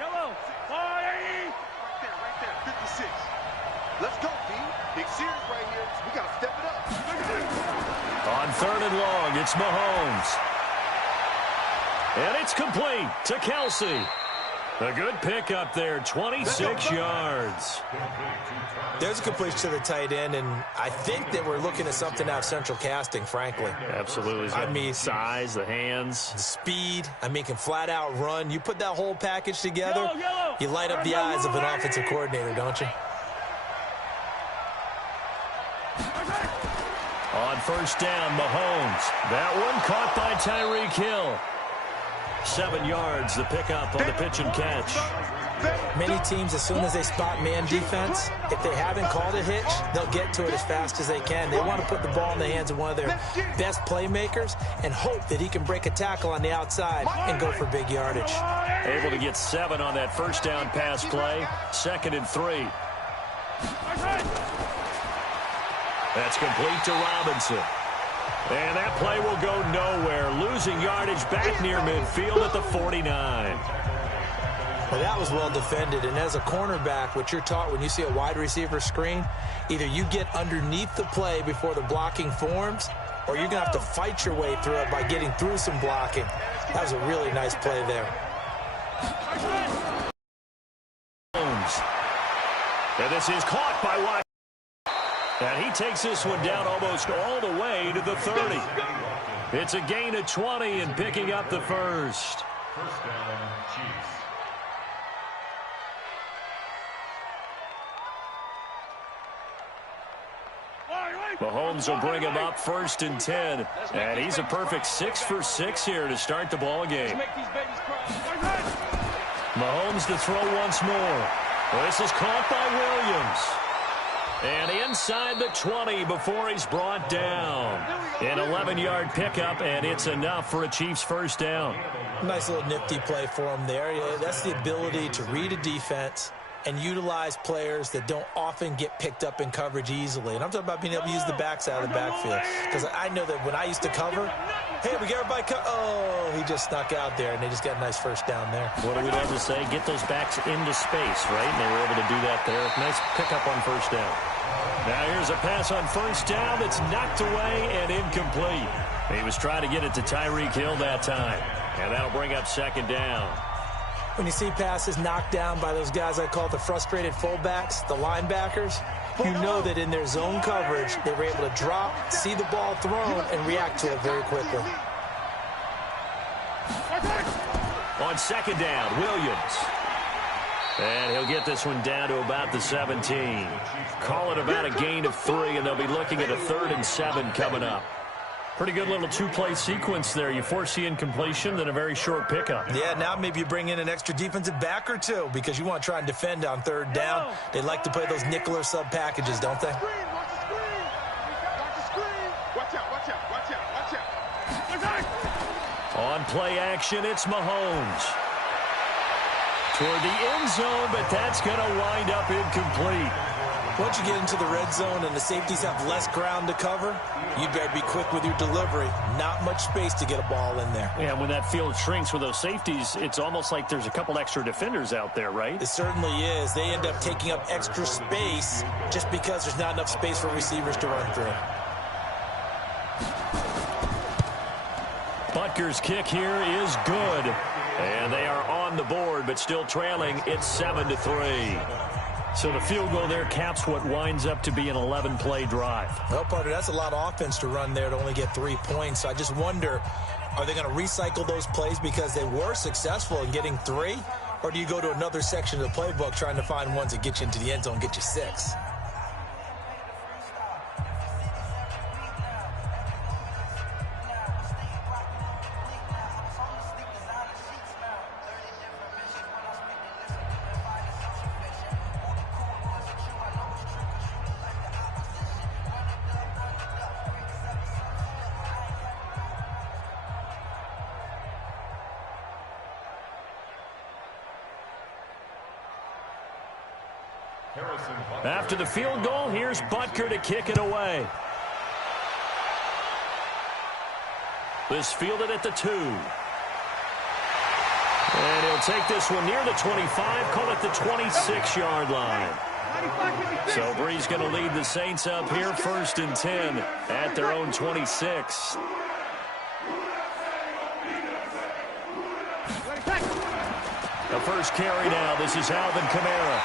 Yellow. Right there, 56. Let's go, B. Big series right here. We got to step it up. On third and long, it's Mahomes. And it's complete to Kelsey. A good pickup there, 26 yards. There's a completion to the tight end, and I think that we're looking at something out of central casting, frankly. Absolutely. I mean, size, the hands. the speed, I mean, can flat out run. You put that whole package together, you light up the eyes of an offensive coordinator, don't you? On first down, Mahomes. That one caught by Tyreek Hill. 7 yards, the pickup on the pitch and catch. Many teams, as soon as they spot man defense, if they haven't called a hitch, they'll get to it as fast as they can. They want to put the ball in the hands of one of their best playmakers and hope that he can break a tackle on the outside and go for big yardage. Able to get 7 on that first down pass play. 2nd and 3. That's complete to Robinson. And that play will go nowhere. Losing yardage back near midfield at the 49. Well, that was well defended, and as a cornerback, what you're taught when you see a wide receiver screen, either you get underneath the play before the blocking forms, or you're going to have to fight your way through it by getting through some blocking. That was a really nice play there. And this is caught by Watt. And he takes this one down almost all the way to the 30. It's a gain of 20 and picking up the first. First down, Chiefs. Mahomes will bring him up 1st and 10. And he's a perfect 6 for 6 here to start the ball game. Mahomes to throw once more. This is caught by Williams. And inside the 20 before he's brought down. An 11-yard pickup, and it's enough for a Chiefs first down. Nice little nifty play for him there. Yeah, that's the ability to read a defense and utilize players that don't often get picked up in coverage easily. And I'm talking about being able to use the backside of the backfield. Because I know that when I used to cover, hey, we got everybody oh, he just snuck out there, and they just got a nice first down there. What do we love to say? Get those backs into space, right? And they were able to do that there. Nice pickup on first down. Now here's a pass on first down that's knocked away and incomplete. He was trying to get it to Tyreek Hill that time. And that'll bring up 2nd down. When you see passes knocked down by those guys I call the frustrated fullbacks, the linebackers, you know that in their zone coverage, they were able to drop, see the ball thrown, and react to it very quickly. On 2nd down, Williams. And he'll get this one down to about the 17. Call it about a gain of 3, and they'll be looking at a 3rd and 7 coming up. Pretty good little 2-play sequence there. You force the incompletion, then a very short pickup. Yeah, now maybe you bring in an extra defensive back or two because you want to try and defend on 3rd down. They like to play those nickel or sub packages, don't they? On play action, it's Mahomes. Toward the end zone, but that's going to wind up incomplete. Once you get into the red zone and the safeties have less ground to cover, you better be quick with your delivery. Not much space to get a ball in there. Yeah, when that field shrinks with those safeties, it's almost like there's a couple extra defenders out there, right? It certainly is. They end up taking up extra space just because there's not enough space for receivers to run through. Butker's kick here is good. And they are on the board, but still trailing. It's 7-3. So the field goal there caps what winds up to be an 11-play drive. Well, partner, that's a lot of offense to run there to only get 3 points. So I just wonder, are they going to recycle those plays because they were successful in getting 3? Or do you go to another section of the playbook trying to find ones that get you into the end zone and get you 6? After the field goal, here's Butker to kick it away. This fielded at the 2. And he'll take this one near the 25, call it the 26-yard line. So Bree's going to lead the Saints up here 1st and 10 at their own 26. The first carry now. This is Alvin Kamara.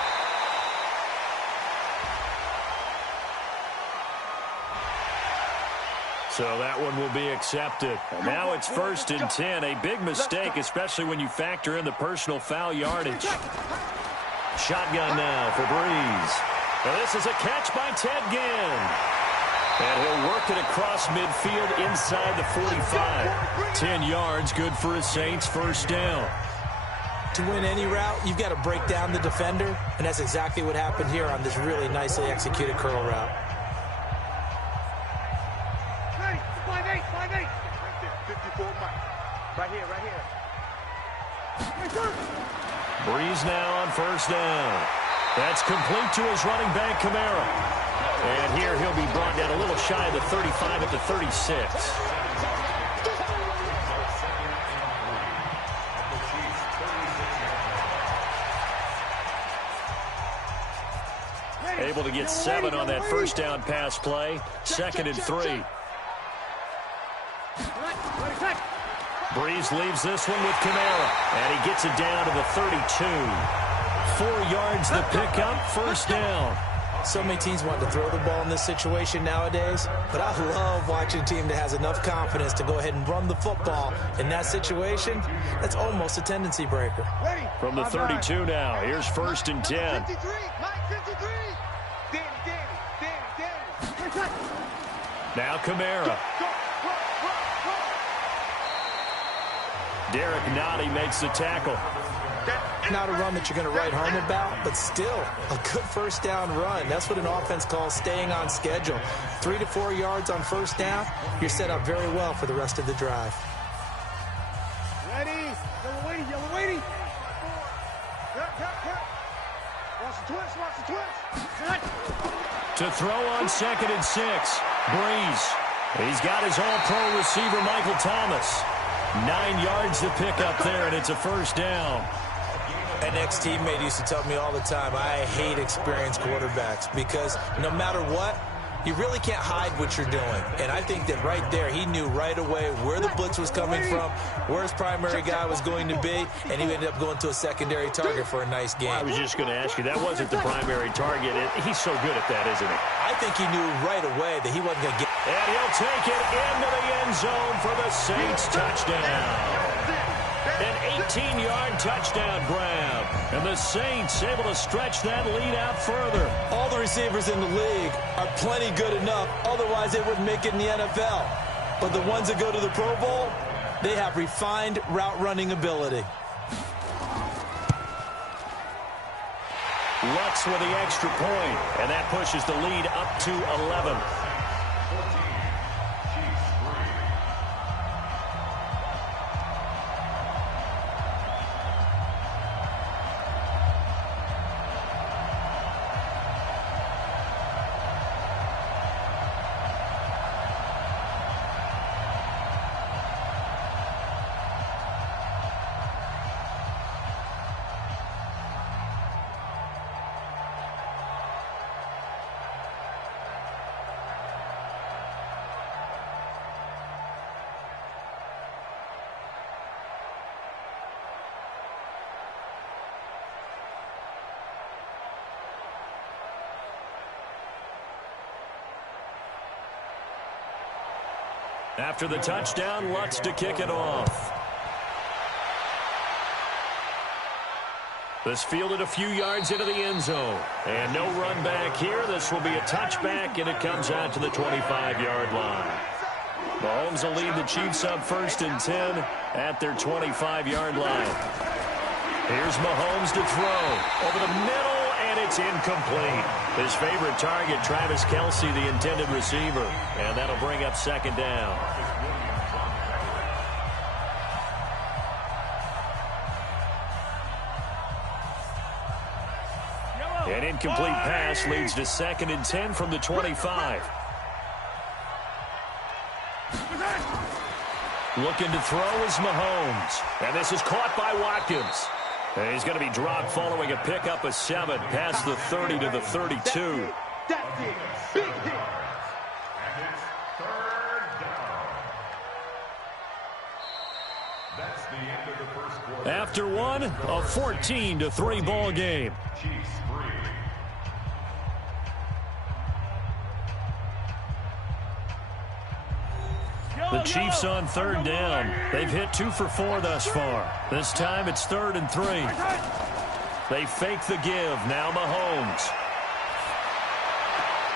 So that one will be accepted. And now it's 1st and 10. A big mistake, especially when you factor in the personal foul yardage. Shotgun now for Breeze. And this is a catch by Ted Ginn. And he'll work it across midfield inside the 45. 10 yards, good for his Saints first down. To win any route, you've got to break down the defender, and that's exactly what happened here on this really nicely executed curl route. Ready, 5-8. Right there, 54 Mike. Right here. Breeze now on first down. That's complete to his running back, Kamara. And here he'll be brought down a little shy of the 35 at the 36. Able to get 7 on that first down pass play. 2nd and 3. Breeze leaves this one with Kamara. And he gets it down to the 32. 4 yards the pickup, first down. So many teams want to throw the ball in this situation nowadays, but I love watching a team that has enough confidence to go ahead and run the football. In that situation, that's almost a tendency breaker. From the 32 now, here's 1st and 10. 53, Mike, 53. Danny. Now Kamara. Derek Nottie makes the tackle. Not a run that you're going to write home about, but still a good first down run. That's what an offense calls staying on schedule. 3 to 4 yards on first down, you're set up very well for the rest of the drive. Ready. Yellow waiting. Watch the twist. To throw on 2nd and 6. Breeze. He's got his all-pro receiver, Michael Thomas. 9 yards to pick up there, and it's a first down. An ex-teammate used to tell me all the time, I hate experienced quarterbacks because no matter what, you really can't hide what you're doing. And I think that right there, he knew right away where the blitz was coming from, where his primary guy was going to be, and he ended up going to a secondary target for a nice game. I was just going to ask you, that wasn't the primary target. He's so good at that, isn't he? I think he knew right away that he wasn't going to get... And he'll take it into the end zone for the Saints touchdown. An 18-yard touchdown grab. And the Saints able to stretch that lead out further. All the receivers in the league are plenty good enough. Otherwise, they wouldn't make it in the NFL. But the ones that go to the Pro Bowl, they have refined route running ability. Lutz with the extra point. And that pushes the lead up to 11. After the touchdown, Lutz to kick it off. This fielded a few yards into the end zone. And no run back here. This will be a touchback, and it comes out to the 25-yard line. Mahomes will lead the Chiefs up 1st and 10 at their 25-yard line. Here's Mahomes to throw. Over the middle, and it's incomplete. His favorite target, Travis Kelce, the intended receiver. And that'll bring up 2nd down. An incomplete pass leads to 2nd and 10 from the 25. Looking to throw is Mahomes. And this is caught by Watkins. And he's going to be dropped following a pickup of 7 past the 30 to the 32. That's it. Big hit. And it's 3rd down. That's the end of the first quarter. After one, a 14-3 ball game. Chiefs 3. The Chiefs on 3rd down. They've hit 2 for 4 thus far. This time it's 3rd and 3. They fake the give. Now Mahomes.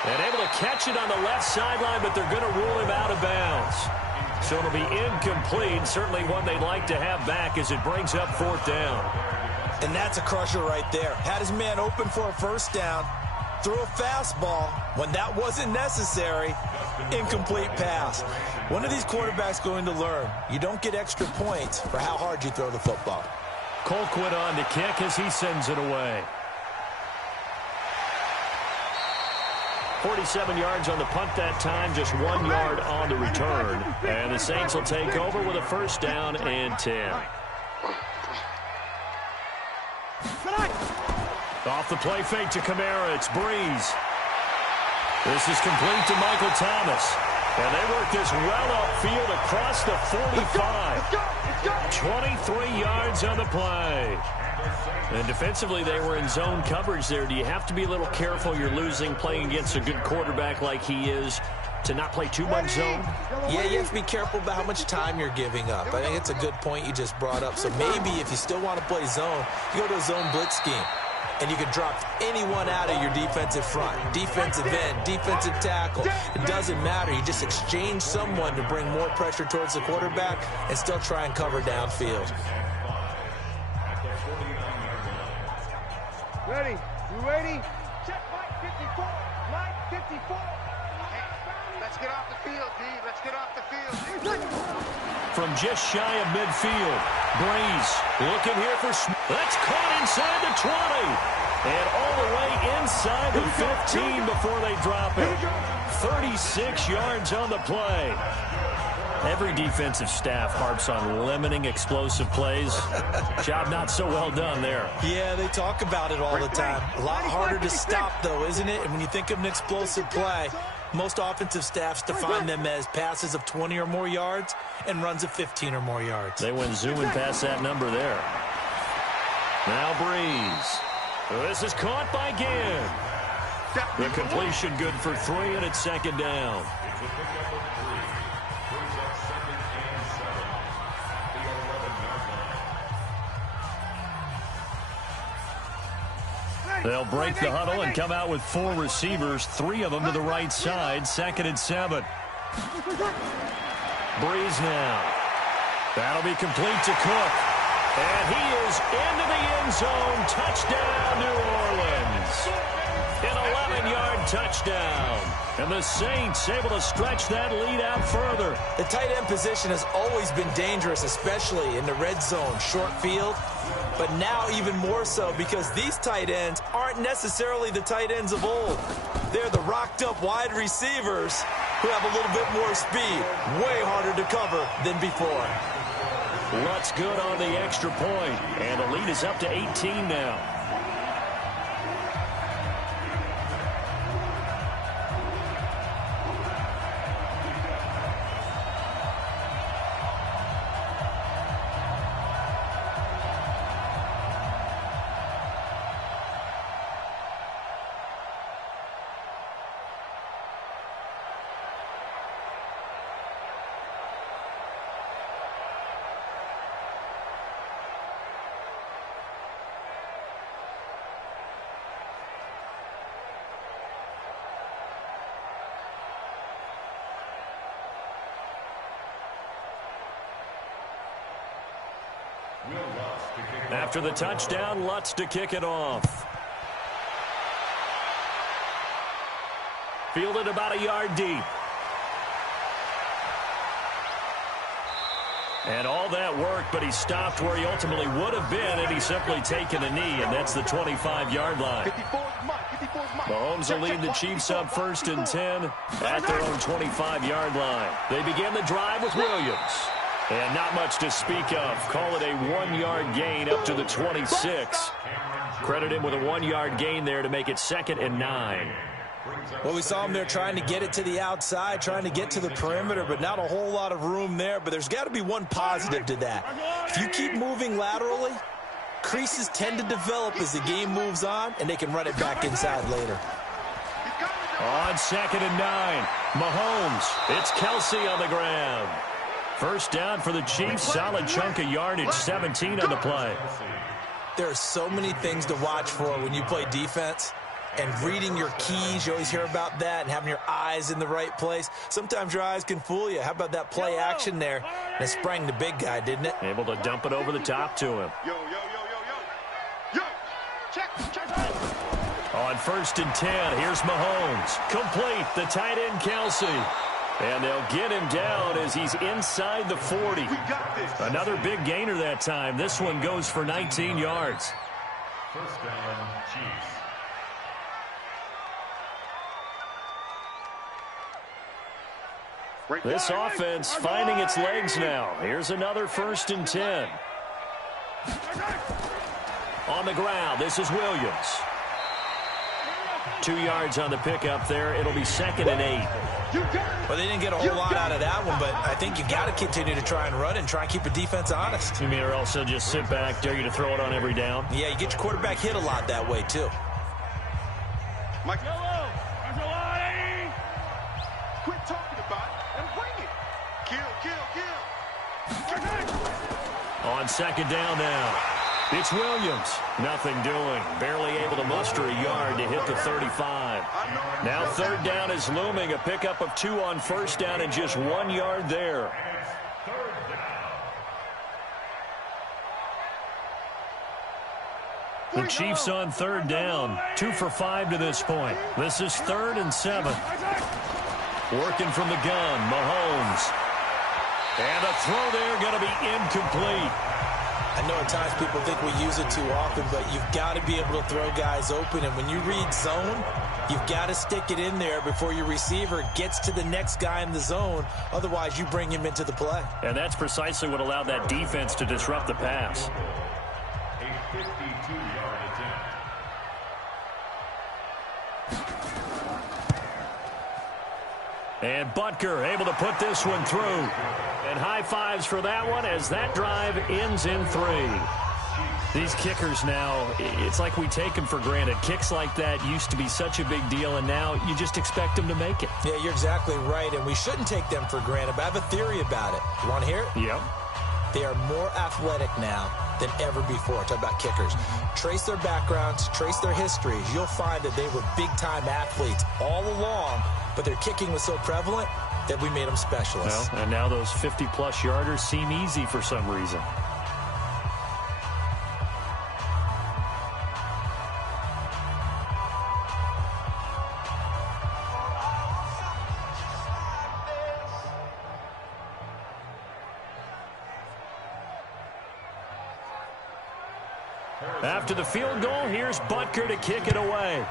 And able to catch it on the left sideline, but they're going to rule him out of bounds. So it'll be incomplete, certainly one they'd like to have back as it brings up 4th down. And that's a crusher right there. Had his man open for a first down, threw a fastball. When that wasn't necessary, incomplete pass. One of these quarterbacks going to learn, you don't get extra points for how hard you throw the football. Colquitt on to kick as he sends it away. 47 yards on the punt that time, just 1 yard on the return. And the Saints will take over with a first down and 10. Off the play fake to Kamara, it's Breeze. This is complete to Michael Thomas. And they work this well upfield across the 45. 23 yards on the play. And defensively, they were in zone coverage there. Do you have to be a little careful? You're losing playing against a good quarterback like he is to not play too much zone? Yeah, you have to be careful about how much time you're giving up. I think it's a good point you just brought up. So maybe if you still want to play zone, you go to a zone blitz scheme. And you can drop anyone out of your defensive front. Defensive end, defensive tackle. It doesn't matter. You just exchange someone to bring more pressure towards the quarterback and still try and cover downfield. Ready? You ready? Check Mike 54. Mike 54. Hey, let's get off the field, D. Let's get off the field. From just shy of midfield, Breeze looking here for Smith. That's caught inside the 20. And all the way inside the 15 before they drop it. 36 yards on the play. Every defensive staff harps on limiting explosive plays. Job not so well done there. Yeah, they talk about it all the time. A lot harder to stop, though, isn't it? And when you think of an explosive play, most offensive staffs define them as passes of 20 or more yards and runs of 15 or more yards. They went zooming past that number there. Now Breeze. This is caught by Ginn. The completion good for 3, and it's 2nd down. They'll break the huddle and come out with 4 receivers, 3 of them to the right side, 2nd and 7. Breeze now. That'll be complete to Cook. And he is into the end zone. Touchdown, New Orleans. An 11-yard touchdown. And the Saints able to stretch that lead out further. The tight end position has always been dangerous, especially in the red zone, short field. But now even more so because these tight ends aren't necessarily the tight ends of old. They're the rocked-up wide receivers who have a little bit more speed. Way harder to cover than before. Lutz good on the extra point. And the lead is up to 18 now. After the touchdown, Lutz to kick it off. Fielded about a yard deep. And all that work, but he stopped where he ultimately would have been had he simply taken a knee, and that's the 25-yard line. Mahomes will lead the Chiefs up 1st and 10 at their own 25-yard line. They begin the drive with Williams. And not much to speak of. Call it a 1-yard gain up to the 26. Credit him with a 1-yard gain there to make it 2nd and 9. Well, we saw him there trying to get it to the outside, trying to get to the perimeter, but not a whole lot of room there. But there's got to be one positive to that. If you keep moving laterally, creases tend to develop as the game moves on, and they can run it back inside later. On 2nd and 9, Mahomes. It's Kelsey on the ground. First down for the Chiefs. Solid chunk of yardage, 17 on the play. There are so many things to watch for when you play defense. and reading your keys. You always hear about that, and having your eyes in the right place. Sometimes your eyes can fool you. How about that play action there? And it sprang the big guy, didn't it? Able to dump it over the top to him. Yo, yo, yo, yo, yo. Yo. Check. On 1st and 10, here's Mahomes. Complete, the tight end Kelsey. And they'll get him down as he's inside the 40. We got this. Another big gainer that time. This one goes for 19 yards. First down, Chiefs. This offense finding its legs now. Here's another 1st and 10. On the ground, this is Williams. 2 yards on the pickup there. It'll be 2nd and 8. Well, they didn't get a whole lot out of that one, but I think you got to continue to try and run and try and keep the defense honest. You mean or else they'll just sit back, dare you to throw it on every down? Yeah, you get your quarterback hit a lot that way, too. Mike. Quit talking about it and bring it. Kill. On 2nd down now. It's Williams. Nothing doing. Barely able to muster a yard to hit the 35. Now 3rd down is looming. A pickup of 2 on 1st down and just 1 yard there. The Chiefs on 3rd down. 2 for 5 to this point. This is 3rd and 7. Working from the gun, Mahomes. And a throw there going to be incomplete. I know at times people think we use it too often, but you've got to be able to throw guys open. And when you read zone, you've got to stick it in there before your receiver gets to the next guy in the zone. Otherwise, you bring him into the play. And that's precisely what allowed that defense to disrupt the pass. A 52-yard attempt. And Butker able to put this one through. And high fives for that one as that drive ends in 3. These kickers now, it's like we take them for granted. Kicks like that used to be such a big deal, and now you just expect them to make it. Yeah, you're exactly right, and we shouldn't take them for granted, but I have a theory about it. You want to hear it? Yep. They are more athletic now than ever before. Talk about kickers. Trace their backgrounds, trace their histories. You'll find that they were big-time athletes all along, but their kicking was so prevalent that we made them specialists. Well, and now those 50-plus yarders seem easy for some reason. After the field goal, here's Butker to kick it away.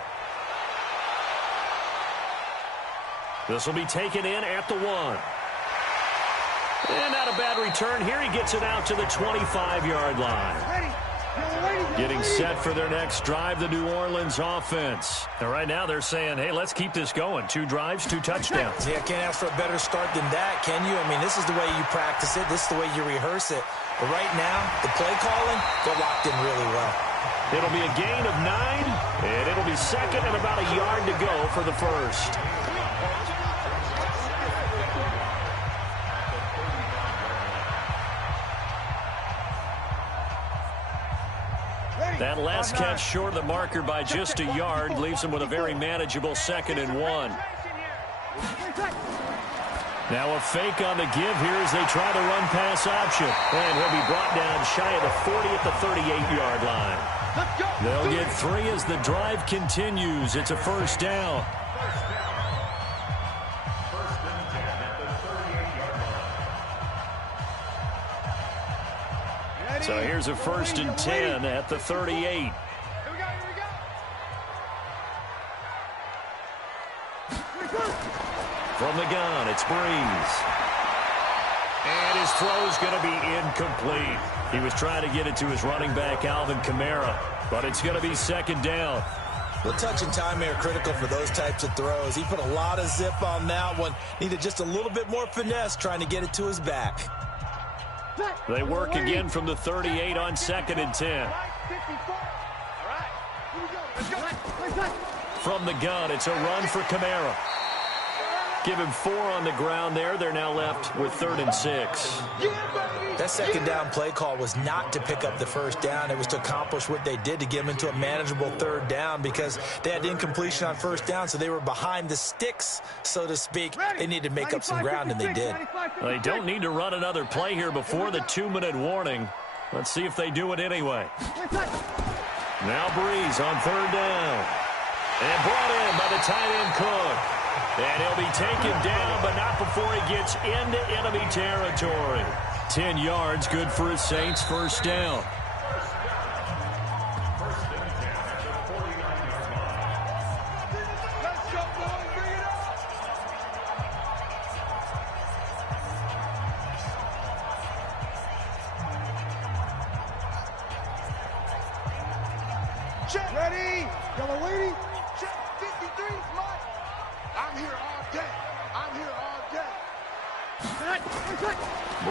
This will be taken in at the 1. And not a bad return here. He gets it out to the 25-yard line. Getting set for their next drive, the New Orleans offense. And right now they're saying, hey, let's keep this going. 2 drives, 2 touchdowns. Yeah, can't ask for a better start than that, can you? I mean, this is the way you practice it. This is the way you rehearse it. But right now, the play calling, they're locked in really well. It'll be a gain of 9, and it'll be 2nd and about a yard to go for the first. That last catch short of the marker by just a yard leaves him with a very manageable 2nd and 1. Now a fake on the give here as they try the run-pass option. And he'll be brought down shy of the 40 at the 38-yard line. They'll get 3 as the drive continues. It's a 1st down. First and 10 at the 38-yard line. So here's a 1st and 10 at the 38. From the gun, it's Breeze. And his throw's going to be incomplete. He was trying to get it to his running back, Alvin Kamara, but it's going to be 2nd down. Well, touch and timing are critical for those types of throws. He put a lot of zip on that one. Needed just a little bit more finesse trying to get it to his back. They work again from the 38 on 2nd and 10. From the gun, it's a run for Kamara. Give him 4 on the ground there. They're now left with 3rd and 6. That second down play call was not to pick up the first down. It was to accomplish what they did, to get them into a manageable 3rd down, because they had incompletion on first down, so they were behind the sticks, so to speak. They needed to make up some ground, and they did. Well, they don't need to run another play here before the 2-minute warning. Let's see if they do it anyway. Now Breeze on 3rd down. And brought in by the tight end Cook. And he'll be taken down, but not before he gets into enemy territory. 10 yards, good for his Saints, first down. Check. Ready. Yellow lady. Check. 53 is mine. I'm here all day. I'm here all day.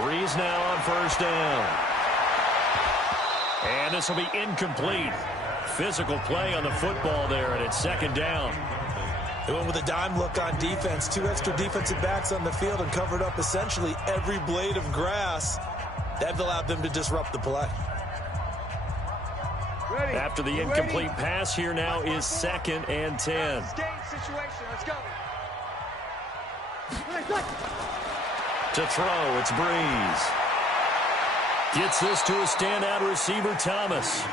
Breeze now on first down. And this will be incomplete. Physical play on the football there, and it's 2nd down. They went with a dime look on defense. 2 extra defensive backs on the field and covered up essentially every blade of grass. That allowed them to disrupt the play. Ready. After the incomplete pass, here now is 2nd and 10. Situation. Let's go. To throw, it's Breeze. Gets this to a standout receiver, Thomas.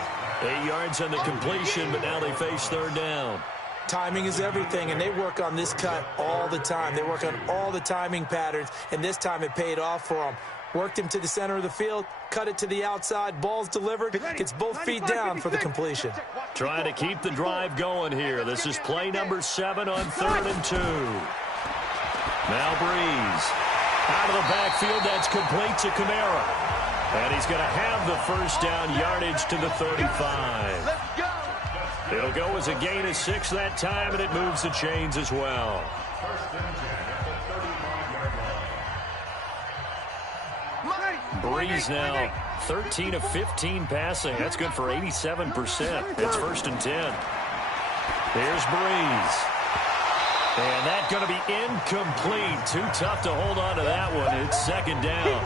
8 yards on the completion, but now they face 3rd down. Timing is everything, and they work on this cut all the time. They work on all the timing patterns, and this time it paid off for them. Worked him to the center of the field, cut it to the outside, ball's delivered, gets both feet down for the completion. Trying to keep the drive going here. This is play number 7 on 3rd and 2. Now Breeze. Out of the backfield, that's complete to Kamara. And he's going to have the first down, yardage to the 35. Let's go. It'll go as a gain of 6 that time, and it moves the chains as well. Breeze now 13 of 15 passing. That's good for 87%. It's 1st and 10. There's Breeze. And that's going to be incomplete. Too tough to hold on to that one. It's 2nd down.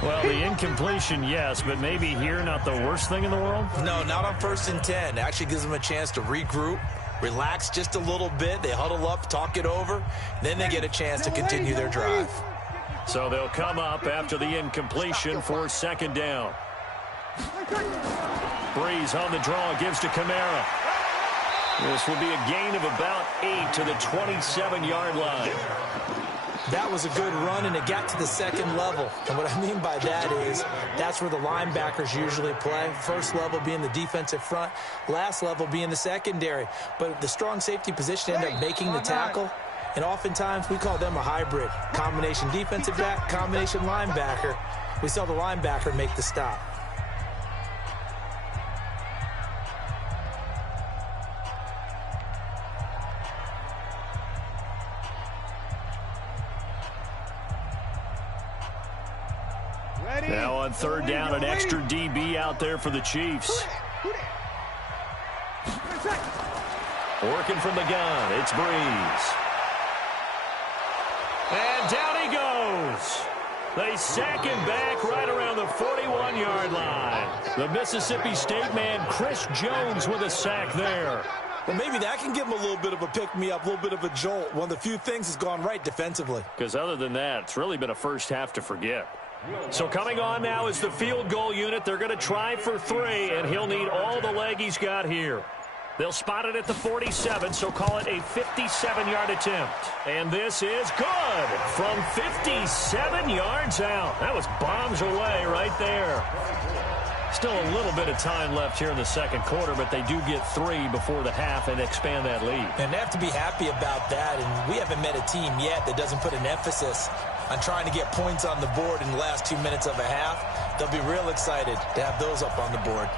Well, the incompletion, yes, but maybe here not the worst thing in the world? No, not on 1st and 10. It actually gives them a chance to regroup, relax just a little bit. They huddle up, talk it over. Then they get a chance to continue their drive. So they'll come up after the incompletion for 2nd down. Breeze on the draw, gives to Kamara. This will be a gain of about 8 to the 27-yard line. That was a good run, and it got to the 2nd level. And what I mean by that is that's where the linebackers usually play. First level being the defensive front, last level being the secondary. But the strong safety position ended up making the tackle. And oftentimes we call them a hybrid. Combination defensive back, combination linebacker. We saw the linebacker make the stop. Now on 3rd down, an extra DB out there for the Chiefs. Working from the gun, it's Breeze. And down he goes. They sack him back right around the 41-yard line. The Mississippi State man, Chris Jones, with a sack there. Well, maybe that can give him a little bit of a pick-me-up, a little bit of a jolt. One of the few things has gone right defensively. Because other than that, it's really been a first half to forget. So coming on now is the field goal unit. They're going to try for 3, and he'll need all the leg he's got here. They'll spot it at the 47, so call it a 57-yard attempt. And this is good from 57 yards out. That was bombs away right there. Still a little bit of time left here in the 2nd quarter, but they do get 3 before the half and expand that lead. And they have to be happy about that, and we haven't met a team yet that doesn't put an emphasis on trying to get points on the board in the last 2 minutes of a half. They'll be real excited to have those up on the board.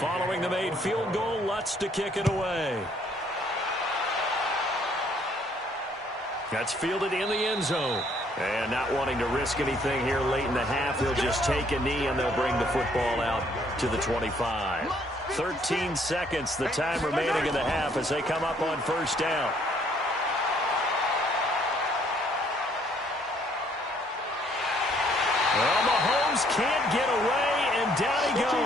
Following the made field goal, Lutz to kick it away. That's fielded in the end zone. And not wanting to risk anything here late in the half, he'll just take a knee and they'll bring the football out to the 25. 13 seconds, the time remaining in the half as they come up on first down. Well, Mahomes can't get away, and down he goes.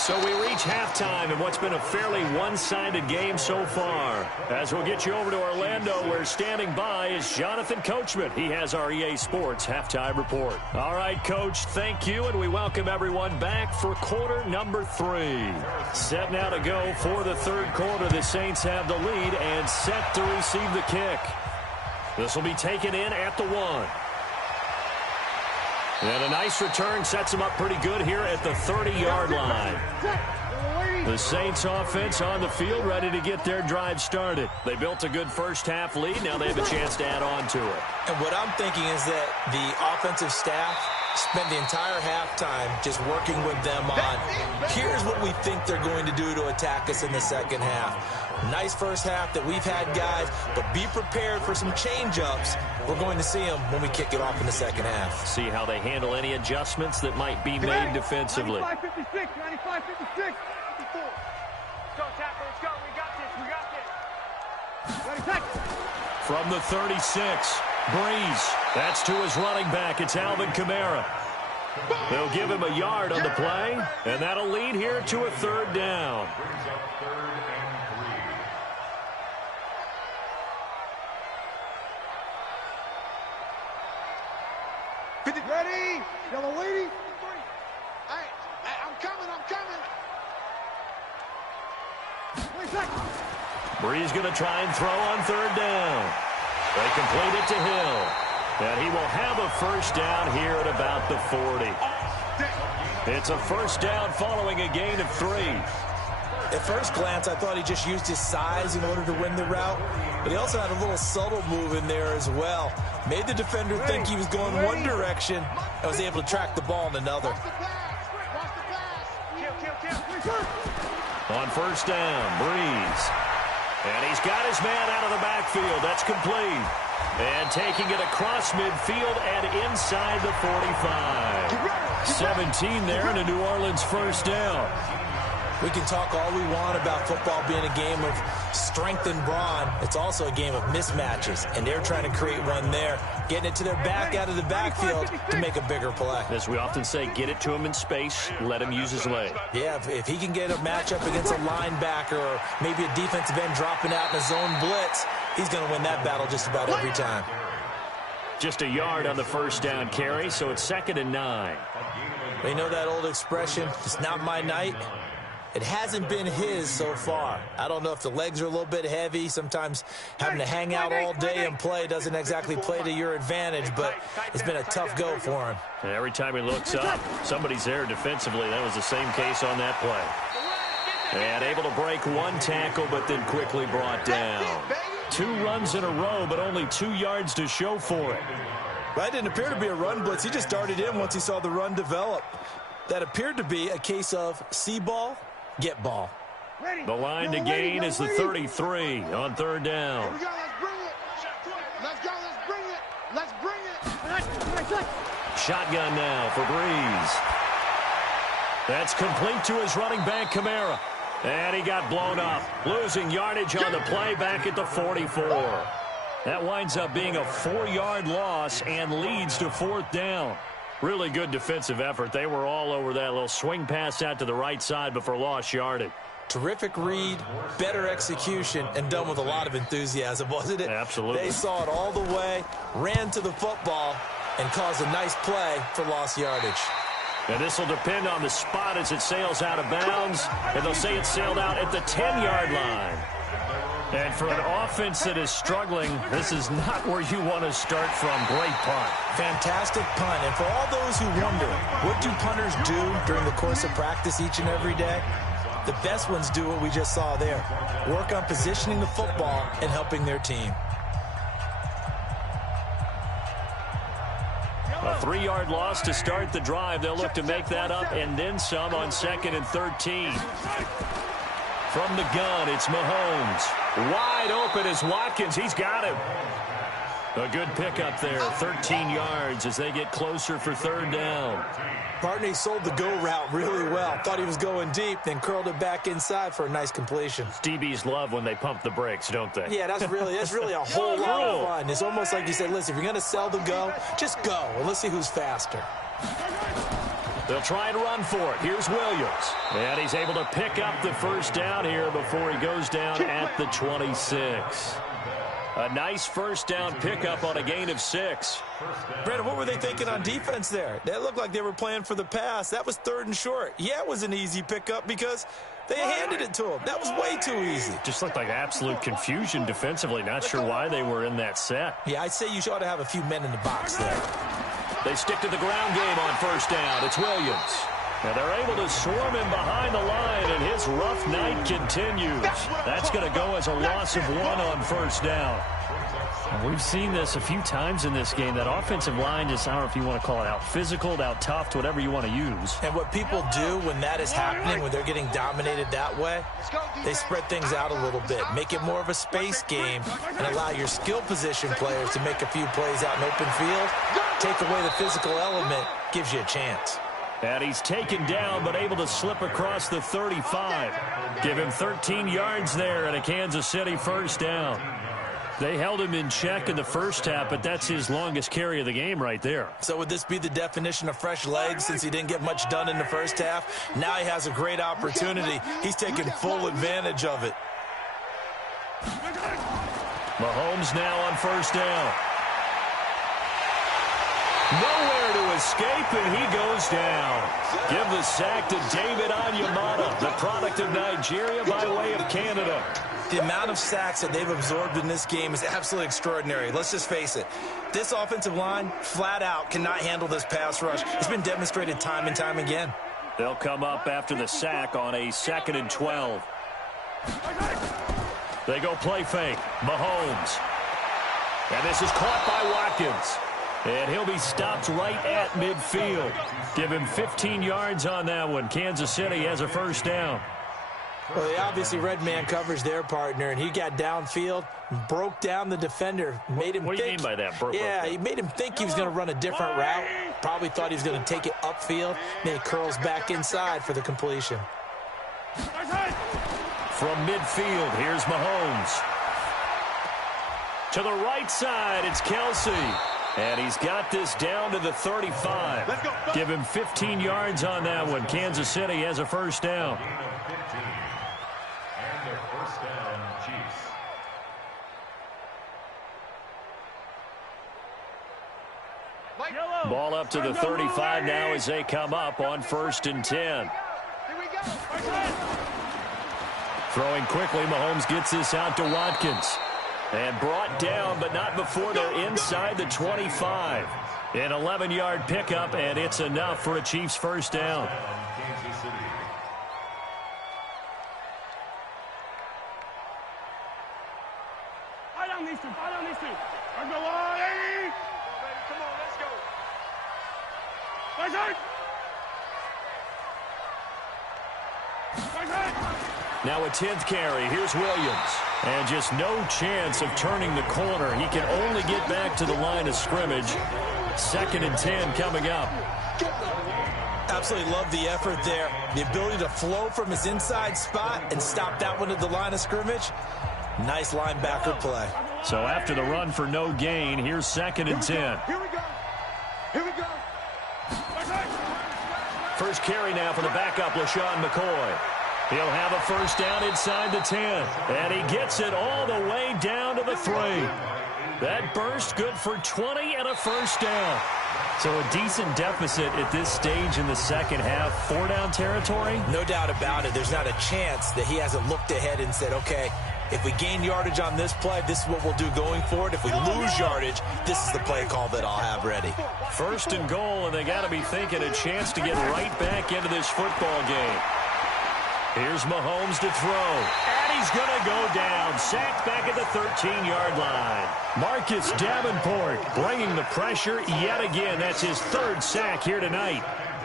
So we reach halftime in what's been a fairly one-sided game so far. As we'll get you over to Orlando, where standing by is Jonathan Coachman. He has our EA Sports halftime report. All right, Coach, thank you, and we welcome everyone back for quarter number 3. Set now to go for the third quarter. The Saints have the lead and set to receive the kick. This will be taken in at the 1. And a nice return sets them up pretty good here at the 30-yard line. The Saints offense on the field, ready to get their drive started. They built a good first-half lead. Now they have a chance to add on to it. And what I'm thinking is that the offensive staff spent the entire halftime just working with them on, here's what we think they're going to do to attack us in the second half. Nice first half that we've had, guys, but be prepared for some change-ups. We're going to see them when we kick it off in the second half. See how they handle any adjustments that might be made defensively. 95-56, 95-56, 54. Go, Tapper, let's go. We got this, we got this. From the 36, Breeze. That's to his running back. It's Alvin Kamara. They'll give him a yard on the play, and that'll lead here to a third down. Ready? Yellow lady. Hey, I'm coming. Breeze going to try and throw on third down. They complete it to Hill. And he will have a first down here at about the 40. It's a first down following a gain of 3. At first glance, I thought he just used his size in order to win the route, but he also had a little subtle move in there as well. Made the defender think he was going one direction and was able to track the ball in another. On first down, Breeze. And he's got his man out of the backfield. That's complete. And taking it across midfield and inside the 45. 17 there and a New Orleans first down. We can talk all we want about football being a game of strength and brawn. It's also a game of mismatches, and they're trying to create one there, getting it to their back out of the backfield to make a bigger play. As we often say, get it to him in space, let him use his leg. Yeah, if he can get a matchup against a linebacker or maybe a defensive end dropping out in a zone blitz, he's going to win that battle just about every time. Just a yard on the first down carry, so it's 2nd and 9. They know that old expression, it's not my night. It hasn't been his so far. I don't know if the legs are a little bit heavy. Sometimes having to hang out all day and play doesn't exactly play to your advantage, but it's been a tough go for him. And every time he looks up, somebody's there defensively. That was the same case on that play. And able to break one tackle, but then quickly brought down. 2 runs in a row, but only 2 yards to show for it. That didn't appear to be a run blitz. He just darted in once he saw the run develop. That appeared to be a case of see ball, get ball. The line to gain is the 33 on third down. Here we go, let's bring it. Let's go, let's bring it. Shotgun now for Breeze. That's complete to his running back, Kamara. And he got blown up, losing yardage on the play back at the 44. That winds up being a 4-yard loss and leads to 4th down. Really good defensive effort. They were all over that little swing pass out to the right side before lost yardage. Terrific read, better execution, and done with a lot of enthusiasm, wasn't it? Absolutely. They saw it all the way, ran to the football, and caused a nice play for lost yardage. And this will depend on the spot as it sails out of bounds. And they'll say it sailed out at the 10-yard line. And for an offense that is struggling, this is not where you want to start from. Great punt. Fantastic punt. And for all those who wonder, what do punters do during the course of practice each and every day? The best ones do what we just saw there. Work on positioning the football and helping their team. A 3-yard loss to start the drive. They'll look to make that up and then some on 2nd and 13. From the gun, it's Mahomes. Wide open is Watkins. He's got him. A good pickup there, 13 yards as they get closer for 3rd down. Barney sold the go route really well. Thought he was going deep, then curled it back inside for a nice completion. DBs love when they pump the brakes, don't they? Yeah, that's really a whole lot of fun. It's almost like you said, listen, if you're going to sell the go, just go, and let's see who's faster. They'll try and run for it. Here's Williams. And he's able to pick up the 1st down here before he goes down at the 26. A nice 1st down pickup on a gain of 6. Brandon, what were they thinking on defense there? They looked like they were playing for the pass. That was 3rd and short. Yeah, it was an easy pickup because they handed it to him. That was way too easy. Just looked like absolute confusion defensively. Not sure why they were in that set. Yeah, I'd say you ought to have a few men in the box there. They stick to the ground game on 1st down. It's Williams. And they're able to swarm him behind the line, and his rough night continues. That's going to go as a loss of 1 on 1st down. And we've seen this a few times in this game. That offensive line just, I don't know if you want to call it out physical, out tough, whatever you want to use. And what people do when that is happening, when they're getting dominated that way, they spread things out a little bit, make it more of a space game, and allow your skill position players to make a few plays out in open field. Take away the physical element, gives you a chance. And he's taken down, but able to slip across the 35. Give him 13 yards there and a Kansas City 1st down. They held him in check in the 1st half, but that's his longest carry of the game right there. So would this be the definition of fresh legs since he didn't get much done in the 1st half? Now he has a great opportunity. He's taking full advantage of it. Mahomes now on 1st down. Nowhere to escape, and he goes down. Give the sack to David Onyemata, the product of Nigeria by way of Canada. The amount of sacks that they've absorbed in this game is absolutely extraordinary. Let's just face it. This offensive line, flat out, cannot handle this pass rush. It's been demonstrated time and time again. They'll come up after the sack on a 2nd and 12. They go play fake. Mahomes. And this is caught by Watkins. And he'll be stopped right at midfield. Give him 15 yards on that one. Kansas City has a 1st down. Well, they obviously read man coverage their partner, and he got downfield, broke down the defender, made him think. What do you mean by that? Yeah, he made him think he was going to run a different route. Probably thought he was going to take it upfield. Then he curls back inside for the completion. From midfield, here's Mahomes. To the right side, it's Kelsey. And he's got this down to the 35. Give him 15 yards on that one. Kansas City has a 1st down. And their 1st down, Chiefs. Ball up to the 35 now as they come up on 1st and 10. Throwing quickly, Mahomes gets this out to Watkins. And brought down, but not before they're inside the 25. An 11-yard pickup, and it's enough for a Chiefs 1st down. Kansas City. Come on, let's go. Now a 10th carry. Here's Williams. And just no chance of turning the corner. He can only get back to the line of scrimmage. 2nd and 10 coming up. Absolutely love the effort there. The ability to flow from his inside spot and stop that one at the line of scrimmage. Nice linebacker play. So after the run for no gain, here's 2nd and 10. Here we go. Here we go. First carry now for the backup, LaShawn McCoy. He'll have a 1st down inside the 10. And he gets it all the way down to the 3. That burst good for 20 and a 1st down. So a decent deficit at this stage in the 2nd half. 4-down territory? No doubt about it. There's not a chance that he hasn't looked ahead and said, okay, if we gain yardage on this play, this is what we'll do going forward. If we lose yardage, this is the play call that I'll have ready. 1st and goal, and they got to be thinking a chance to get right back into this football game. Here's Mahomes to throw. And he's going to go down. Sacked back at the 13-yard line. Marcus Davenport bringing the pressure yet again. That's his third sack here tonight.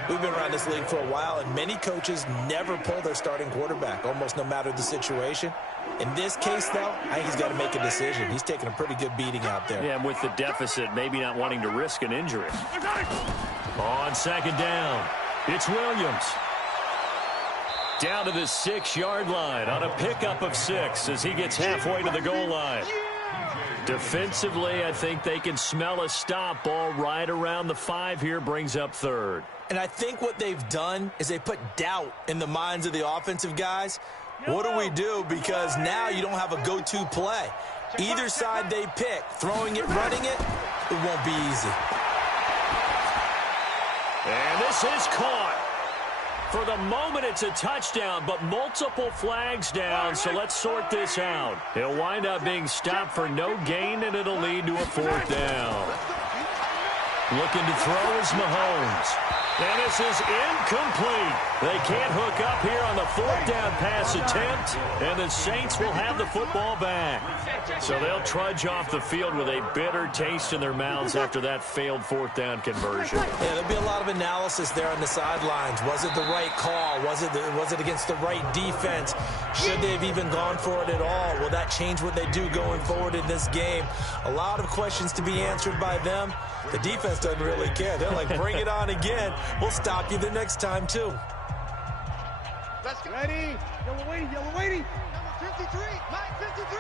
We've been around this league for a while, and many coaches never pull their starting quarterback, almost no matter the situation. In this case, though, I think he's got to make a decision. He's taking a pretty good beating out there. Yeah, and with the deficit, maybe not wanting to risk an injury. On second down, it's Williams. Down to the 6-yard line on a pickup of 6 as he gets halfway to the goal line. Defensively, I think they can smell a stop. Ball right around the 5 here, brings up third. And I think what they've done is they put doubt in the minds of the offensive guys. What do we do? Because now you don't have a go-to play. Either side they pick, throwing it, running it, it won't be easy. And this is caught. For the moment, it's a touchdown, but multiple flags down, so let's sort this out. He'll wind up being stopped for no gain, and it'll lead to a 4th down. Looking to throw is Mahomes. And this is incomplete. They can't hook up here on the 4th down pass attempt, and the Saints will have the football back. So they'll trudge off the field with a bitter taste in their mouths after that failed 4th down conversion. Yeah, there'll be a lot of analysis there on the sidelines. Was it the right call? Was it against the right defense? Should they have even gone for it at all? Will that change what they do going forward in this game? A lot of questions to be answered by them. The defense doesn't really care. They're like, bring it on again. We'll stop you the next time, too. Let's get ready. Yellow waiting, yellow waiting. Number 53, Mike 53.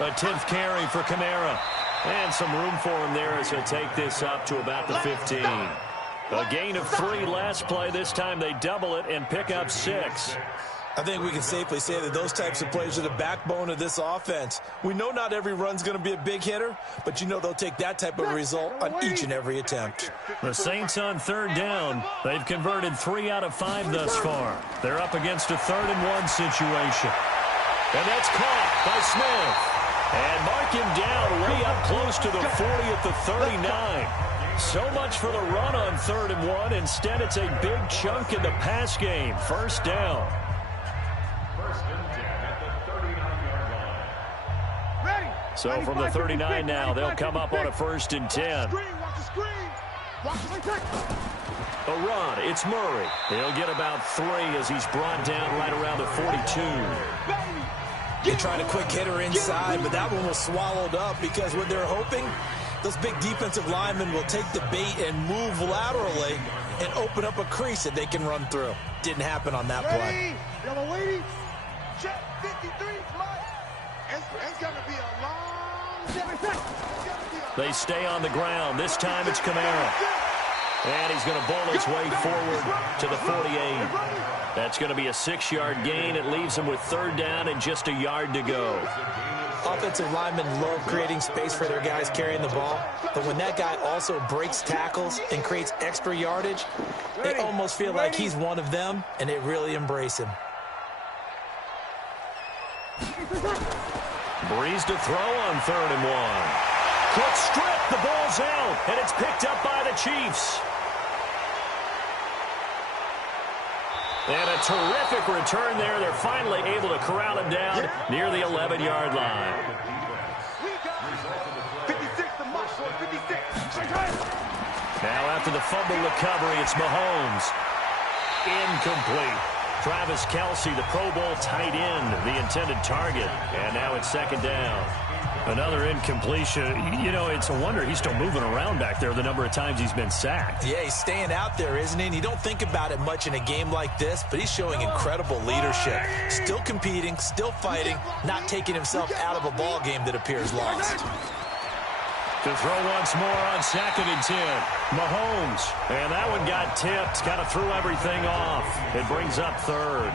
A 10th carry for Kamara. And some room for him there as he'll take this up to about the 15. A gain of 3 last play. This time they double it and pick up 6. I think we can safely say that those types of plays are the backbone of this offense. We know not every run's going to be a big hitter, but you know they'll take that type of result on each and every attempt. The Saints on 3rd down. They've converted 3 out of 5 thus far. They're up against a 3rd and 1 situation. And that's caught by Smith. And mark him down way up close to the 40 at the 39. So much for the run on 3rd and 1. Instead, it's a big chunk in the pass game. 1st down. So from the 39 now, they'll come up on a 1st and 10. A run, it's Murray. He'll get about 3 as he's brought down right around the 42. They tried a quick hitter inside, but that one was swallowed up because what they're hoping, those big defensive linemen will take the bait and move laterally and open up a crease that they can run through. Didn't happen on that play. Yellow waiting. Check 53, Mike. It's going to be a long They stay on the ground. This time it's Kamara. And he's going to bowl his way forward to the 48. That's going to be a 6-yard gain. It leaves him with 3rd down and just a yard to go. Offensive linemen love creating space for their guys carrying the ball, but when that guy also breaks tackles and creates extra yardage, they almost feel like he's one of them, and they really embrace him. Breeze to throw on 3rd and 1. Quick strip, the ball's out, and it's picked up by the Chiefs. And a terrific return there. They're finally able to corral him down near the 11-yard line. 56 to Mike, 56. Now after the fumble recovery, it's Mahomes. Incomplete. Travis Kelce, the Pro Bowl tight end, the intended target. And now it's 2nd down. Another incompletion. You know, it's a wonder he's still moving around back there the number of times he's been sacked. Yeah, he's staying out there, isn't he? And you don't think about it much in a game like this, but he's showing incredible leadership. Still competing, still fighting, not taking himself out of a ball game that appears lost. To throw once more on 2nd and 10. Mahomes. And that one got tipped. Kind of threw everything off. It brings up 3rd.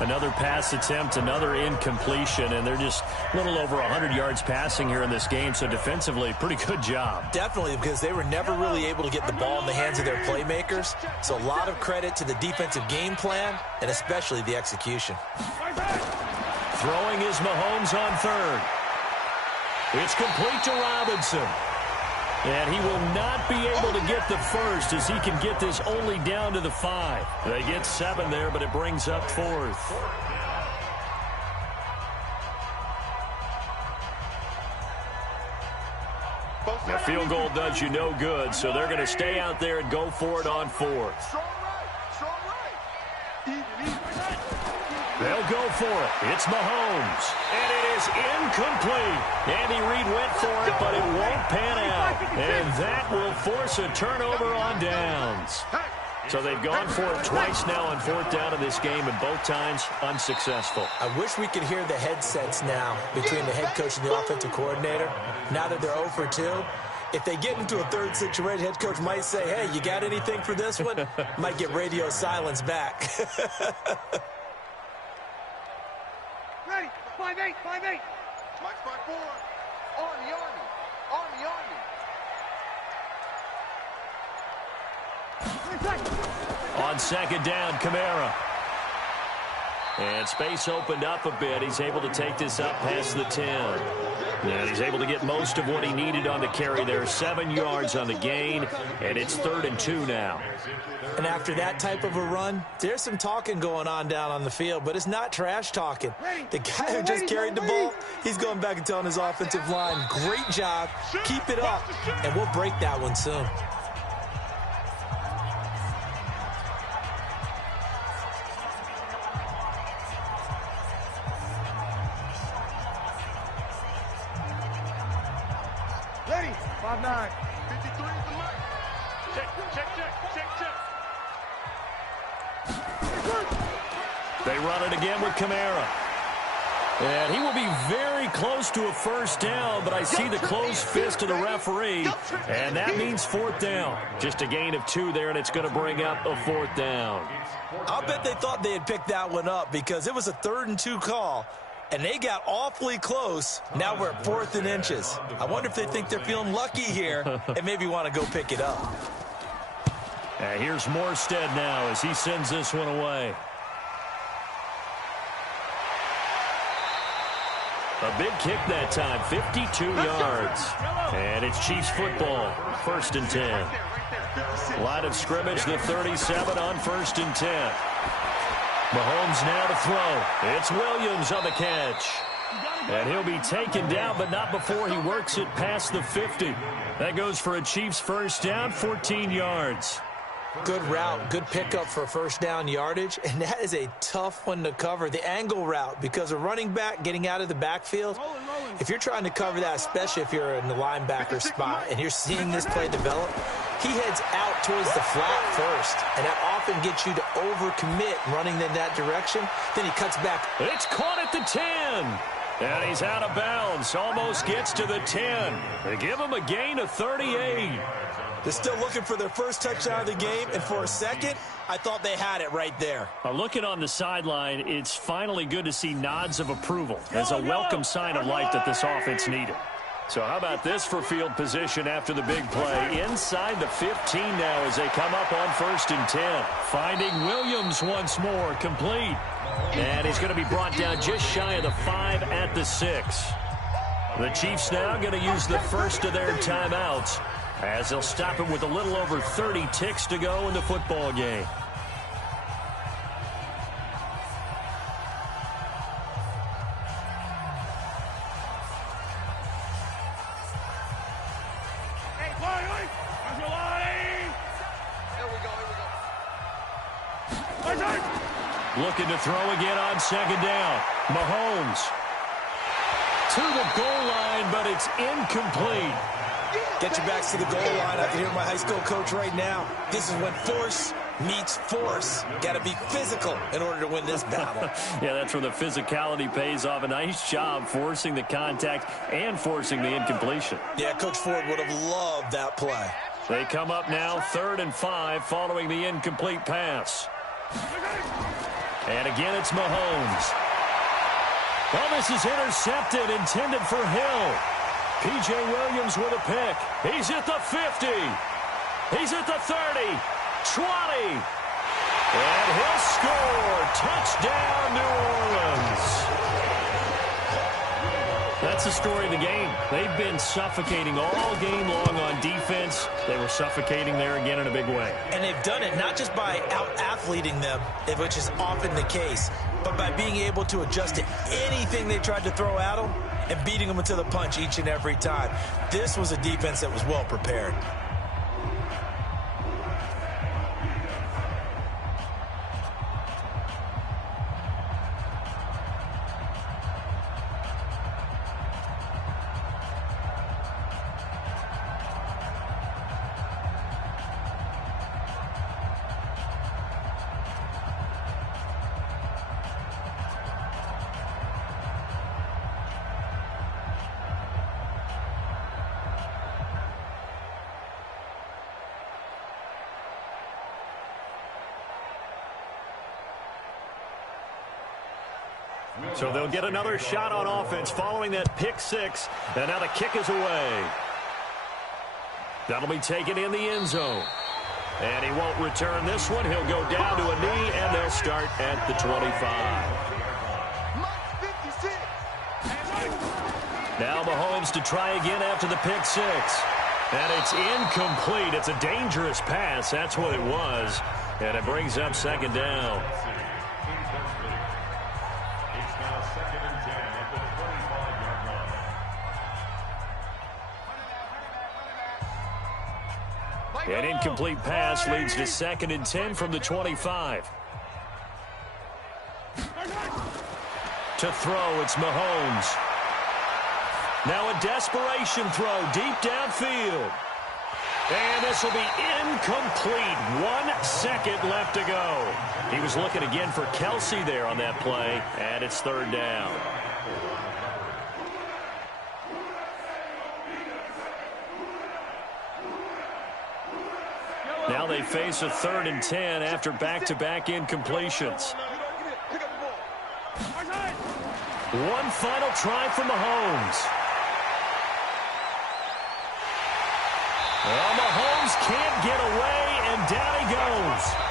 Another pass attempt, another incompletion, and they're just a little over 100 yards passing here in this game, so defensively, pretty good job. Definitely, because they were never really able to get the ball in the hands of their playmakers, so a lot of credit to the defensive game plan and especially the execution. Throwing is Mahomes on 3rd. It's complete to Robinson. And he will not be able to get the first as he can get this only down to the 5. They get 7 there, but it brings up 4th. The field goal does you no good, so they're going to stay out there and go for it on 4th. They'll go for it. It's Mahomes. And it is incomplete. Andy Reid went for it, but it won't pan out. And that will force a turnover on downs. So they've gone for it twice now on 4th down in this game, and both times unsuccessful. I wish we could hear the headsets now between the head coach and the offensive coordinator. Now that they're 0 for 2, if they get into a third situation, head coach might say, hey, you got anything for this one? Might get radio silence back. Ready, 5-8, 5-8. Mike's by 4. Army. On 2nd down, Kamara. And space opened up a bit. He's able to take this up past the 10. And he's able to get most of what he needed on the carry there. 7 yards on the gain, and it's 3rd and 2 now. And after that type of a run, there's some talking going on down on the field, but it's not trash talking. The guy who just carried the ball, he's going back and telling his offensive line, great job, keep it up, and we'll break that one soon. Ready, 5-9. 53 is the mic. Check. They run it again with Kamara. And he will be very close to a first down, but I see the closed fist of the referee, and that means 4th down. Just a gain of 2 there, and it's going to bring up a 4th down. I'll bet they thought they had picked that one up because it was a 3rd and 2 call, and they got awfully close. Now we're at 4th and inches. I wonder if they think they're feeling lucky here and maybe want to go pick it up. Here's Morstead now as he sends this one away. A big kick that time, 52 yards. And it's Chiefs football, 1st and 10. Line of scrimmage, the 37 on 1st and 10. Mahomes now to throw. It's Williams on the catch. And he'll be taken down, but not before he works it past the 50. That goes for a Chiefs first down, 14 yards. Good route, good pickup for first down yardage, and that is a tough one to cover, the angle route, because a running back getting out of the backfield, if you're trying to cover that, especially if you're in the linebacker spot and you're seeing this play develop, he heads out towards the flat first, and that often gets you to overcommit running in that direction. Then he cuts back. It's caught at the 10. And he's out of bounds, almost gets to the 10. They give him a gain of 38. They're still looking for their first touchdown of the game, and for a second, I thought they had it right there. Looking on the sideline, it's finally good to see nods of approval as a welcome sign of life that this offense needed. So how about this for field position after the big play? Inside the 15 now as they come up on 1st and 10. Finding Williams once more, complete. And he's going to be brought down just shy of the 5 at the 6. The Chiefs now going to use the first of their timeouts, as they'll stop him with a little over 30 ticks to go in the football game. Looking to throw again on 2nd down. Mahomes to the goal line, but it's incomplete. Get your backs to the goal line. I can hear my high school coach right now. This is when force meets force. Got to be physical in order to win this battle. Yeah, that's where the physicality pays off. A nice job forcing the contact and forcing the incompletion. Yeah, Coach Ford would have loved that play. They come up now 3rd and 5 following the incomplete pass. And again, it's Mahomes. Well, this is intercepted, intended for Hill. P.J. Williams with a pick. He's at the 50. He's at the 30. 20. And he'll score. Touchdown, New Orleans. that's the story of the game. They've been suffocating all game long on defense. They were suffocating there again in a big way. And they've done it not just by out-athleting them, which is often the case, but by being able to adjust to anything they tried to throw at them and beating them to the punch each and every time. This was a defense that was well prepared. So they'll get another shot on offense following that pick six. And now the kick is away. That'll be taken in the end zone. And he won't return this one. He'll go down to a knee, and they'll start at the 25. Now Mahomes to try again after the pick six. And it's incomplete. It's a dangerous pass. That's what it was. And it brings up second down. An incomplete pass leads to 2nd and 10 from the 25. To throw, it's Mahomes. Now a desperation throw deep downfield. And this will be incomplete. 1 second left to go. He was looking again for Kelsey there on that play, and it's 3rd down. Now they face a 3rd and 10 after back-to-back incompletions. One final try from Mahomes. Well, Mahomes can't get away, and down he goes.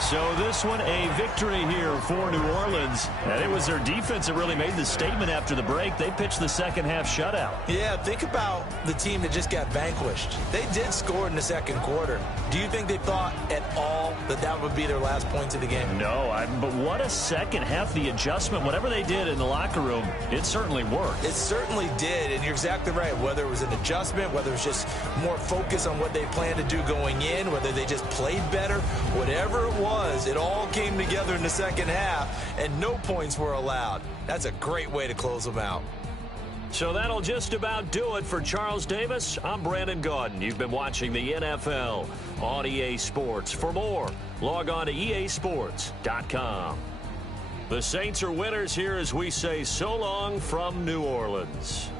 So this one a victory here for New Orleans. And it was their defense that really made the statement after the break. They pitched the second half shutout. Yeah, think about the team that just got vanquished. They did score in the second quarter. Do you think they thought at all that that would be their last points of the game? No, but what a second half. The adjustment, whatever they did in the locker room, it certainly worked. It certainly did, and you're exactly right. Whether it was an adjustment, whether it was just more focus on what they planned to do going in, whether they just played better, whatever it was, it all came together in the second half, and no points were allowed. That's a great way to close them out. So that'll just about do it for Charles Davis. I'm Brandon Gaudin. You've been watching the NFL on EA Sports. For more, log on to easports.com. The Saints are winners here as we say so long from New Orleans.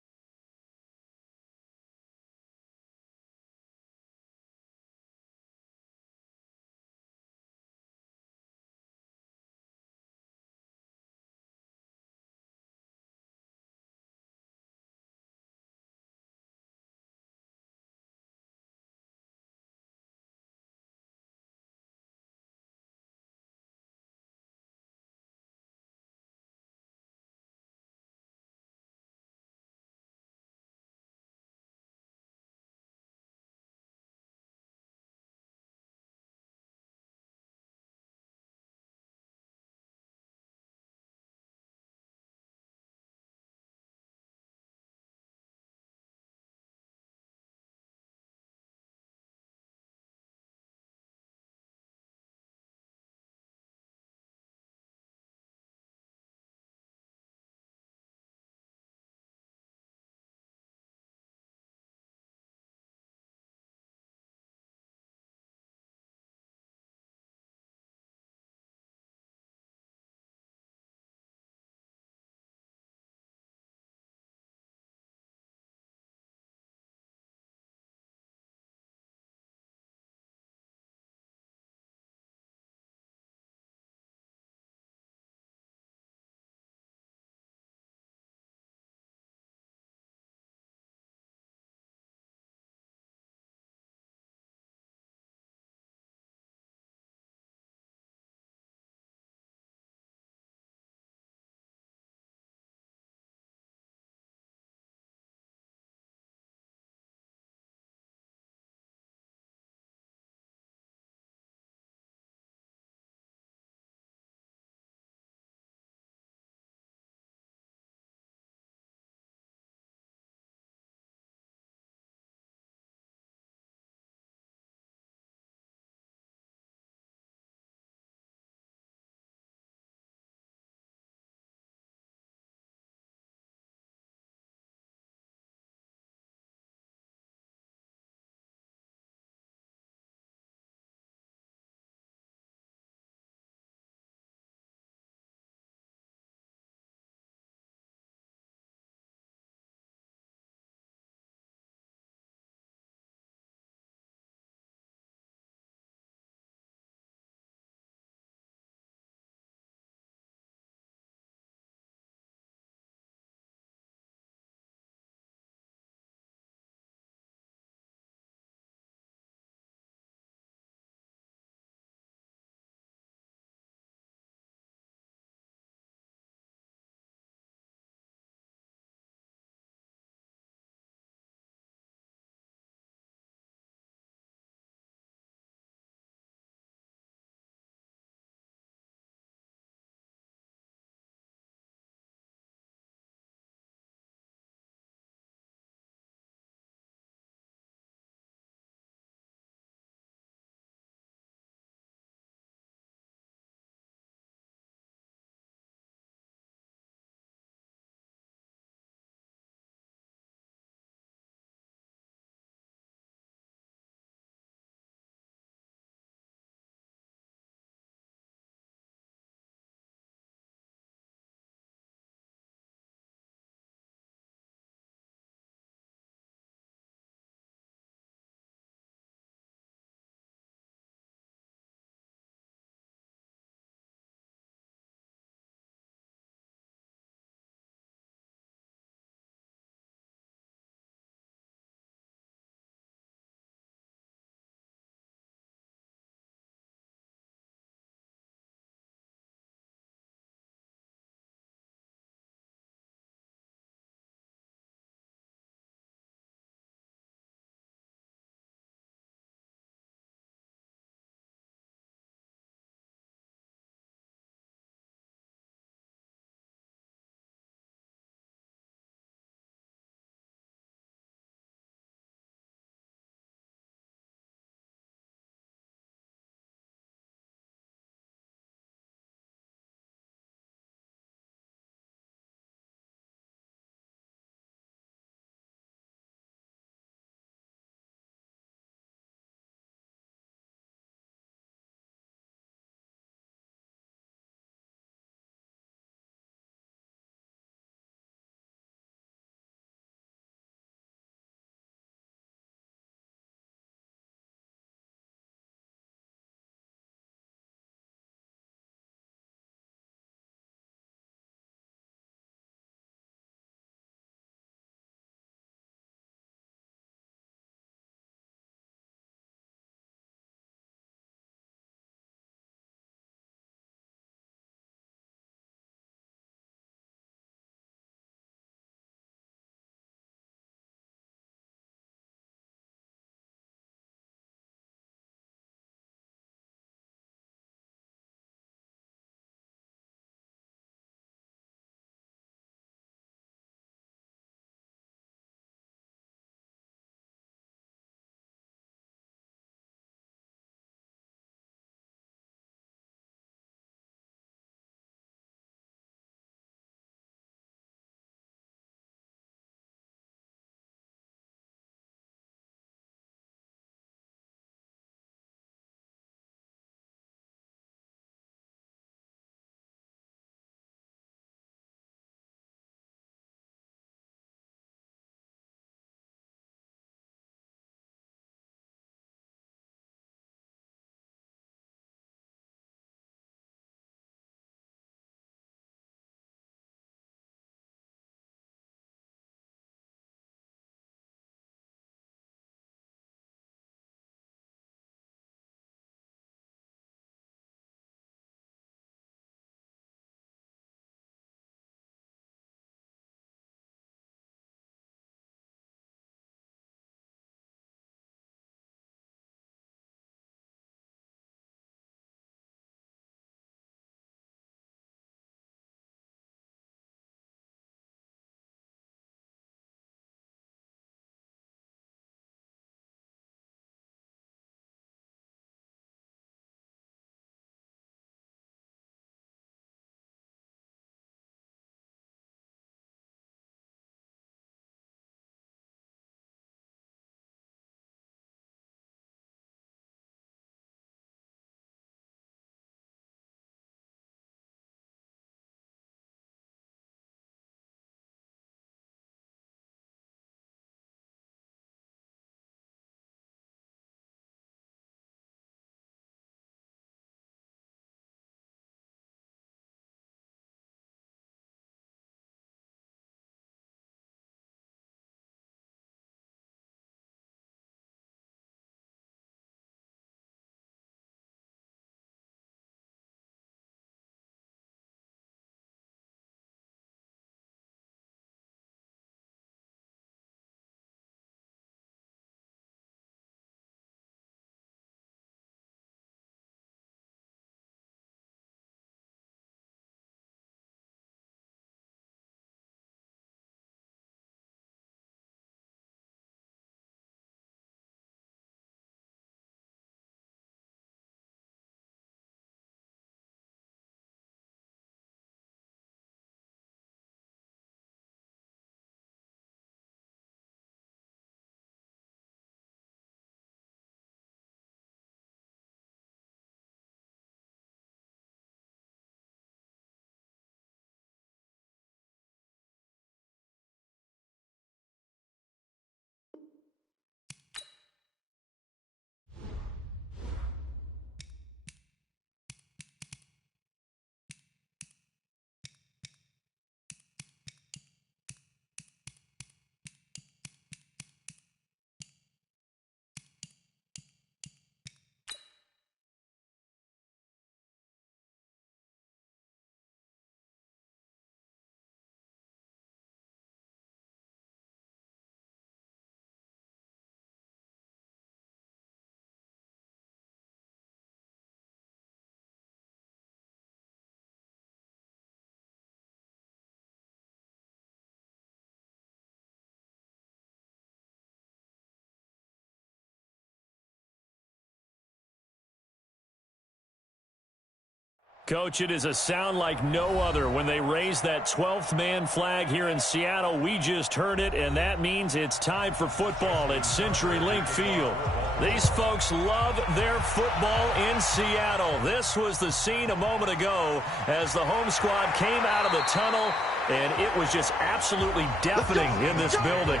Coach, it is a sound like no other when they raise that 12th man flag here in Seattle. We just heard it, and that means it's time for football at CenturyLink Field. These folks love their football in Seattle. This was the scene a moment ago as the home squad came out of the tunnel, and it was just absolutely deafening in this building.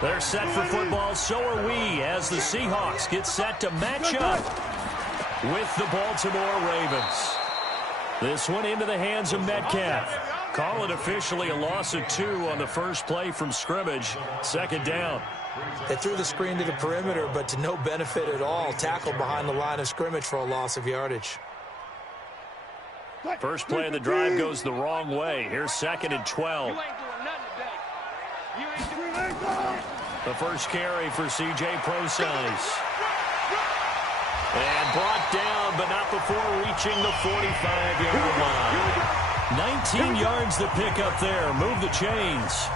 They're set for football, so are we, as the Seahawks get set to match up with the Baltimore Ravens. This one into the hands of Metcalf. Call it officially a loss of 2 on the first play from scrimmage. Second down. They threw the screen to the perimeter, but to no benefit at all. Tackled behind the line of scrimmage for a loss of yardage. First play of the drive goes the wrong way. Here's 2nd and 12. The first carry for C.J. Prosise. And brought down, but not before reaching the 45-yard line. 19 yards to pick up there. Move the chains.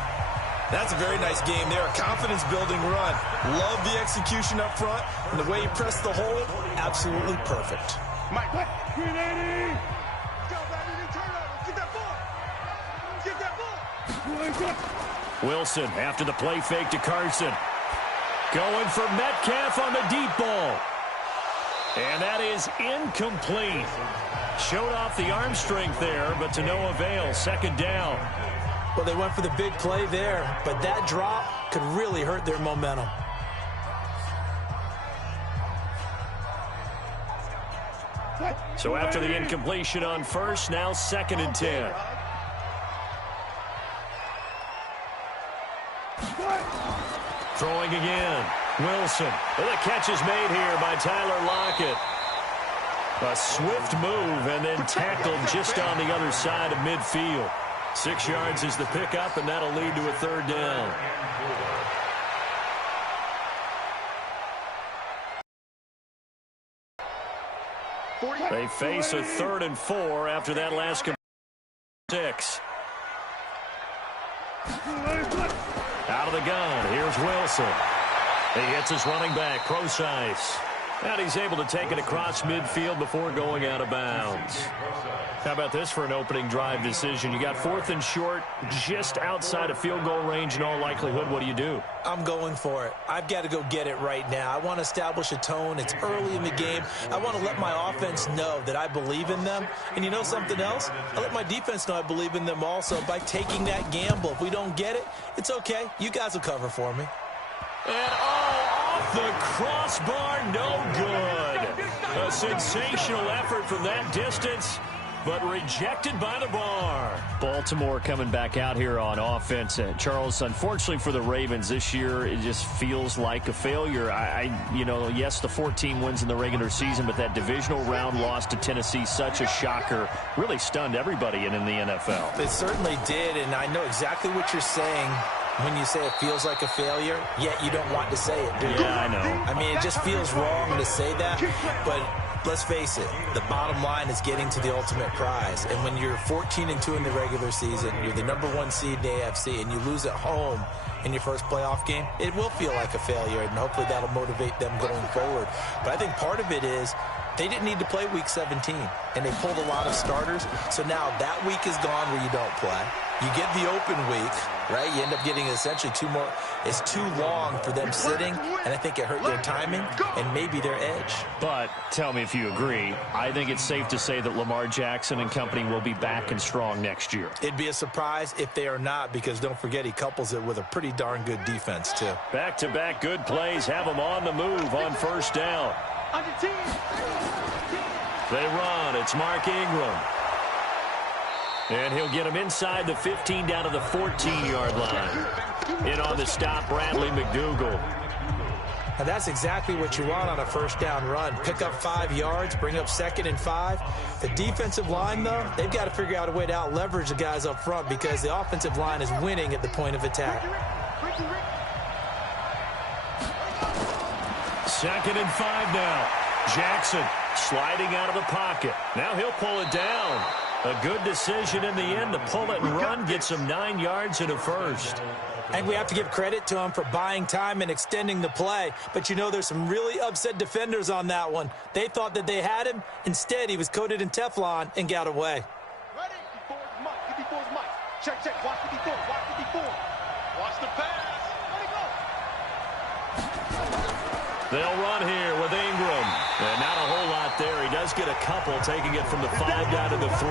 That's a very nice game there. A confidence-building run. Love the execution up front. And the way he pressed the hole, absolutely perfect. Mike, 380. Go, baby, turnover. Get that ball. Get that ball. Wilson after the play fake to Carson. Going for Metcalf on the deep ball. And that is incomplete. Showed off the arm strength there, but to no avail. Second down. Well, they went for the big play there, but that drop could really hurt their momentum. So after the incompletion on first, now 2nd and 10. Throwing again. Wilson. Well, the catch is made here by Tyler Lockett. A swift move and then tackled just on the other side of midfield. 6 yards is the pickup, and that'll lead to a third down. They face a 3rd and 4 after that last 6. Out of the gun. Here's Wilson. He hits his running back, Prosise. And he's able to take it across midfield before going out of bounds. How about this for an opening drive decision? You got 4th and short, just outside of field goal range in all likelihood. What do you do? I'm going for it. I've got to go get it right now. I want to establish a tone. It's early in the game. I want to let my offense know that I believe in them. And you know something else? I let my defense know I believe in them also by taking that gamble. If we don't get it, it's okay. You guys will cover for me. And off the crossbar, no good. A sensational effort from that distance, but rejected by the bar. Baltimore coming back out here on offense. Charles, unfortunately for the Ravens this year, it just feels like a failure. Yes, the 14 wins in the regular season, but that divisional round loss to Tennessee, such a shocker, really stunned everybody in the NFL. It certainly did, and I know exactly what you're saying. When you say it feels like a failure, yet you don't want to say it, do you? Yeah, I know. I mean, it just feels wrong to say that, but let's face it, the bottom line is getting to the ultimate prize. And when you're 14-2 in the regular season, you're the #1 seed in the AFC, and you lose at home in your first playoff game, it will feel like a failure, and hopefully that'll motivate them going forward. But I think part of it is they didn't need to play Week 17, and they pulled a lot of starters. So now that week is gone where you don't play. You get the open week, right? You end up getting essentially 2 more. It's too long for them sitting, and I think it hurt their timing and maybe their edge. But tell me if you agree. I think it's safe to say that Lamar Jackson and company will be back and strong next year. It'd be a surprise if they are not, because don't forget he couples it with a pretty darn good defense too. Back-to-back good plays have them on the move on first down. They run. It's Mark Ingram. And he'll get him inside the 15 down to the 14-yard line. In on the stop, Bradley McDougald. Now that's exactly what you want on a first down run. Pick up 5 yards, bring up 2nd and 5. The defensive line, though, they've got to figure out a way to out-leverage the guys up front because the offensive line is winning at the point of attack. 2nd and 5 now. Jackson sliding out of the pocket. Now he'll pull it down. A good decision in the end to pull it and run, get some 9 yards and a first. I think we have to give credit to him for buying time and extending the play. But, you know, there's some really upset defenders on that one. They thought that they had him. Instead, he was coated in Teflon and got away. Ready? 54's Mike. 54's Mike. Check, check. Watch 54. Watch 54. Watch the pass. Let it go. They'll run here with Ingram. And not a whole lot there. He does get a couple, taking it from the 5 down to the 3.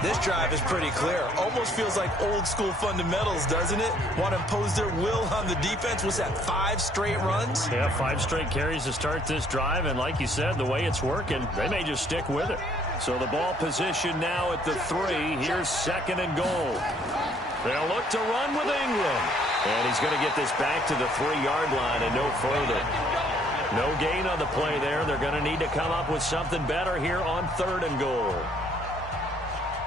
This drive is pretty clear. Almost feels like old school fundamentals, doesn't it? Want to impose their will on the defense. Was that 5 straight runs? Yeah, 5 straight carries to start this drive. And like you said, the way it's working, they may just stick with it. So the ball position now at the 3. Here's 2nd and goal. They'll look to run with Ingram. And he's going to get this back to the 3-yard line and no further. No gain on the play there. They're going to need to come up with something better here on 3rd and goal.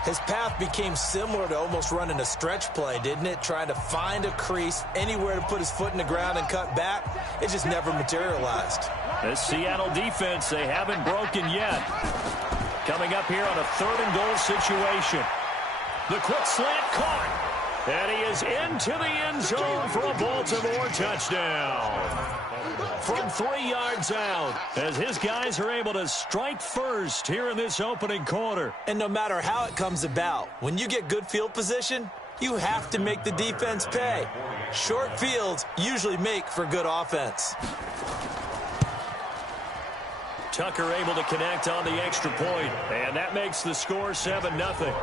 His path became similar to almost running a stretch play, didn't it? Trying to find a crease, anywhere to put his foot in the ground and cut back. It just never materialized. This Seattle defense, they haven't broken yet. Coming up here on a 3rd and goal situation. The quick slant caught. And he is into the end zone for a Baltimore touchdown. From 3 yards out, as his guys are able to strike first here in this opening quarter. And no matter how it comes about, when you get good field position, you have to make the defense pay. Short fields usually make for good offense. Tucker able to connect on the extra point, and that makes the score 7-0.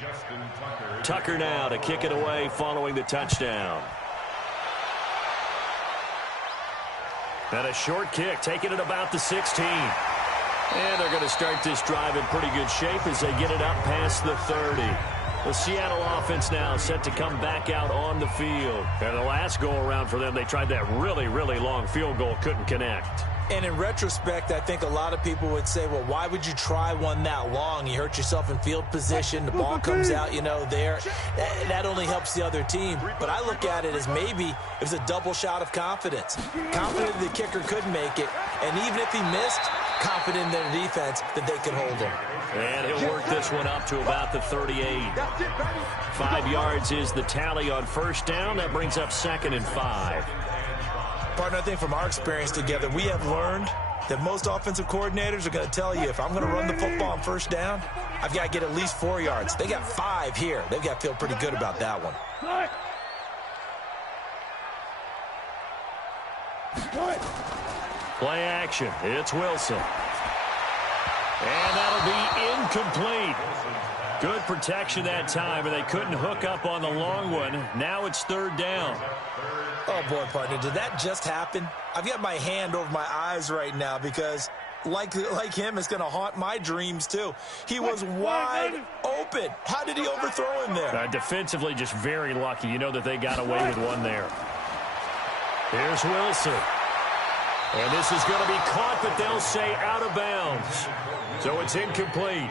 Justin Tucker. Tucker now to kick it away following the touchdown. And a short kick, taking it about the 16. And they're going to start this drive in pretty good shape as they get it up past the 30. The Seattle offense now set to come back out on the field. And the last go-around for them, they tried that really, really long field goal, couldn't connect. And in retrospect, I think a lot of people would say, well, why would you try one that long? You hurt yourself in field position. The ball comes out, you know, there. That only helps the other team. But I look at it as maybe it was a double shot of confidence. Confident the kicker could make it. And even if he missed, confident in their defense that they could hold him. And he'll work this one up to about the 38. 5 yards is the tally on first down. That brings up 2nd and 5. Partner, I think from our experience together, we have learned that most offensive coordinators are going to tell you, if I'm going to run the football on first down, I've got to get at least 4 yards. They got 5 here. They've got to feel pretty good about that one. Play action. It's Wilson. And that'll be incomplete. Good protection that time, and they couldn't hook up on the long one. Now it's 3rd down. Oh, boy, partner, did that just happen? I've got my hand over my eyes right now because, like him, it's going to haunt my dreams, too. He was wide open. How did he overthrow him there? Defensively, just very lucky. You know that they got away with one there. Here's Wilson. And this is going to be caught, but they'll say out of bounds. So it's incomplete.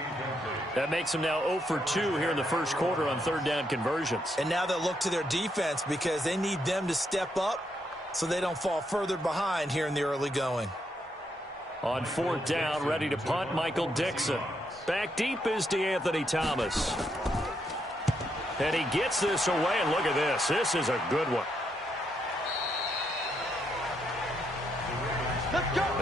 That makes them now 0 for 2 here in the first quarter on 3rd down conversions. And now they'll look to their defense because they need them to step up so they don't fall further behind here in the early going. On 4th down, ready to punt, Michael Dixon. Back deep is DeAnthony Thomas. And he gets this away, and look at this. This is a good one.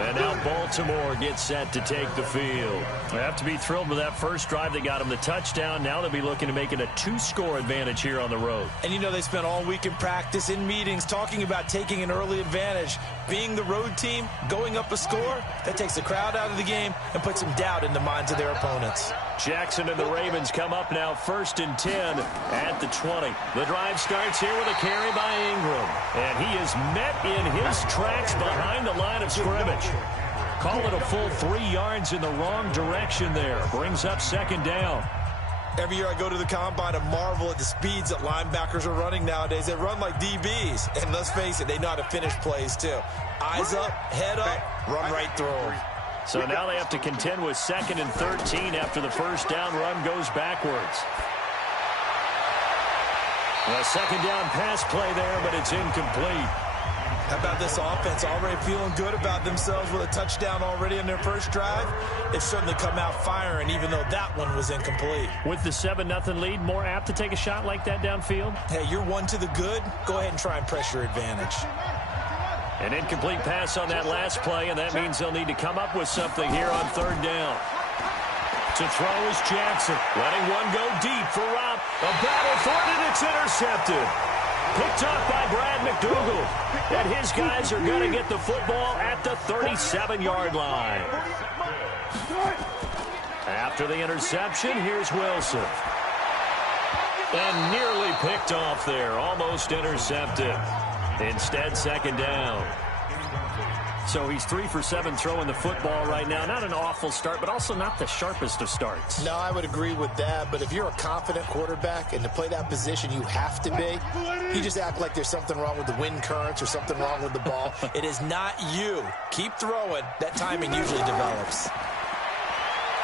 And now ball Baltimore gets set to take the field. They have to be thrilled with that first drive that got them the touchdown. Now they'll be looking to make it a 2-score advantage here on the road. And you know they spent all week in practice, in meetings, talking about taking an early advantage. Being the road team, going up a score, that takes the crowd out of the game and puts some doubt in the minds of their opponents. Jackson and the Ravens come up now 1st and 10 at the 20. The drive starts here with a carry by Ingram. And he is met in his tracks behind the line of scrimmage. Call it a full 3 yards in the wrong direction there. Brings up 2nd down. Every year I go to the combine and marvel at the speeds that linebackers are running nowadays. They run like DBs. And let's face it, they know how to finish plays too. Eyes up, head up, run right through them. So now they have to contend with 2nd and 13 after the first down run goes backwards. A 2nd down pass play there, but it's incomplete. How about this offense already feeling good about themselves with a touchdown already in their first drive? They've certainly come out firing, even though that one was incomplete. With the 7-0 lead, more apt to take a shot like that downfield? Hey, you're one to the good. Go ahead and try and press your advantage. An incomplete pass on that last play, and that means they'll need to come up with something here on 3rd down. To throw is Jackson. Letting one go deep for Rob. A battle for it, and it's intercepted. Picked off by Brad McDougal. And his guys are going to get the football at the 37-yard line. After the interception, here's Wilson. And nearly picked off there. Almost intercepted. Instead, 2nd down. So he's 3 for 7 throwing the football right now. Not an awful start, but also not the sharpest of starts. No, I would agree with that. But if you're a confident quarterback and to play that position, you have to be. You just act like there's something wrong with the wind currents or something wrong with the ball. It is not you. Keep throwing. That timing usually develops.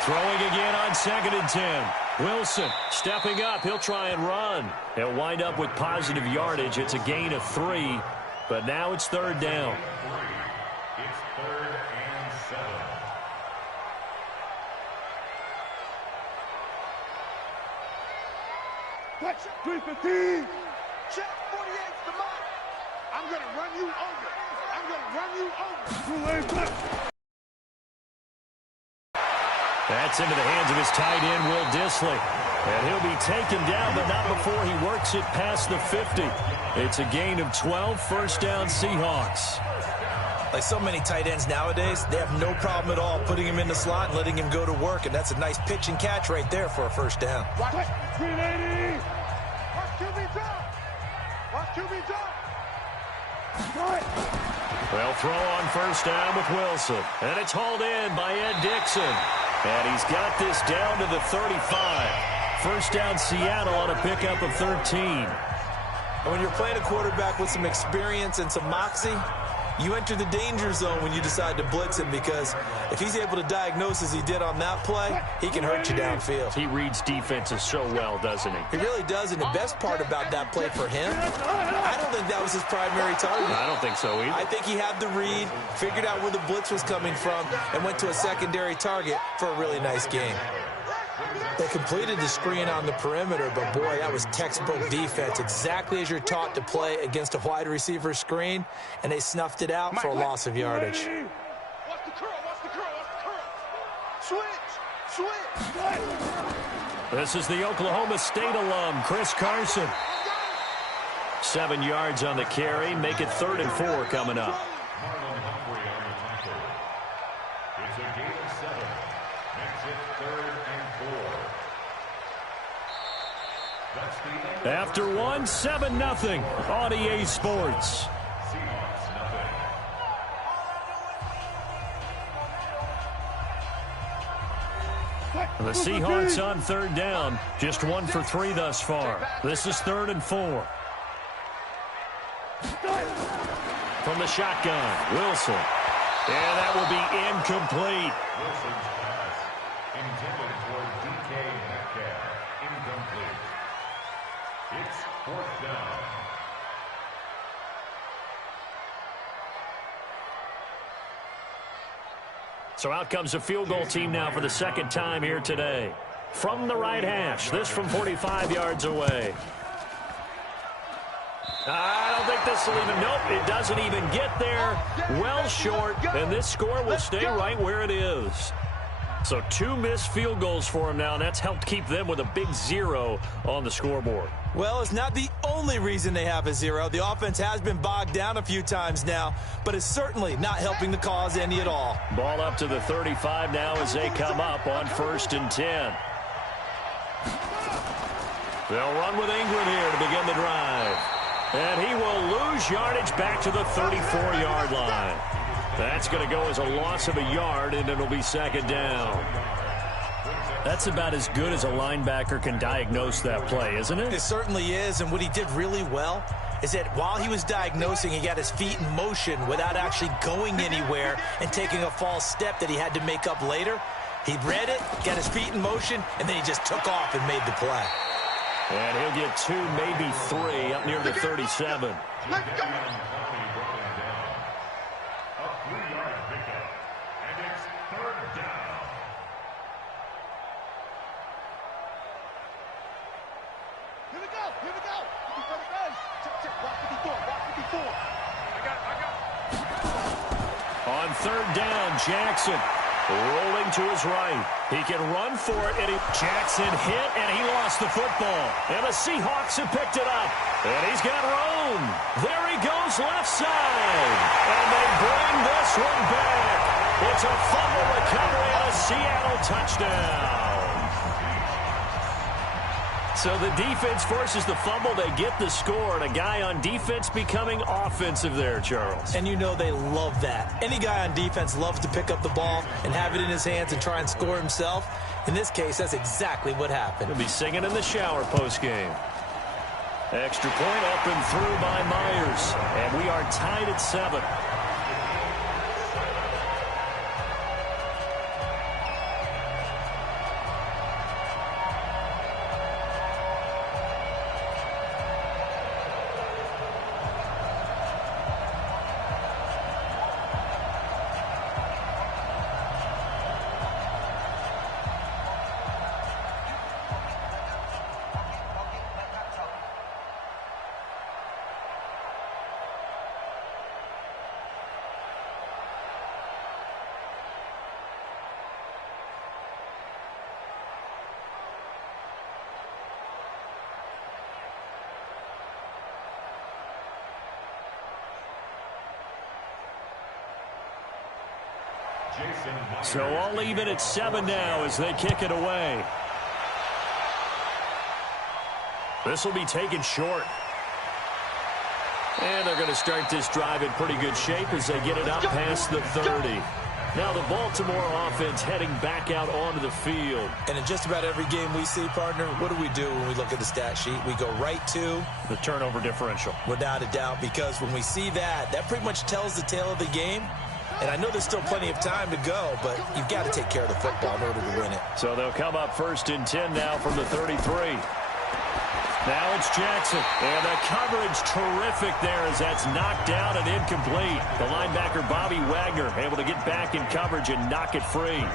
Throwing again on 2nd and 10. Wilson stepping up. He'll try and run. He'll wind up with positive yardage. It's a gain of 3, but now it's 3rd down. It's 3rd and 7. Watch 315. Check 48's the mark. I'm going to run you over. I'm going to run you over. That's into the hands of his tight end, Will Dissly. And he'll be taken down, but not before he works it past the 50. It's a gain of 12, 1st down Seahawks. Like so many tight ends nowadays, they have no problem at all putting him in the slot and letting him go to work. And that's a nice pitch and catch right there for a 1st down. Watch 380. Watch QB drop. Watch QB drop. They'll throw on 1st down with Wilson. And it's hauled in by Ed Dixon. And he's got this down to the 35. 1st down Seattle on a pickup of 13. And when you're playing a quarterback with some experience and some moxie, you enter the danger zone when you decide to blitz him, because if he's able to diagnose as he did on that play, he can hurt you downfield. He reads defenses so well, doesn't he? He really does, and the best part about that play for him, I don't think that was his primary target. I don't think so either. I think he had the read, figured out where the blitz was coming from, and went to a secondary target for a really nice game. They completed the screen on the perimeter, but boy, that was textbook defense. Exactly as you're taught to play against a wide receiver screen, and they snuffed it out for a loss of yardage. Watch the curl, watch the curl, watch the curl. Switch. This is the Oklahoma State alum, Chris Carson. 7 yards on the carry, make it 3rd and 4 coming up. Marlon Humphrey on the tackle. It's a gain of 7. Makes it 3rd and 4. That's the end. After 1, 7-0 on EA Sports. Seahawks nothing. The Seahawks on 3rd down, just 1 for 3 thus far. This is 3rd and 4. From the shotgun, Wilson. And that will be incomplete. Wilson's pass intended for DK Metcalf. Incomplete. It's 4th down. So out comes a field goal team now for the 2nd time here today. From the right hash, this from 45 yards away. I don't think this will even, nope, it doesn't even get there. Well short, and this score will stay right where it is. So 2 missed field goals for him now, and that's helped keep them with a big 0 on the scoreboard. Well, it's not the only reason they have a 0. The offense has been bogged down a few times now, but it's certainly not helping the cause any at all. Ball up to the 35 now as they come up on 1st and 10. They'll run with Ingram here to begin the drive. And he will lose yardage back to the 34-yard line. That's going to go as a loss of a yard, and it'll be 2nd down. That's about as good as a linebacker can diagnose that play, isn't it? It certainly is, and what he did really well is that while he was diagnosing, he got his feet in motion without actually going anywhere and taking a false step that he had to make up later. He read it, got his feet in motion, and then he just took off and made the play. And he'll get 2, maybe 3, up near the 37. Let's go. On 3rd down, Jackson rolling to his right. He can run for it, and Jackson hit, and he lost the football. And the Seahawks have picked it up. And he's got room. There he goes left side. And they bring this one back. It's a fumble recovery and a Seattle touchdown. So the defense forces the fumble. They get the score, and a guy on defense becoming offensive there, Charles. And you know they love that. Any guy on defense loves to pick up the ball and have it in his hands and try and score himself. In this case, that's exactly what happened. He'll be singing in the shower postgame. Extra point up and through by Myers. And we are tied at 7. So I'll leave it at 7 now as they kick it away. This will be taken short. And they're going to start this drive in pretty good shape as they get it up past the 30. Now the Baltimore offense heading back out onto the field. And in just about every game we see, partner, what do we do when we look at the stat sheet? We go right to the turnover differential. Without a doubt, because when we see that, that pretty much tells the tale of the game. And I know there's still plenty of time to go, but you've got to take care of the football in order to win it. So they'll come up 1st and 10 now from the 33. Now it's Jackson. And the coverage terrific there as that's knocked down and incomplete. The linebacker, Bobby Wagner, able to get back in coverage and knock it free.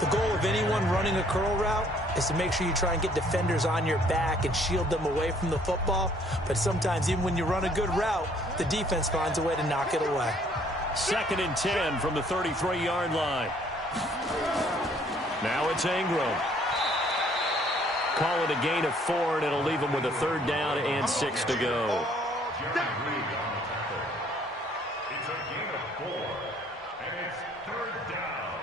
The goal of anyone running a curl route is to make sure you try and get defenders on your back and shield them away from the football. But sometimes even when you run a good route, the defense finds a way to knock it away. 2nd and 10 from the 33-yard line. Now it's Ingram. Call it a gain of 4, and it'll leave him with a 3rd down and 6 to go. It's a gain of 4, and it's 3rd down.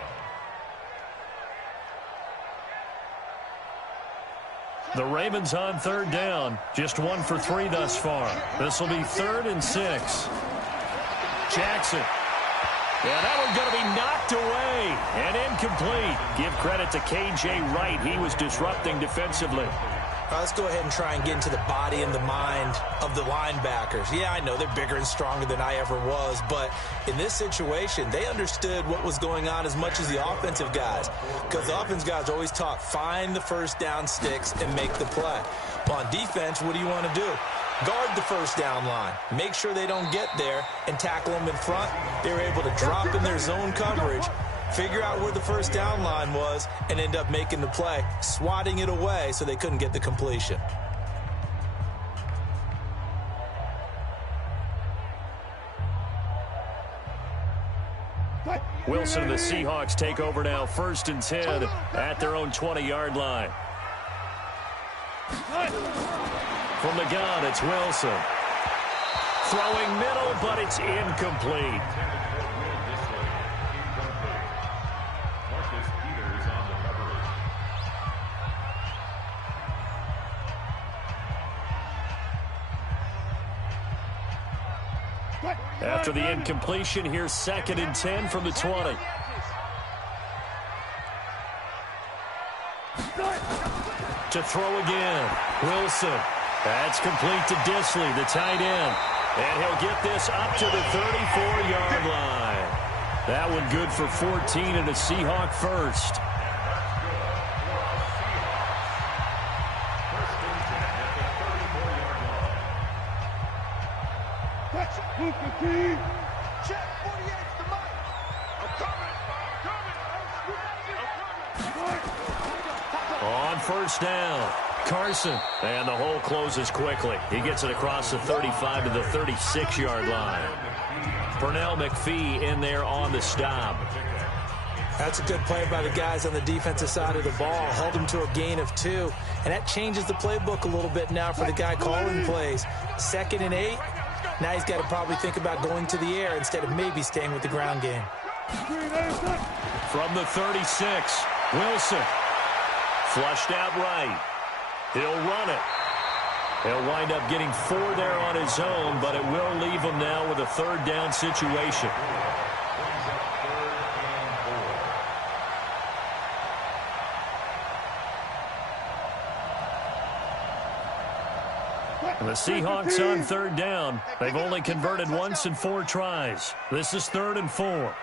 The Ravens on 3rd down. Just 1 for 3 thus far. This will be 3rd and 6. Jackson. Yeah, that one's going to be knocked away and incomplete. Give credit to K.J. Wright. He was disrupting defensively. Let's go ahead and try and get into the body and the mind of the linebackers. Yeah, I know they're bigger and stronger than I ever was, but in this situation, they understood what was going on as much as the offensive guys, because the offensive guys always taught, find the first down sticks and make the play. Well, on defense, what do you want to do? Guard the first down line. Make sure they don't get there and tackle them in front. They were able to drop in their zone coverage, figure out where the first down line was, and end up making the play, swatting it away so they couldn't get the completion. Wilson and the Seahawks take over now, 1st and 10 at their own 20-yard line. From the gun, it's Wilson. Throwing middle, but it's incomplete. After the incompletion, here's 2nd and 10 from the 20. To throw again, Wilson. That's complete to Disley, the tight end. And he'll get this up to the 34-yard line. That one good for 14 and a Seahawk first. Check 48's the mic. I'm coming. On 1st down, Carson. And the hole closes quickly. He gets it across the 35 to the 36-yard line. Pernell McPhee in there on the stop. That's a good play by the guys on the defensive side of the ball. Held him to a gain of 2. And that changes the playbook a little bit now for the guy calling plays. 2nd and 8. Now he's got to probably think about going to the air instead of maybe staying with the ground game. From the 36, Wilson. Flushed out right. He'll run it. He'll wind up getting 4 there on his own, but it will leave him now with a 3rd down situation. The Seahawks on 3rd down. They've only converted once in 4 tries. This is 3rd and 4.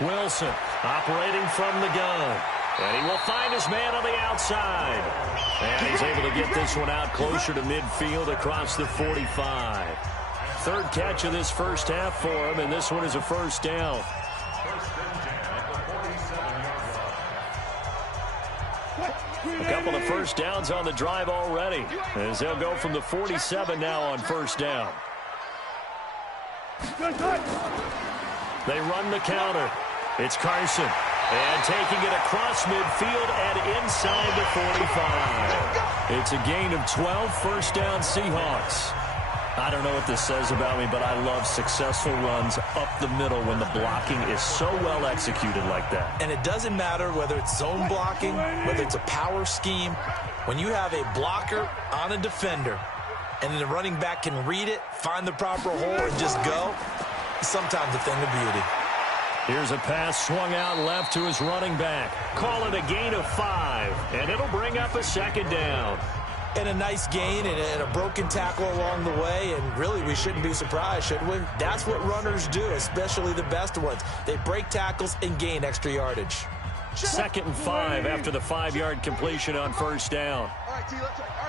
Wilson operating from the gun. And he will find his man on the outside. And he's able to get this one out closer to midfield across the 45. 3rd catch of this first half for him, and this one is a 1st down. A couple of 1st downs on the drive already, as they'll go from the 47 now on 1st down. They run the counter. It's Carson. And taking it across midfield and inside the 45. It's a gain of 12, 1st down Seahawks. I don't know what this says about me, but I love successful runs up the middle when the blocking is so well executed like that. And it doesn't matter whether it's zone blocking, whether it's a power scheme. When you have a blocker on a defender and the running back can read it, find the proper hole, and just go, it's sometimes a thing of beauty. Here's a pass swung out left to his running back. Call it a gain of 5, and it'll bring up a 2nd down. And a nice gain and a broken tackle along the way, and really we shouldn't be surprised, should we? That's what runners do, especially the best ones. They break tackles and gain extra yardage. 2nd and 5 after the 5-yard completion on 1st down. All right, T, let's go. All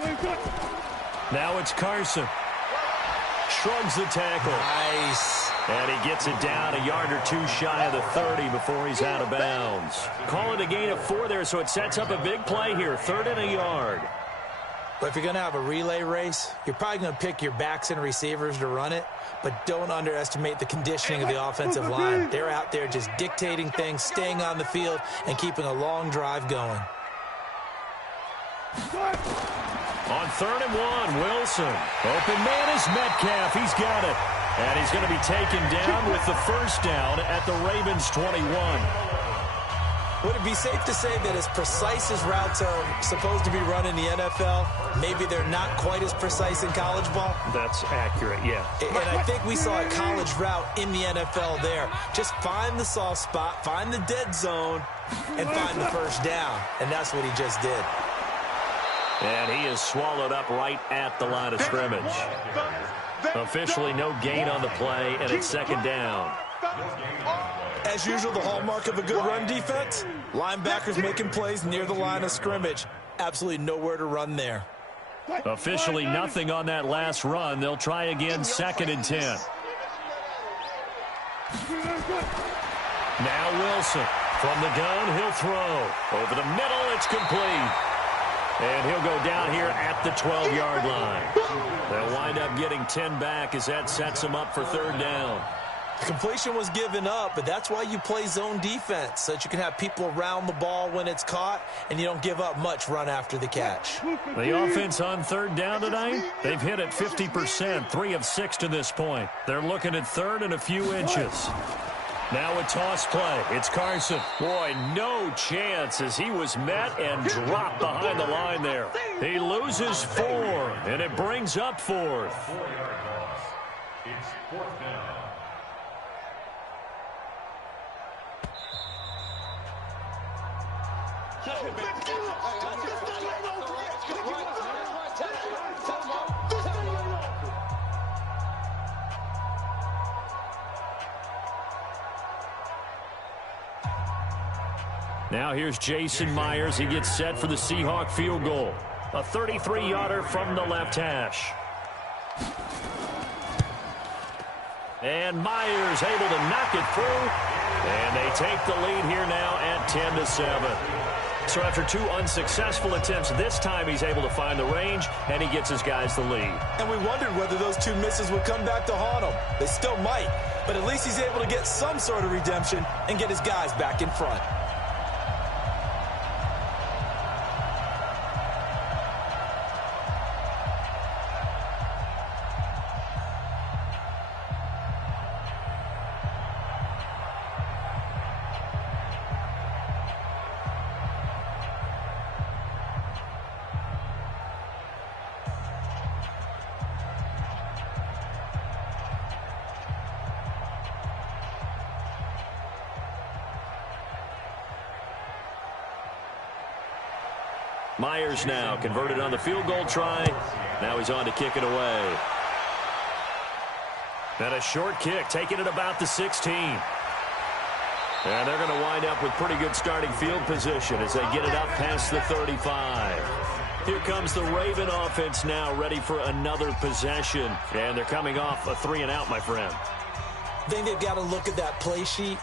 right, T. Now it's Carson. Shrugs the tackle. Nice. And he gets it down a yard or 2 shy of the 30 before he's out of bounds. Call it a gain of 4 there, so it sets up a big play here. 3rd and a yard. But if you're going to have a relay race, you're probably going to pick your backs and receivers to run it, but don't underestimate the conditioning of the offensive line. They're out there just dictating things, staying on the field, and keeping a long drive going. On 3rd and 1, Wilson. Open man is Metcalf. He's got it. And he's going to be taken down with the 1st down at the Ravens 21. Would it be safe to say that as precise as routes are supposed to be run in the NFL, maybe they're not quite as precise in college ball? That's accurate, yeah. And I think we saw a college route in the NFL there. Just find the soft spot, find the dead zone, and find the 1st down. And that's what he just did. And he is swallowed up right at the line of scrimmage. Officially no gain on the play, and it's 2nd down. As usual, the hallmark of a good run defense, linebackers making plays near the line of scrimmage. Absolutely nowhere to run there. Officially nothing on that last run. They'll try again, 2nd and 10. Now Wilson. From the gun, he'll throw. Over the middle, it's complete. And he'll go down here at the 12-yard line. They'll wind up getting 10 back as that sets them up for third down. The completion was given up, but that's why you play zone defense, so that you can have people around the ball when it's caught, and you don't give up much run after the catch. The offense on third down tonight, they've hit it 50%, 3 of 6 to this point. They're looking at third and a few inches. Now a toss play. It's Carson. Boy, no chance as he was met and dropped behind the line there. He loses 4, and it brings up 4th. 4-yard loss. It's 4th down. Now here's Jason Myers. He gets set for the Seahawk field goal. A 33-yarder from the left hash. And Myers able to knock it through. And they take the lead here now at 10-7. So after 2 unsuccessful attempts, this time he's able to find the range, and he gets his guys the lead. And we wondered whether those 2 misses would come back to haunt him. They still might, but at least he's able to get some sort of redemption and get his guys back in front. Myers now converted on the field goal try. Now he's on to kick it away. And a short kick, taking it about the 16. And they're going to wind up with pretty good starting field position as they get it up past the 35. Here comes the Raven offense now, ready for another possession. And they're coming off a 3-and-out, my friend. I think they've got to look at that play sheet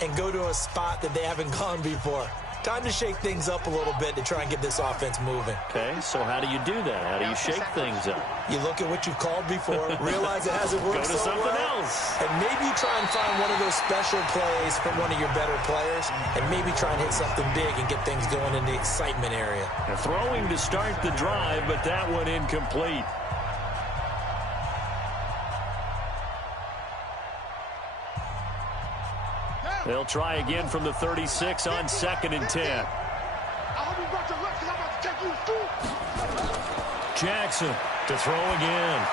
and go to a spot that they haven't gone before. Time to shake things up a little bit to try and get this offense moving. Okay, so how do you do that? How do you shake things up? You look at what you've called before, realize it hasn't worked Go to so something well, else. and maybe try and find one of those special plays from one of your better players, and maybe try and hit something big and get things going in the excitement area. They're throwing to start the drive, but that one incomplete. They'll try again from the 36 on 2nd and 10. Jackson to throw again.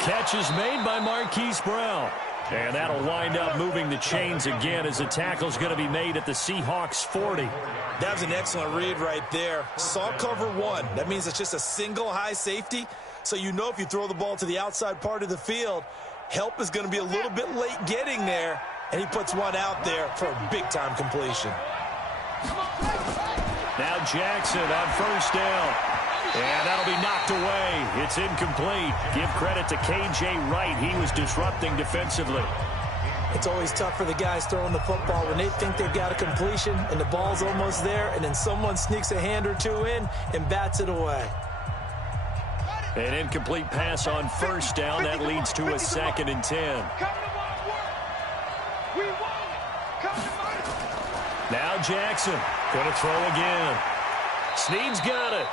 Catch is made by Marquise Brown. And that'll wind up moving the chains again as the tackle's going to be made at the Seahawks 40. That was an excellent read right there. Saw cover 1. That means it's just a single high safety. So you know if you throw the ball to the outside part of the field, help is going to be a little bit late getting there. And he puts one out there for a big-time completion. Now Jackson on first down. And that'll be knocked away. It's incomplete. Give credit to K.J. Wright. He was disrupting defensively. It's always tough for the guys throwing the football when they think they've got a completion and the ball's almost there, and then someone sneaks a hand or 2 in and bats it away. An incomplete pass on first down. That leads to a 2nd and 10. Now Jackson going to throw again. Snead's got it.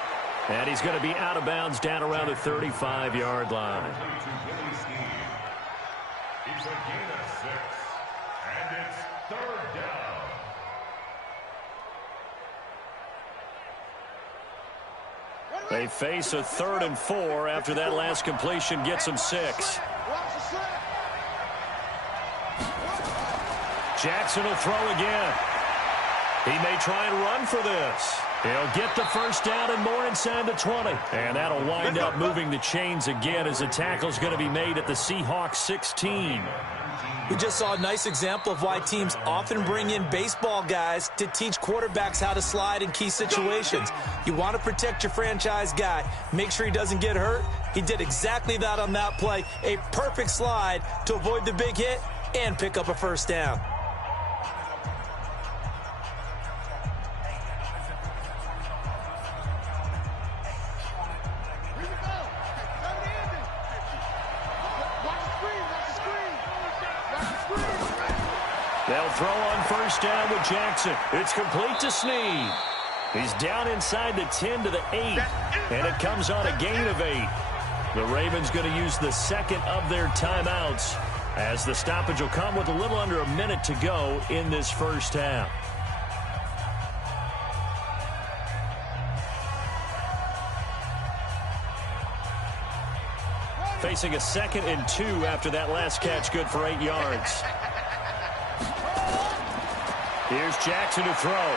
And he's going to be out of bounds down around the 35-yard line. It's a gain of 6, and it's 3rd down. They face a 3rd and 4 after that last completion gets them 6. Jackson will throw again. He may try and run for this. He'll get the first down and more inside the 20. And that'll wind up moving the chains again as the tackle's going to be made at the Seahawks 16. We just saw a nice example of why teams often bring in baseball guys to teach quarterbacks how to slide in key situations. You want to protect your franchise guy. Make sure he doesn't get hurt. He did exactly that on that play. A perfect slide to avoid the big hit and pick up a first down. They'll throw on first down with Jackson. It's complete to Snead. He's down inside the 10 to the 8, and it comes on a gain of 8. The Ravens going to use the second of their timeouts as the stoppage will come with a little under a minute to go in this first half. Facing a 2nd and 2 after that last catch, good for 8 yards. Here's Jackson to throw.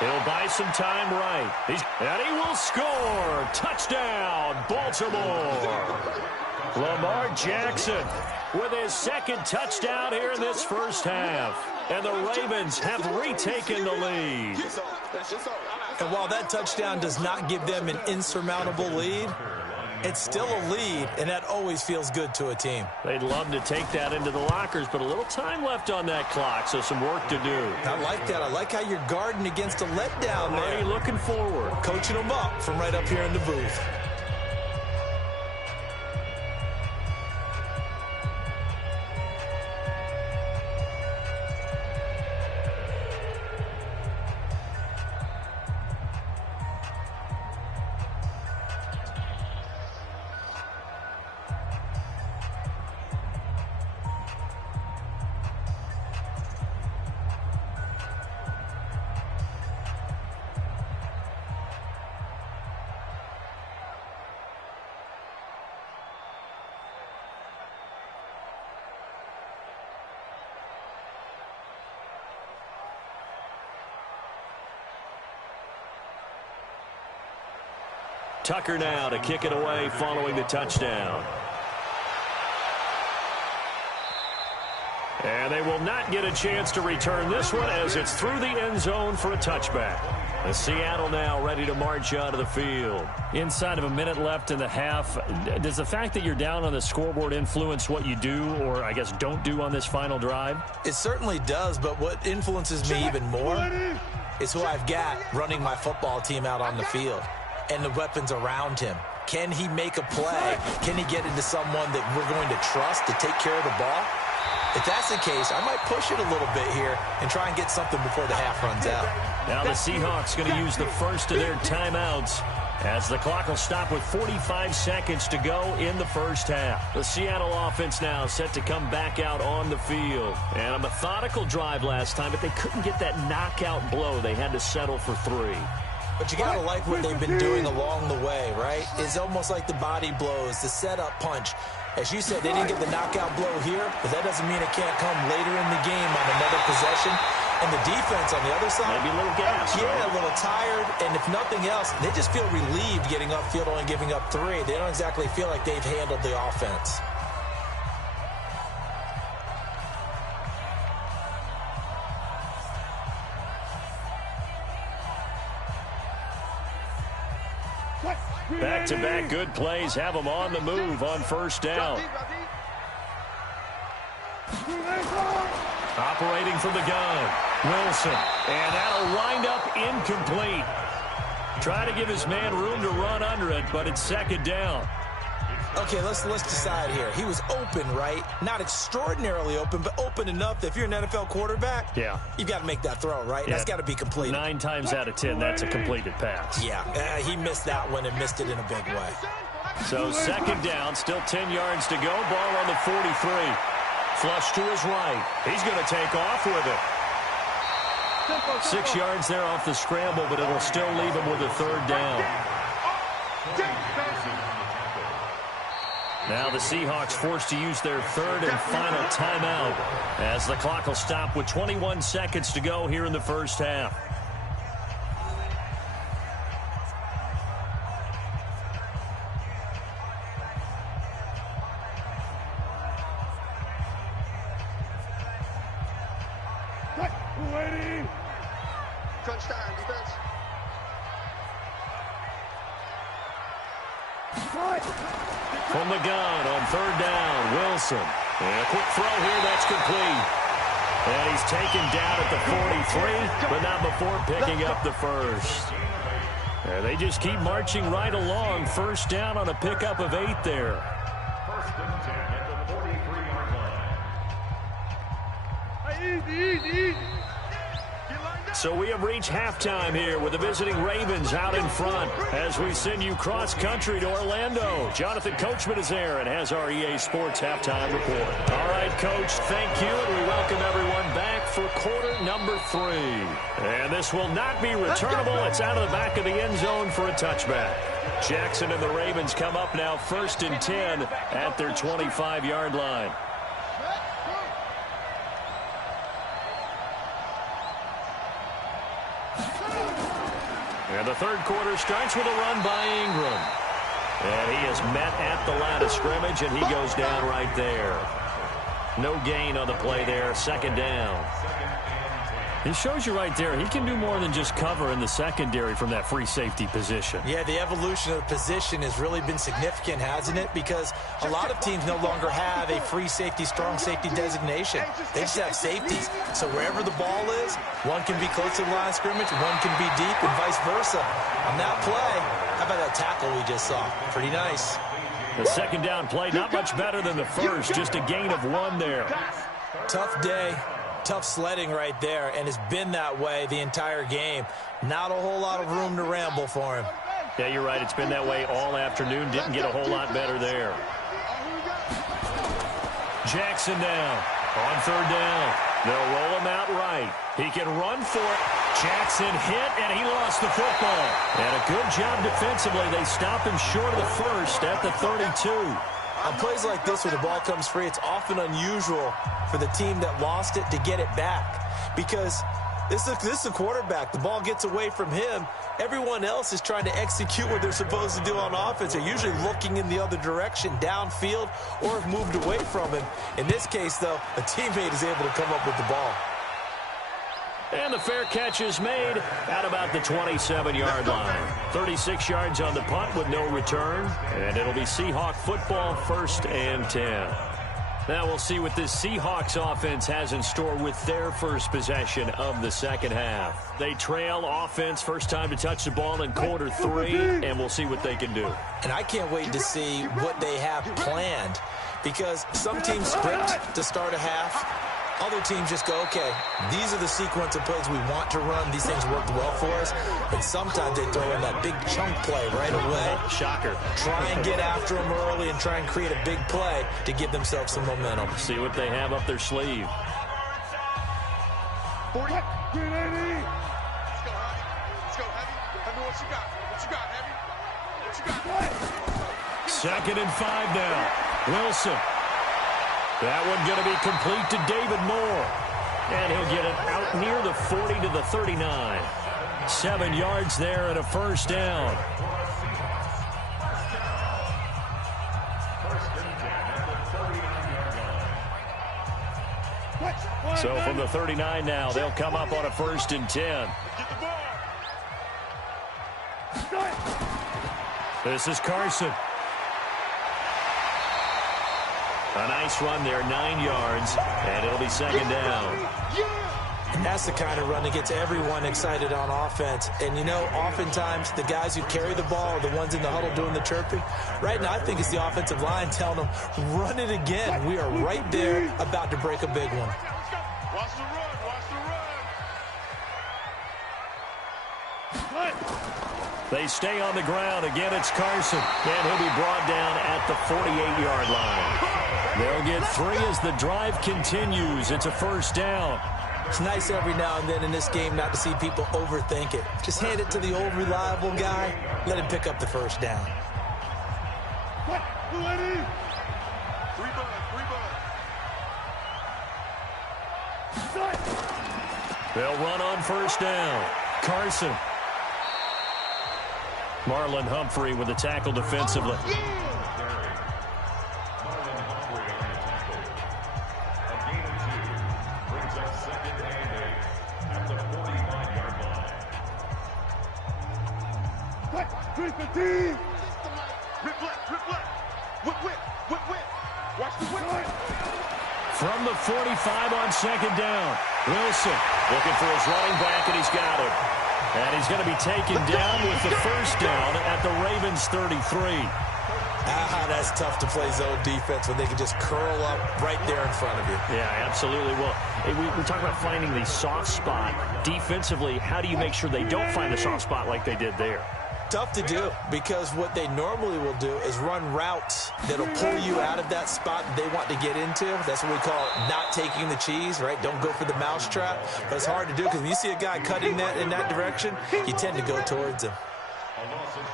He'll buy some time right. And he will score. Touchdown, Baltimore. Lamar Jackson with his 2nd touchdown here in this first half. And the Ravens have retaken the lead. And while that touchdown does not give them an insurmountable lead, it's still a lead, and that always feels good to a team. They'd love to take that into the lockers, but a little time left on that clock, so some work to do. I like that. I like how you're guarding against a letdown there. Already looking forward. Coaching them up from right up here in the booth. Tucker now to kick it away following the touchdown. And they will not get a chance to return this one as it's through the end zone for a touchback. The Seattle now ready to march out of the field. Inside of a minute left in the half, does the fact that you're down on the scoreboard influence what you do or, I guess, don't do on this final drive? It certainly does, but what influences me even more is who I've got running my football team out on the field and the weapons around him. Can he make a play? Can he get into someone that we're going to trust to take care of the ball? If that's the case, I might push it a little bit here and try and get something before the half runs out. Now the Seahawks going to use the first of their timeouts as the clock will stop with 45 seconds to go in the first half. The Seattle offense now set to come back out on the field. And a methodical drive last time, but they couldn't get that knockout blow. They had to settle for 3. But you got to like what they've been doing along the way, right? It's almost like the body blows, the setup punch. As you said, they didn't get the knockout blow here, but that doesn't mean it can't come later in the game on another possession. And the defense on the other side, maybe a little gas. Yeah, right? A little tired. And if nothing else, they just feel relieved getting upfield only giving up 3. They don't exactly feel like they've handled the offense. Back-to-back good plays have them on the move on first down. Operating from the gun, Wilson. And that'll wind up incomplete. Try to give his man room to run under it, but it's 2nd down. Okay, let's decide here. He was open, right? Not extraordinarily open, but open enough that if you're an NFL quarterback, you've got to make that throw, right? Yeah. That's got to be completed. 9 times out of 10, that's a completed pass. Yeah, he missed that one and missed it in a big way. So 2nd down, still 10 yards to go. Ball on the 43. Flush to his right. He's going to take off with it. 6 yards there off the scramble, but it'll still leave him with a 3rd down. Now the Seahawks forced to use their 3rd and final timeout as the clock will stop with 21 seconds to go here in the first half. Crunch time, defense. From the gun on 3rd down, Wilson. And a quick throw here, that's complete. And he's taken down at the 43, but not before picking up the first. And they just keep marching right along. First down on a pickup of 8 there. 1st and 10 at the 43-yard line. So we have reached halftime here with the visiting Ravens out in front as we send you cross-country to Orlando. Jonathan Coachman is there and has our EA Sports halftime report. All right, Coach, thank you, and we welcome everyone back for quarter number 3. And this will not be returnable. It's out of the back of the end zone for a touchback. Jackson and the Ravens come up now 1st and 10 at their 25-yard line. And the third quarter starts with a run by Ingram. And he is met at the line of scrimmage, and he goes down right there. No gain on the play there. 2nd down. It shows you right there, he can do more than just cover in the secondary from that free safety position. Yeah, the evolution of the position has really been significant, hasn't it? Because a lot of teams no longer have a free safety, strong safety designation. They just have safeties. So wherever the ball is, one can be close to the line of scrimmage, one can be deep, and vice versa. On that play, how about that tackle we just saw? Pretty nice. The 2nd down play, not much better than the first, just a gain of 1 there. Tough day. Tough sledding right there, and it's been that way the entire game. Not a whole lot of room to ramble for him. Yeah, you're right. It's been that way all afternoon. Didn't get a whole lot better there. Jackson down. On 3rd down. They'll roll him out right. He can run for it. Jackson hit, and he lost the football. And a good job defensively. They stop him short of the first at the 32. On plays like this where the ball comes free, it's often unusual for the team that lost it to get it back. Because this is a quarterback. The ball gets away from him. Everyone else is trying to execute what they're supposed to do on offense. They're usually looking in the other direction, downfield, or have moved away from him. In this case, though, a teammate is able to come up with the ball. And the fair catch is made at about the 27-yard line. 36 yards on the punt with no return. And it'll be Seahawk football, 1st and 10. Now we'll see what this Seahawks offense has in store with their first possession of the second half. They trail offense, first time to touch the ball in quarter 3, and we'll see what they can do. And I can't wait to see what they have planned, because some teams script to start a half. Other teams just go, okay, these are the sequence of plays we want to run. These things worked well for us. And sometimes they throw in that big chunk play right away. Shocker. Try and get after them early and try and create a big play to give themselves some momentum. See what they have up their sleeve. 40. Let's go, Heavy. Let's go, Heavy. Heavy, what you got? What you got, Heavy? What you got? 2nd and 5 now. Wilson. That one going to be complete to David Moore. And he'll get it out near the 40 to the 39. 7 yards there and a 1st down. So from the 39 now, they'll come up on a 1st and 10. This is Carson. A nice run there, 9 yards, and it'll be 2nd down. And that's the kind of run that gets everyone excited on offense. And, you know, oftentimes the guys who carry the ball are the ones in the huddle doing the chirping. Right now, I think it's the offensive line telling them, run it again. We are right there about to break a big one. Watch the run, watch the run. They stay on the ground. Again, it's Carson. And he'll be brought down at the 48-yard line. They'll get 3 as the drive continues. It's a 1st down. It's nice every now and then in this game not to see people overthink it. Just hand it to the old reliable guy. Let him pick up the 1st down. They'll run on 1st down. Carson. Marlon Humphrey with the tackle defensively. From the 45 on 2nd down. Wilson looking for his running back, and he's got him. And he's going to be taken down with the 1st down at the Ravens 33. That's tough to play zone defense when they can just curl up right there in front of you. Yeah, absolutely. Well, we talk about finding the soft spot. Defensively, how do you make sure they don't find the soft spot like they did there? Tough to do, because what they normally will do is run routes that'll pull you out of that spot that they want to get into. That's what we call not taking the cheese, right? Don't go for the mousetrap. But it's hard to do because when you see a guy cutting that in that direction, you tend to go towards him.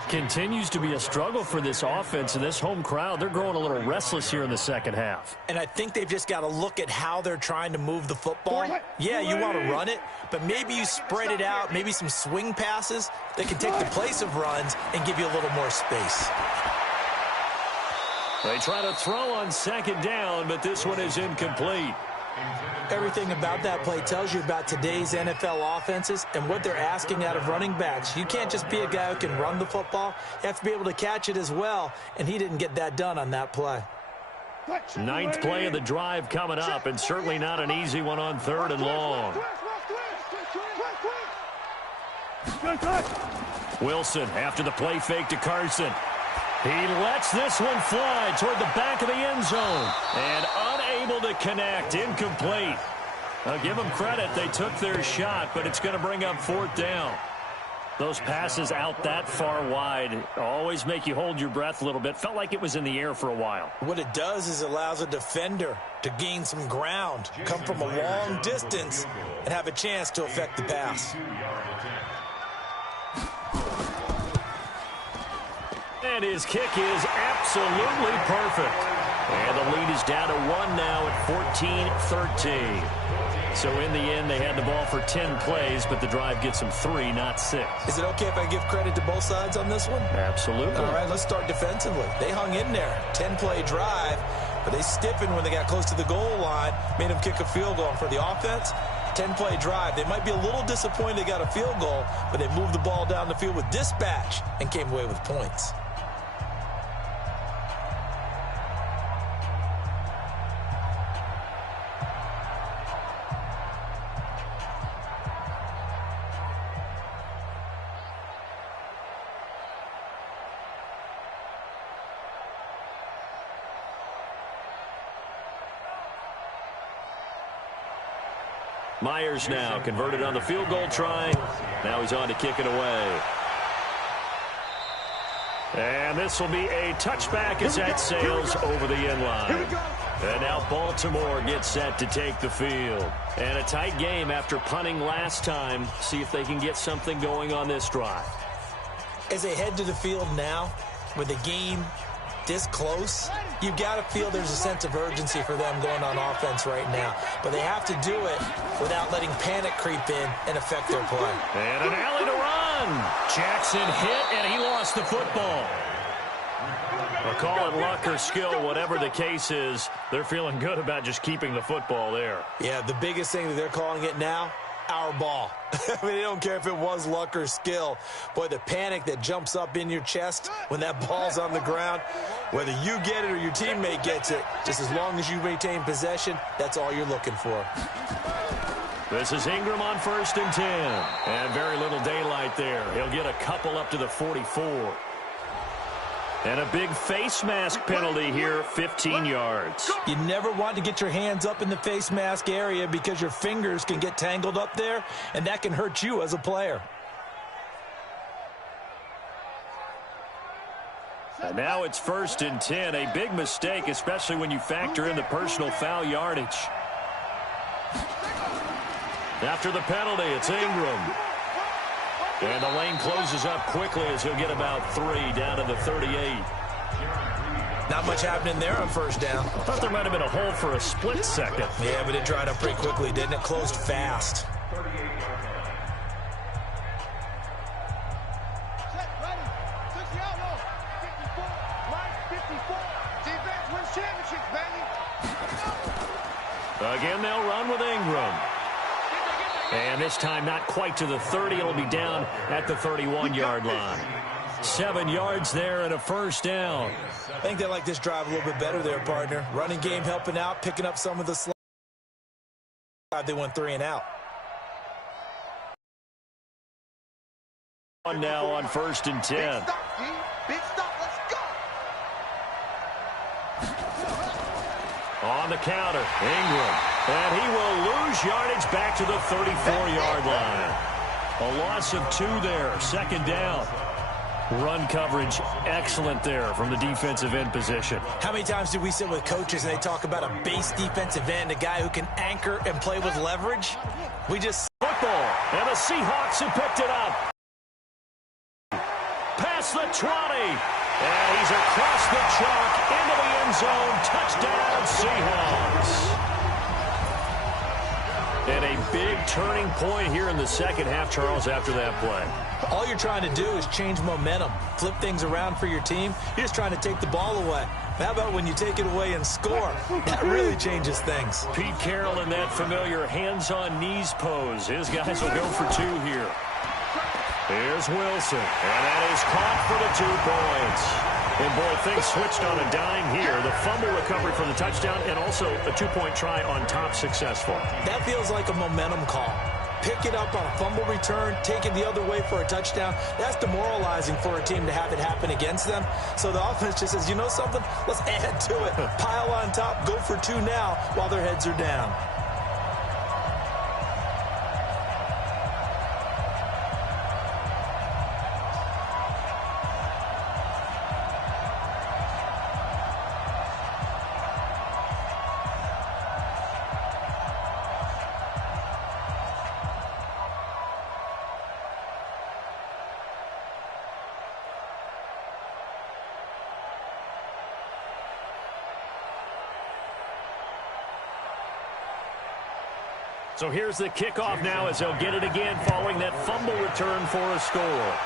Continues to be a struggle for this offense and this home crowd. They're growing a little restless here in the second half. And I think they've just got to look at how they're trying to move the football. Yeah, you want to run it, but maybe you spread it out, maybe some swing passes that can take the place of runs and give you a little more space. They try to throw on second down, but this one is incomplete. Everything about that play tells you about today's NFL offenses and what they're asking out of running backs. You can't just be a guy who can run the football. You have to be able to catch it as well, and he didn't get that done on that play. Ninth play of the drive coming up, and certainly not an easy one on 3rd and long. Wilson after the play fake to Carson. He lets this one fly toward the back of the end zone and unable to connect. Incomplete. I'll give them credit. They took their shot, but it's going to bring up 4th down. Those passes out that far wide always make you hold your breath a little bit. Felt like it was in the air for a while. What it does is it allows a defender to gain some ground, come from a long distance, and have a chance to affect the pass. And his kick is absolutely perfect. And the lead is down to 1 now at 14-13. So in the end, they had the ball for 10 plays, but the drive gets them 3, not 6. Is it okay if I give credit to both sides on this one? Absolutely. All right, let's start defensively. They hung in there. 10-play drive, but they stiffened when they got close to the goal line, made them kick a field goal. And for the offense, 10-play drive. They might be a little disappointed they got a field goal, but they moved the ball down the field with dispatch and came away with points. Myers now converted on the field goal try. Now he's on to kick it away. And this will be a touchback as that sails over the end line. And now Baltimore gets set to take the field. And a tight game after punting last time. See if they can get something going on this drive. As they head to the field now, with the game this close, you've got to feel there's a sense of urgency for them going on offense right now. But they have to do it without letting panic creep in and affect their play. And an alley to run. Jackson hit, and he lost the football. I'll call it luck or skill, whatever the case is. They're feeling good about just keeping the football there. Yeah, the biggest thing that they're calling it now, our ball. I mean, they don't care if it was luck or skill. Boy, the panic that jumps up in your chest when that ball's on the ground, whether you get it or your teammate gets it, just as long as you maintain possession, that's all you're looking for. This is Ingram on 1st and 10. And very little daylight there. He'll get a couple up to the 44. And a big face mask penalty here, 15 yards. You never want to get your hands up in the face mask area because your fingers can get tangled up there, and that can hurt you as a player. And now it's 1st and 10. A big mistake, especially when you factor in the personal foul yardage. After the penalty, it's Ingram. And the lane closes up quickly as he'll get about 3 down to the 38. Not much happening there on 1st down. I thought there might have been a hole for a split second. Yeah, but it dried up pretty quickly, didn't it? Closed fast. Again, they'll run with Ingram. And this time not quite to the 30. It'll be down at the 31-yard line. 7 yards there and a 1st down. I think they like this drive a little bit better there, partner. Running game helping out, picking up some of the slack. They went 3 and out. Now on 1st and 10. Big stop, let's go. on the counter. Ingram. And he will lose yardage back to the 34-yard line. A loss of 2 there. Second down. Run coverage excellent there from the defensive end position. How many times do we sit with coaches and they talk about a base defensive end, a guy who can anchor and play with leverage? We just... Football. And the Seahawks have picked it up. Past the 20. And he's across the chalk into the end zone. Touchdown, Seahawks. And a big turning point here in the second half, Charles, after that play. All you're trying to do is change momentum, flip things around for your team. You're just trying to take the ball away. How about when you take it away and score? That really changes things. Pete Carroll in that familiar hands-on-knees pose. His guys will go for 2 here. Here's Wilson, and that is caught for the 2 points. And, boy, things switched on a dime here. The fumble recovery for the touchdown and also a 2-point try on top successful. That feels like a momentum call. Pick it up on a fumble return, take it the other way for a touchdown. That's demoralizing for a team to have it happen against them. So the offense just says, you know something? Let's add to it. Pile on top, go for 2 now while their heads are down. So here's the kickoff now as they'll get it again following that fumble return for a score.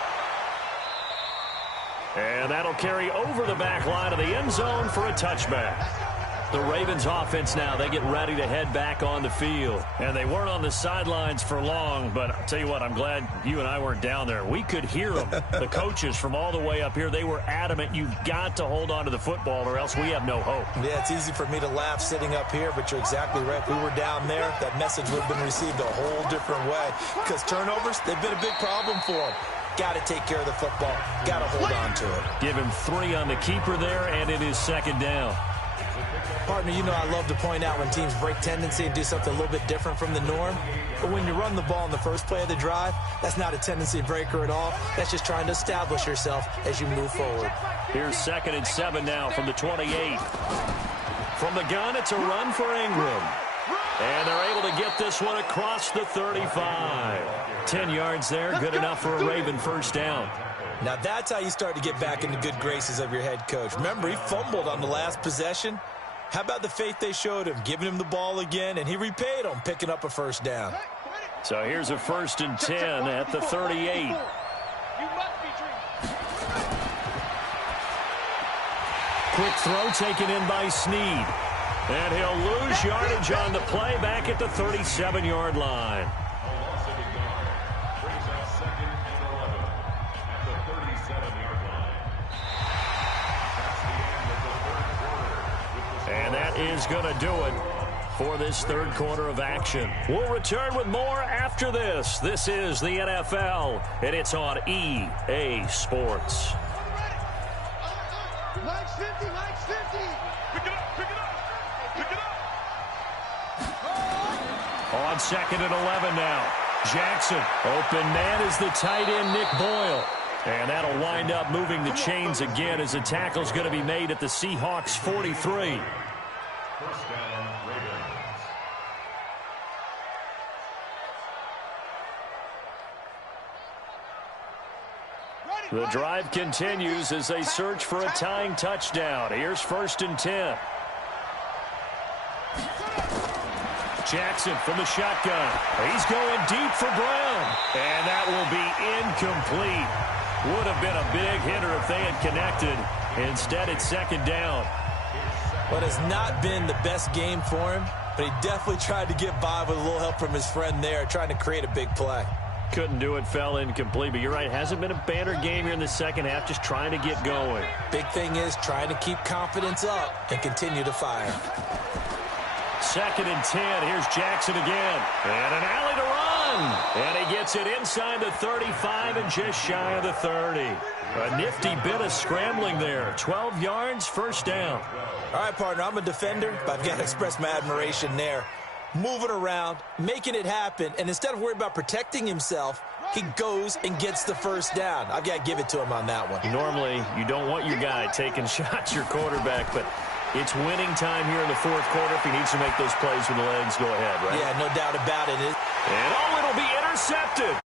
And that'll carry over the back line of the end zone for a touchback. The Ravens offense now, they get ready to head back on the field. And they weren't on the sidelines for long, but I'll tell you what, I'm glad you and I weren't down there. We could hear them, the coaches from all the way up here. They were adamant, you've got to hold on to the football or else we have no hope. Yeah, it's easy for me to laugh sitting up here, but you're exactly right. If we were down there, that message would have been received a whole different way. Because turnovers, they've been a big problem for them. Got to take care of the football. Got to hold on to it. Give him 3 on the keeper there, and it is second down. Partner, you know I love to point out when teams break tendency and do something a little bit different from the norm. But when you run the ball in the first play of the drive, that's not a tendency breaker at all. That's just trying to establish yourself as you move forward. Here's 2nd and 7 now from the 28. From the gun, it's a run for Ingram. And they're able to get this one across the 35. 10 yards there, good enough for a Raven first down. Now that's how you start to get back in the good graces of your head coach. Remember, he fumbled on the last possession. How about the faith they showed him, giving him the ball again, and he repaid them, picking up a first down. So here's a 1st and 10 at the 38. Quick throw taken in by Snead. And he'll lose yardage on the play back at the 37-yard line. And that is going to do it for this 3rd quarter of action. We'll return with more after this. This is the NFL, and it's on EA Sports. Mike's 50, Mike's 50. Pick it up, pick it up, pick it up. On 2nd and 11 now. Jackson, open man is the tight end, Nick Boyle. And that'll wind up moving the chains again as the tackle's going to be made at the Seahawks 43. First down, Ravens. The drive continues as they search for a tying touchdown. Here's 1st and 10. Jackson from the shotgun. He's going deep for Brown. And that will be incomplete. Would have been a big hitter if they had connected. Instead, it's 2nd down. But it's not been the best game for him, but he definitely tried to get by with a little help from his friend there, trying to create a big play. Couldn't do it, fell incomplete. But you're right, hasn't been a banner game here in the second half, just trying to get going. Big thing is trying to keep confidence up and continue to fire. 2nd and 10. Here's Jackson again. And an alley to run. And he gets it inside the 35 and just shy of the 30. A nifty bit of scrambling there. 12 yards, first down. All right, partner, I'm a defender, but I've got to express my admiration there. Moving around, making it happen, and instead of worrying about protecting himself, he goes and gets the first down. I've got to give it to him on that one. Normally, you don't want your guy taking shots, your quarterback, but it's winning time here in the fourth quarter. If he needs to make those plays with the legs, go ahead, right? Yeah, no doubt about it. And it'll be intercepted.